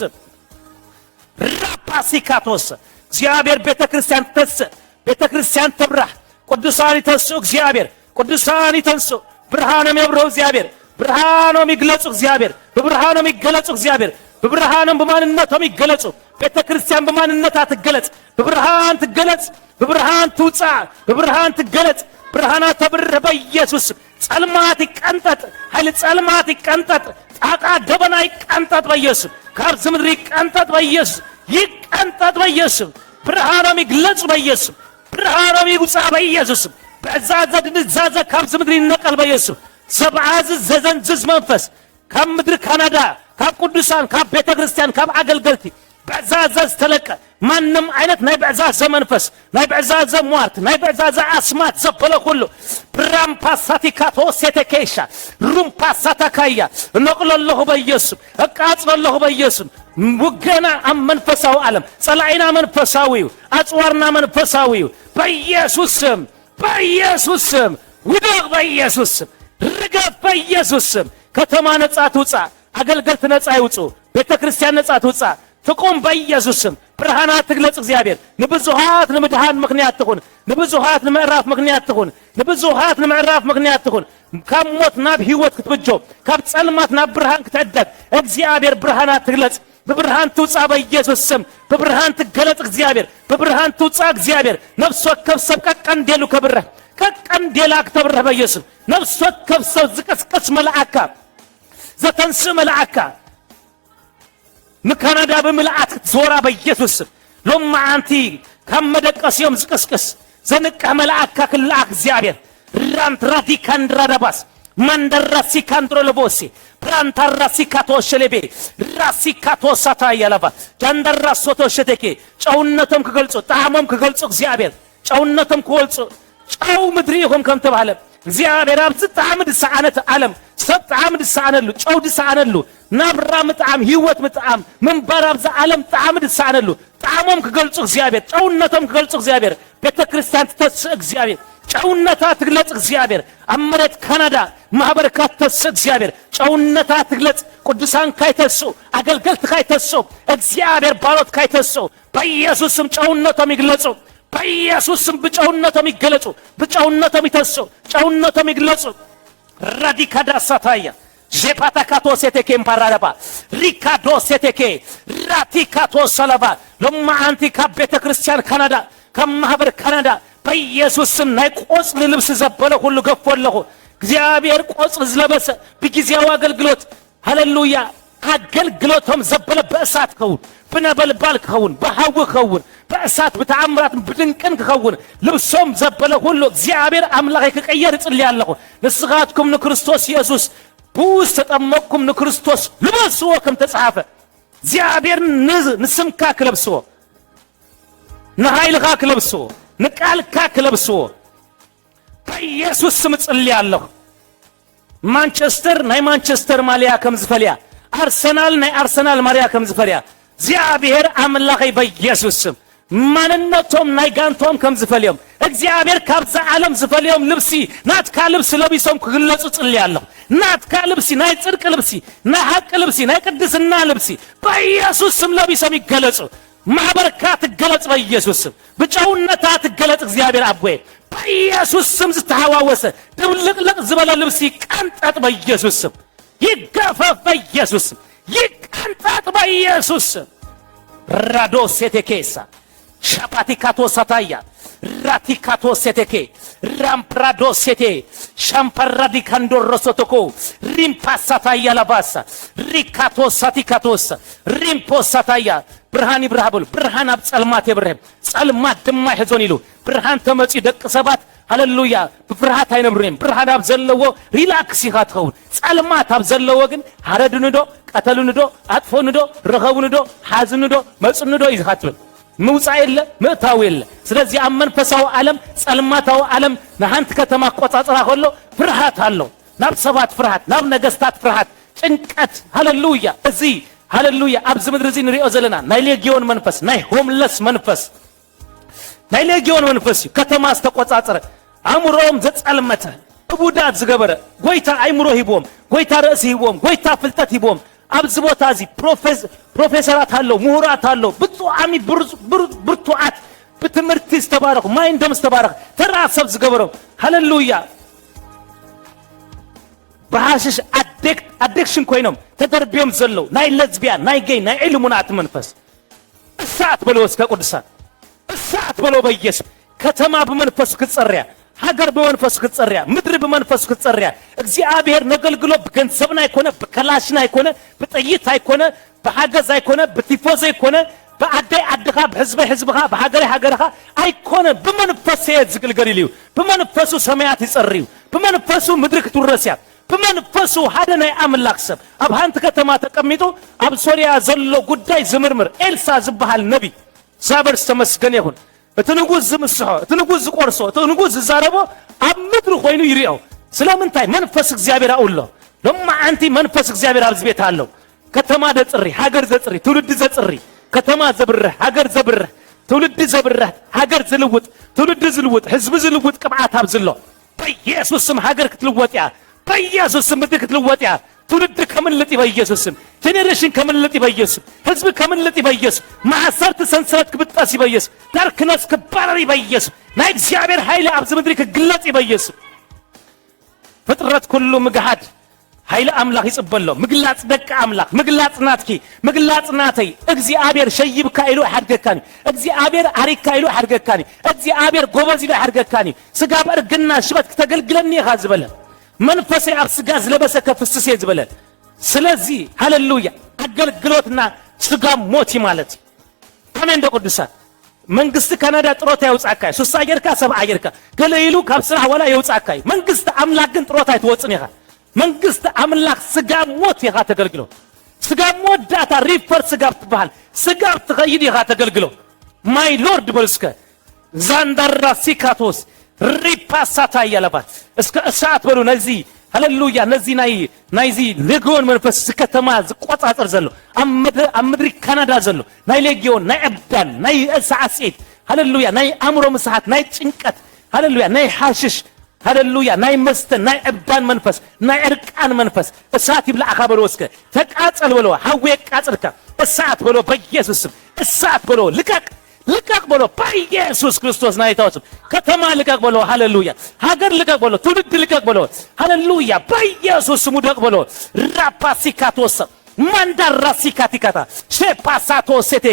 راباسيكاتوس እግዚአብሔር ቤተክርስቲያን ተስ ቤተክርስቲያን ተብራህ ቅዱሳን ይተንሱ እግዚአብሔር ቅዱሳን ይተንሱ ብርሃንም ያብረው እግዚአብሔር ብርሃንም ይግለጹ እግዚአብሔር በብርሃንም ይገለጹ እግዚአብሔር በብርሃንም በማንነቷም ይገለጹ ቤተክርስቲያን በማንነቷ ትገለጽ በብርሃን ትገለጽ በብርሃን ትውጣ በብርሃን ትገለጽ ብርሃናት ተብረህ በኢየሱስ ጸልማት ይቀንጠጥ ኃይል ጸልማት ይቀንጠጥ ጣቃ ደበና ይቀንጠጥ በኢየሱስ ካብዝ ምድር ይቀንጠጥ በኢየሱስ ይቀንጠጥ በኢየሱስ ብርሃንም ይግለጹ በኢየሱስ ብርሃንም ይውጣ በኢየሱስ በዛዘ ድንዛዘ ካብዝ ምድር ይነቀል በኢየሱስ ሰብዓዝ ዘዘንዝዝ መንፈስ ካብ ምድር ካናዳ ካብ ቅዱሳን ካብ ቤተክርስቲያን ካብ አገልገልቲ በዛዘ ተለቀ ማንም አይነት ናይ በዛዘ መንፈስ ናይ በዛዘ ሟርት ናይ በዛዘ አስማት ዘበለ ሁሉ ብራም ፓሳቲካቶ ሴተኬሻ ሩም ፓሳታካያ ነቅለለሁ በኢየሱስ አቃጽለለሁ በኢየሱስ ወገና መንፈሳው ዓለም ጸላይና መንፈሳዊው አጽዋርና መንፈሳዊው በኢየሱስ ስም ውደቅ በኢየሱስ ስም ርገፍ በኢየሱስ ስም ከተማ ነጻ ትውጣ አገልግሎት ነጻ ይውጡ ቤተክርስቲያን ነጻ ትውጣ ትቆም በኢየሱስ ስም ብርሃናት ትግለጽ እግዚአብሔር ንብዙሃት ለምድሃን ምክንያት ትሁን ንብዙሃት ለምዕራፍ ምክንያት ትሁን ንብዙሃት ለምዕራፍ ምክንያት ትሁን ከሞት ናብ ህይወት ክትብጆ ካብ ጸልማት ናብ ብርሃን ክትዕደግ እግዚአብሔር ብርሃናት ትግለጽ በብርሃን ትውጣ በኢየሱስ ስም በብርሃን ትገለጽ እግዚአብሔር በብርሃን ትውጣ እግዚአብሔር ነፍስ ወከፍ ሰብ ቀንዴሉ ከብረህ ከቀንዴላክ ተብረህ በኢየሱስ ነፍስ ወከፍ ሰብ ዝቀስቀስ መልአካ ዘተንስ መልአካ ንካናዳ በመልአክ ዞራ በኢየሱስ ስም ሎማ አንቲ ከመደቀስ የም ዝቀስቀስ ዘንቀ መልአካ ክላክ እግዚአብሔር ራንት ራዲካንድራዳባስ ማንደራሲካንድሮ ለቦሲ ፕራንታራሲካቶ ሸለቤ ራሲካቶ ሳታ ያላባ ጃንደራሶቶ ሸተኬ ጫውነቶም ከገልጾ ጣዕሞም ከገልጾ እግዚአብሔር ጫውነቶም ከገልጾ ጫው ምድሪ ይሁን ከም ተባለ እግዚአብሔር አብዝ ጣዕምድ ሰዓነት ዓለም ሰብ ጣዕምድ ሰዓነሉ ጫውድ ሰዓነሉ ናብራ ምጣዕም ህይወት ምጣዕም መንበር አብዝ ዓለም ጣዕምድ ሰዓነሉ ጣዕሞም ከገልጾ እግዚአብሔር ጫውነቶም ከገልጾ እግዚአብሔር ቤተክርስቲያን ተስ እግዚአብሔር ጫውነታ ትግለጽ እግዚአብሔር አመረት ካናዳ ማህበርካት ተስ እግዚአብሔር ጨውነታት ትግለጽ ቅዱሳን ካይተሱ አገልገልት ካይተሱ እግዚአብሔር ባሎት ካይተሱ በኢየሱስም ጨውነቶም ይግለጹ በኢየሱስም በጨውነቶም ይገለጹ በጨውነቶም ይተሱ ጨውነቶም ይግለጹ ራዲካዳ ሳታያ ጄፓታካቶ ሴቴኬ ምፓራራባ ሪካዶ ሴቴኬ ራቲካቶ ሰለባ ለማ አንቲካ ቤተ ክርስቲያን ካናዳ ከማህበር ካናዳ በኢየሱስም ናይ ቆጽል ልብስ ዘበለ ሁሉ ገፎለሁ እግዚአብሔር ቆጽል ዝለበሰ በጊዜያው አገልግሎት ሃሌሉያ አገልግሎቶም ዘበለ በእሳት ከውን በነበልባል ከውን በሐው ከውን በእሳት በተአምራት በድንቅን ከውን ልብሶም ዘበለ ሁሉ እግዚአብሔር አምላክ ይቀየር ጽልያለሁ ንስኻትኩም ንክርስቶስ ኢየሱስ ቡስ ተጠመቅኩም ንክርስቶስ ልበስዎ ከም ተጻፈ እግዚአብሔር ንስምካ ክለብስዎ ንኃይልኻ ክለብስዎ ንቃልካ ክለብስዎ በኢየሱስ ስም ጽልያለሁ ማንቸስተር ናይ ማንቸስተር ማሊያ ከም ዝፈልያ አርሰናል ናይ አርሰናል ማሊያ ከም ዝፈልያ እግዚአብሔር አምላክ በኢየሱስ ስም ማንነቶም ናይ ጋንቶም ከም ዝፈልዮም እግዚአብሔር ካብዛ ዓለም ዝፈልዮም ልብሲ ናትካ ልብሲ ለቢሶም ክግለጹ ጽልያለሁ ናትካ ልብሲ ናይ ጽድቅ ልብሲ ናይ ሐቅ ልብሲ ናይ ቅድስና ልብሲ በኢየሱስ ስም ለቢሶም ይገለጹ ማህበርካ ትገለጽ በኢየሱስ ስም በጨውነታ ትገለጽ እግዚአብሔር አቦዬ በኢየሱስ ስም ዝተሐዋወሰ ድብልቅልቅ ዝበለ ልብሲ ቀንጠጥ በኢየሱስ ስም ይገፈፍ በኢየሱስ ስም ይቀንጠጥ በኢየሱስ ስም ራዶ ሴቴኬሳ ሻፓቲካቶ ሳታያ ራቲካቶ ሴቴኬ ራምፕራዶ ሴቴ ሻምፓራዲ ካንዶሮሶቶኮ ሪምፓሳታያ ለባሳ ሪካቶ ሳቲካቶስ ሪምፖሳታያ ብርሃን ይብራሃብል ብርሃን አብ ጸልማት ይብራሃም ጸልማት ድማ ይዞን ይሉ ብርሃን ተመጪ ደቅ ሰባት ሃሌሉያ በፍርሃት አይነብሩም ብርሃን አብ ዘለዎ ሪላክስ ይኻትኹን ጸልማት አብ ዘለዎ ግን ሐረድንዶ ቀተልንዶ አጥፎንዶ ረኸቡንዶ ሐዝንዶ መጽንዶ ይዝኻትብል ምውጻእ የለ ምእታው የለ ስለዚህ አመንፈሳው ዓለም ጸልማታው ዓለም ናንተ ከተማ ቆጻጽራ ሆሎ ፍርሃት አለው ናብ ሰባት ፍርሃት ናብ ነገስታት ፍርሃት ጭንቀት ሃሌሉያ እዚ ሃሌሉያ አብዝ ምድር እዚ ንሪኦ ዘለና ናይ ሌጊዮን መንፈስ ናይ ሆምለስ መንፈስ ናይ ሌጊዮን መንፈስ ከተማ ዝተቆጻጽረ አእምሮም ዘጸልመተ እቡዳት ዝገበረ ጎይታ አይምሮ ሂቦም ጎይታ ርእሲ ሂቦም ጎይታ ፍልጠት ሂቦም አብዝ ቦታ እዚ ፕሮፌሰራት አለው ምሁራት አለው ብፁዓሚ ብርቱዓት በትምህርት ዝተባረኹ ማይንዶም ዝተባረኹ ተራሰብ ዝገበረው ሃሌሉያ በሐሽሽ አዲክሽን ኮይኖም ተደርቢዮም ዘለው ናይ ለዝቢያን ናይ ጌይ ናይ ኢሉሚናት መንፈስ እሳት በለወስ ከቅዱሳን እሳት በለው በኢየሱስ ከተማ በመንፈስ ክጸርያ ሀገር በመንፈስ ክጸርያ ምድር በመንፈስ ክጸርያ እግዚአብሔር ነገልግሎ በገንዘብና አይኮነ በከላሽና አይኮነ በጥይት አይኮነ በሐገዝ አይኮነ በቲፎዝ አይኮነ በአዳይ አድኻ በህዝብኻ በሀገርኻ አይኮነ በመንፈስ ይዝግልገልዩ በመንፈሱ ሰማያት ይጸርዩ በመንፈሱ ምድር ክትወረስያ በመንፈሱ ሀደናይ አምላክ ሰብ አብሃንት ከተማ ተቀምጦ አብ ሶሪያ ዘሎ ጉዳይ ዝምርምር ኤልሳ ዝባሃል ነቢ ሳበር ተመስገን ይሁን እትንጉዝ ዝምስሖ እትንጉዝ ቆርሶ እትንጉዝ ዛረቦ አብ ምድር ኮይኑ ይሪኦ ስለምንታይ መንፈስ እግዚአብሔር አውሎ ለማ አንቲ መንፈስ እግዚአብሔር አብዝቤት አለው ከተማ ደጽሪ ሀገር ዘጽሪ ትውልድ ዘጽሪ ከተማ ዘብረህ ሀገር ዘብረህ ትውልድ ዘብረህ ሀገር ዝልውጥ ትውልድ ዝልውጥ ህዝብ ዝልውጥ ቅብዓት አብዝሎ በኢየሱስ ስም ሀገር ክትልወጥያ በኢየሱስ ስም ምድር ክትልወጥያ ትውልድ ከመልጥ በኢየሱስ ስም ጄኔሬሽን ከመልጥ በኢየሱስ ህዝብ ከመልጥ በኢየሱስ ማዕሰርት ሰንሰለት ክብጣስ በኢየሱስ ዳርክነስ ከባረሪ በኢየሱስ ናይ እግዚአብሔር ኃይል አብዝ ምድር ክግለጽ በኢየሱስ ፍጥረት ኩሉ ምግሃድ ኃይል አምላክ ይጽበሎ ምግላጽ ደቅ አምላክ ምግላጽ ናትኪ ምግላጽ ናተይ እግዚአብሔር ሸይብካ ኢሉ ሐድገካኒ እግዚአብሔር አሪካ ኢሉ ሐድገካኒ እግዚአብሔር ጎበዝ ኢሉ ሐድገካኒ ስጋ በርግና ሽበት ተገልግለኒ ያዝበለ መንፈስ አብ ስጋ ዝለበሰ ከፍስስ ይዝበለ ስለዚህ ሃሌሉያ አገልግሎትና ስጋ ሞት ማለት አሜን ደቅዱሳን መንግስት ካናዳ ጥሮታ ያውጻካይ ሱሳ አየርካ ሰብ አየርካ ገለይሉ ካብ ስራ ወላ ያውጻካይ መንግስት አምላክ ግን ጥሮታ አይተወጽን ይኻ መንግስት አምላክ ስጋ ሞት ይኻ ተገልግሎ ስጋ ሞት ዳታ ሪፈር ስጋ ትባል ስጋ ትኸይድ ይኻ ተገልግሎ ማይ ሎርድ በልስከ ዛንዳራ ሲካቶስ ሪፓሳታ ያለባት እስከ እሳት በሉ ነዚ ሃሌሉያ ነዚ ናይዚ ሌጊዮን መንፈስ ከተማ ዝቆጻጽር ዘሎ አምድሪ ካናዳ ዘሎ ናይ ሌጊዮን ናይ አብዳን ናይ እሳዓት ሃሌሉያ ናይ አምሮ መስሓት ናይ ጭንቀት ሃሌሉያ ናይ ሓሽሽ ሃሌሉያ ናይ መስተ ናይ ዕብዳን መንፈስ ናይ ዕርቃን መንፈስ እሳት ይብላዕካ በሎ ወስከ ተቃጸል በሎ ሐዌ ቃጽልካ እሳት በሎ በኢየሱስ ስም እሳት በሎ ልቀቅ በሎ በኢየሱስ ክርስቶስ ናይታውስ ከተማ ልቀቅ በሎ ሃሌሉያ ሀገር ልቀቅ በሎ ትውልድ ልቀቅ በሎ ሃሌሉያ በኢየሱስ ስም ውደቅ በሎ ራፓሲካቶስ ማንዳራሲካቲካታ ሼፓሳቶ ሴቴ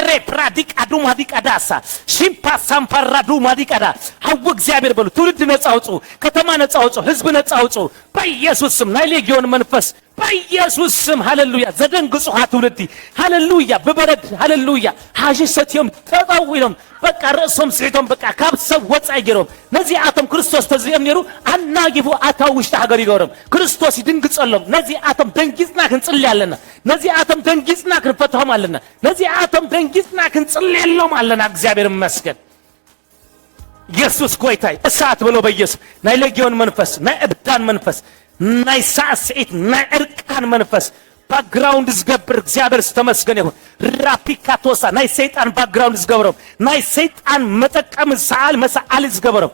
ሬ ፕራዲክ አዱማ ዲቃዳሳ ሽምፓሳም ፓራዱ ማዲቃዳ ሐው እግዚአብሔር በሉ ትውልድ ነፃ አውጡ ከተማ ነፃ አውጡ ህዝብ ነፃ አውጡ በኢየሱስ ስም ናይ ሌጊዮን መንፈስ በኢየሱስ ስም ሃሌሉያ ዘደንግጹ ትውልድ ሃሌሉያ በበረድ ሃሌሉያ ሐሽሰትዮም ተጣውሎም በቃ ራስም ሲቶም በቃ ካብሰብ ወፃ ይገሮም ነዚህ አቶም ክርስቶስ ተዝየም ነሩ አናጊፉ አታውሽታ ሀገር ይገሮም ክርስቶስ ይድንግጸሎም ነዚህ አቶም ደንጊጽና ክንጽልያለና ነዚህ አቶም ደንጊጽና ክንፈተውም አለና ነዚህ አቶም ደንጊጽና ክንጽልያለውም አለና እግዚአብሔር ይመስገን ኢየሱስ ኮይታይ እሳት ብሎ በኢየሱስ ናይ ሌጊዮን መንፈስ ናይ ዕብዳን መንፈስ ናይ ሳዕስዒት ናይ ዕርቃን መንፈስ ባክግራውንድ ዝገብር እግዚአብሔር ስተመስገን ይሁን ራፒካቶሳ ናይ ሰይጣን ባክግራውንድ ዝገብሮም ናይ ሰይጣን መጠቀም ሰዓል መሰዓል ዝገብሮም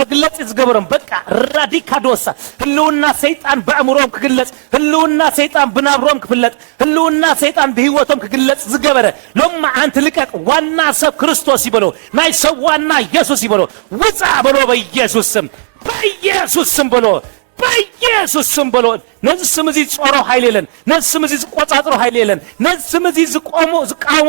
መግለጽ ዝገብሮም በቃ ራዲካዶሳ ህልውና ሰይጣን በአእምሮም ክግለጽ ህልውና ሰይጣን በናብሮም ክፍለጥ ህልውና ሰይጣን በህይወቶም ክግለጽ ዝገበረ ሎማ አንተ ልቀቅ ዋና ሰብ ክርስቶስ ይበሎ ናይ ሰብ ዋና ኢየሱስ ይበሎ ውጣ በሎ በኢየሱስ ስም በኢየሱስ ስም በሎ በኢየሱስ ስም በሎ ነዚህ ስም እዚ ጾሮ ኃይል የለን ነዚህ ስም እዚ ቆጻጽሮ ኃይል የለን ነዚህ ስም እዚ ዝቆሞ ዝቃሞ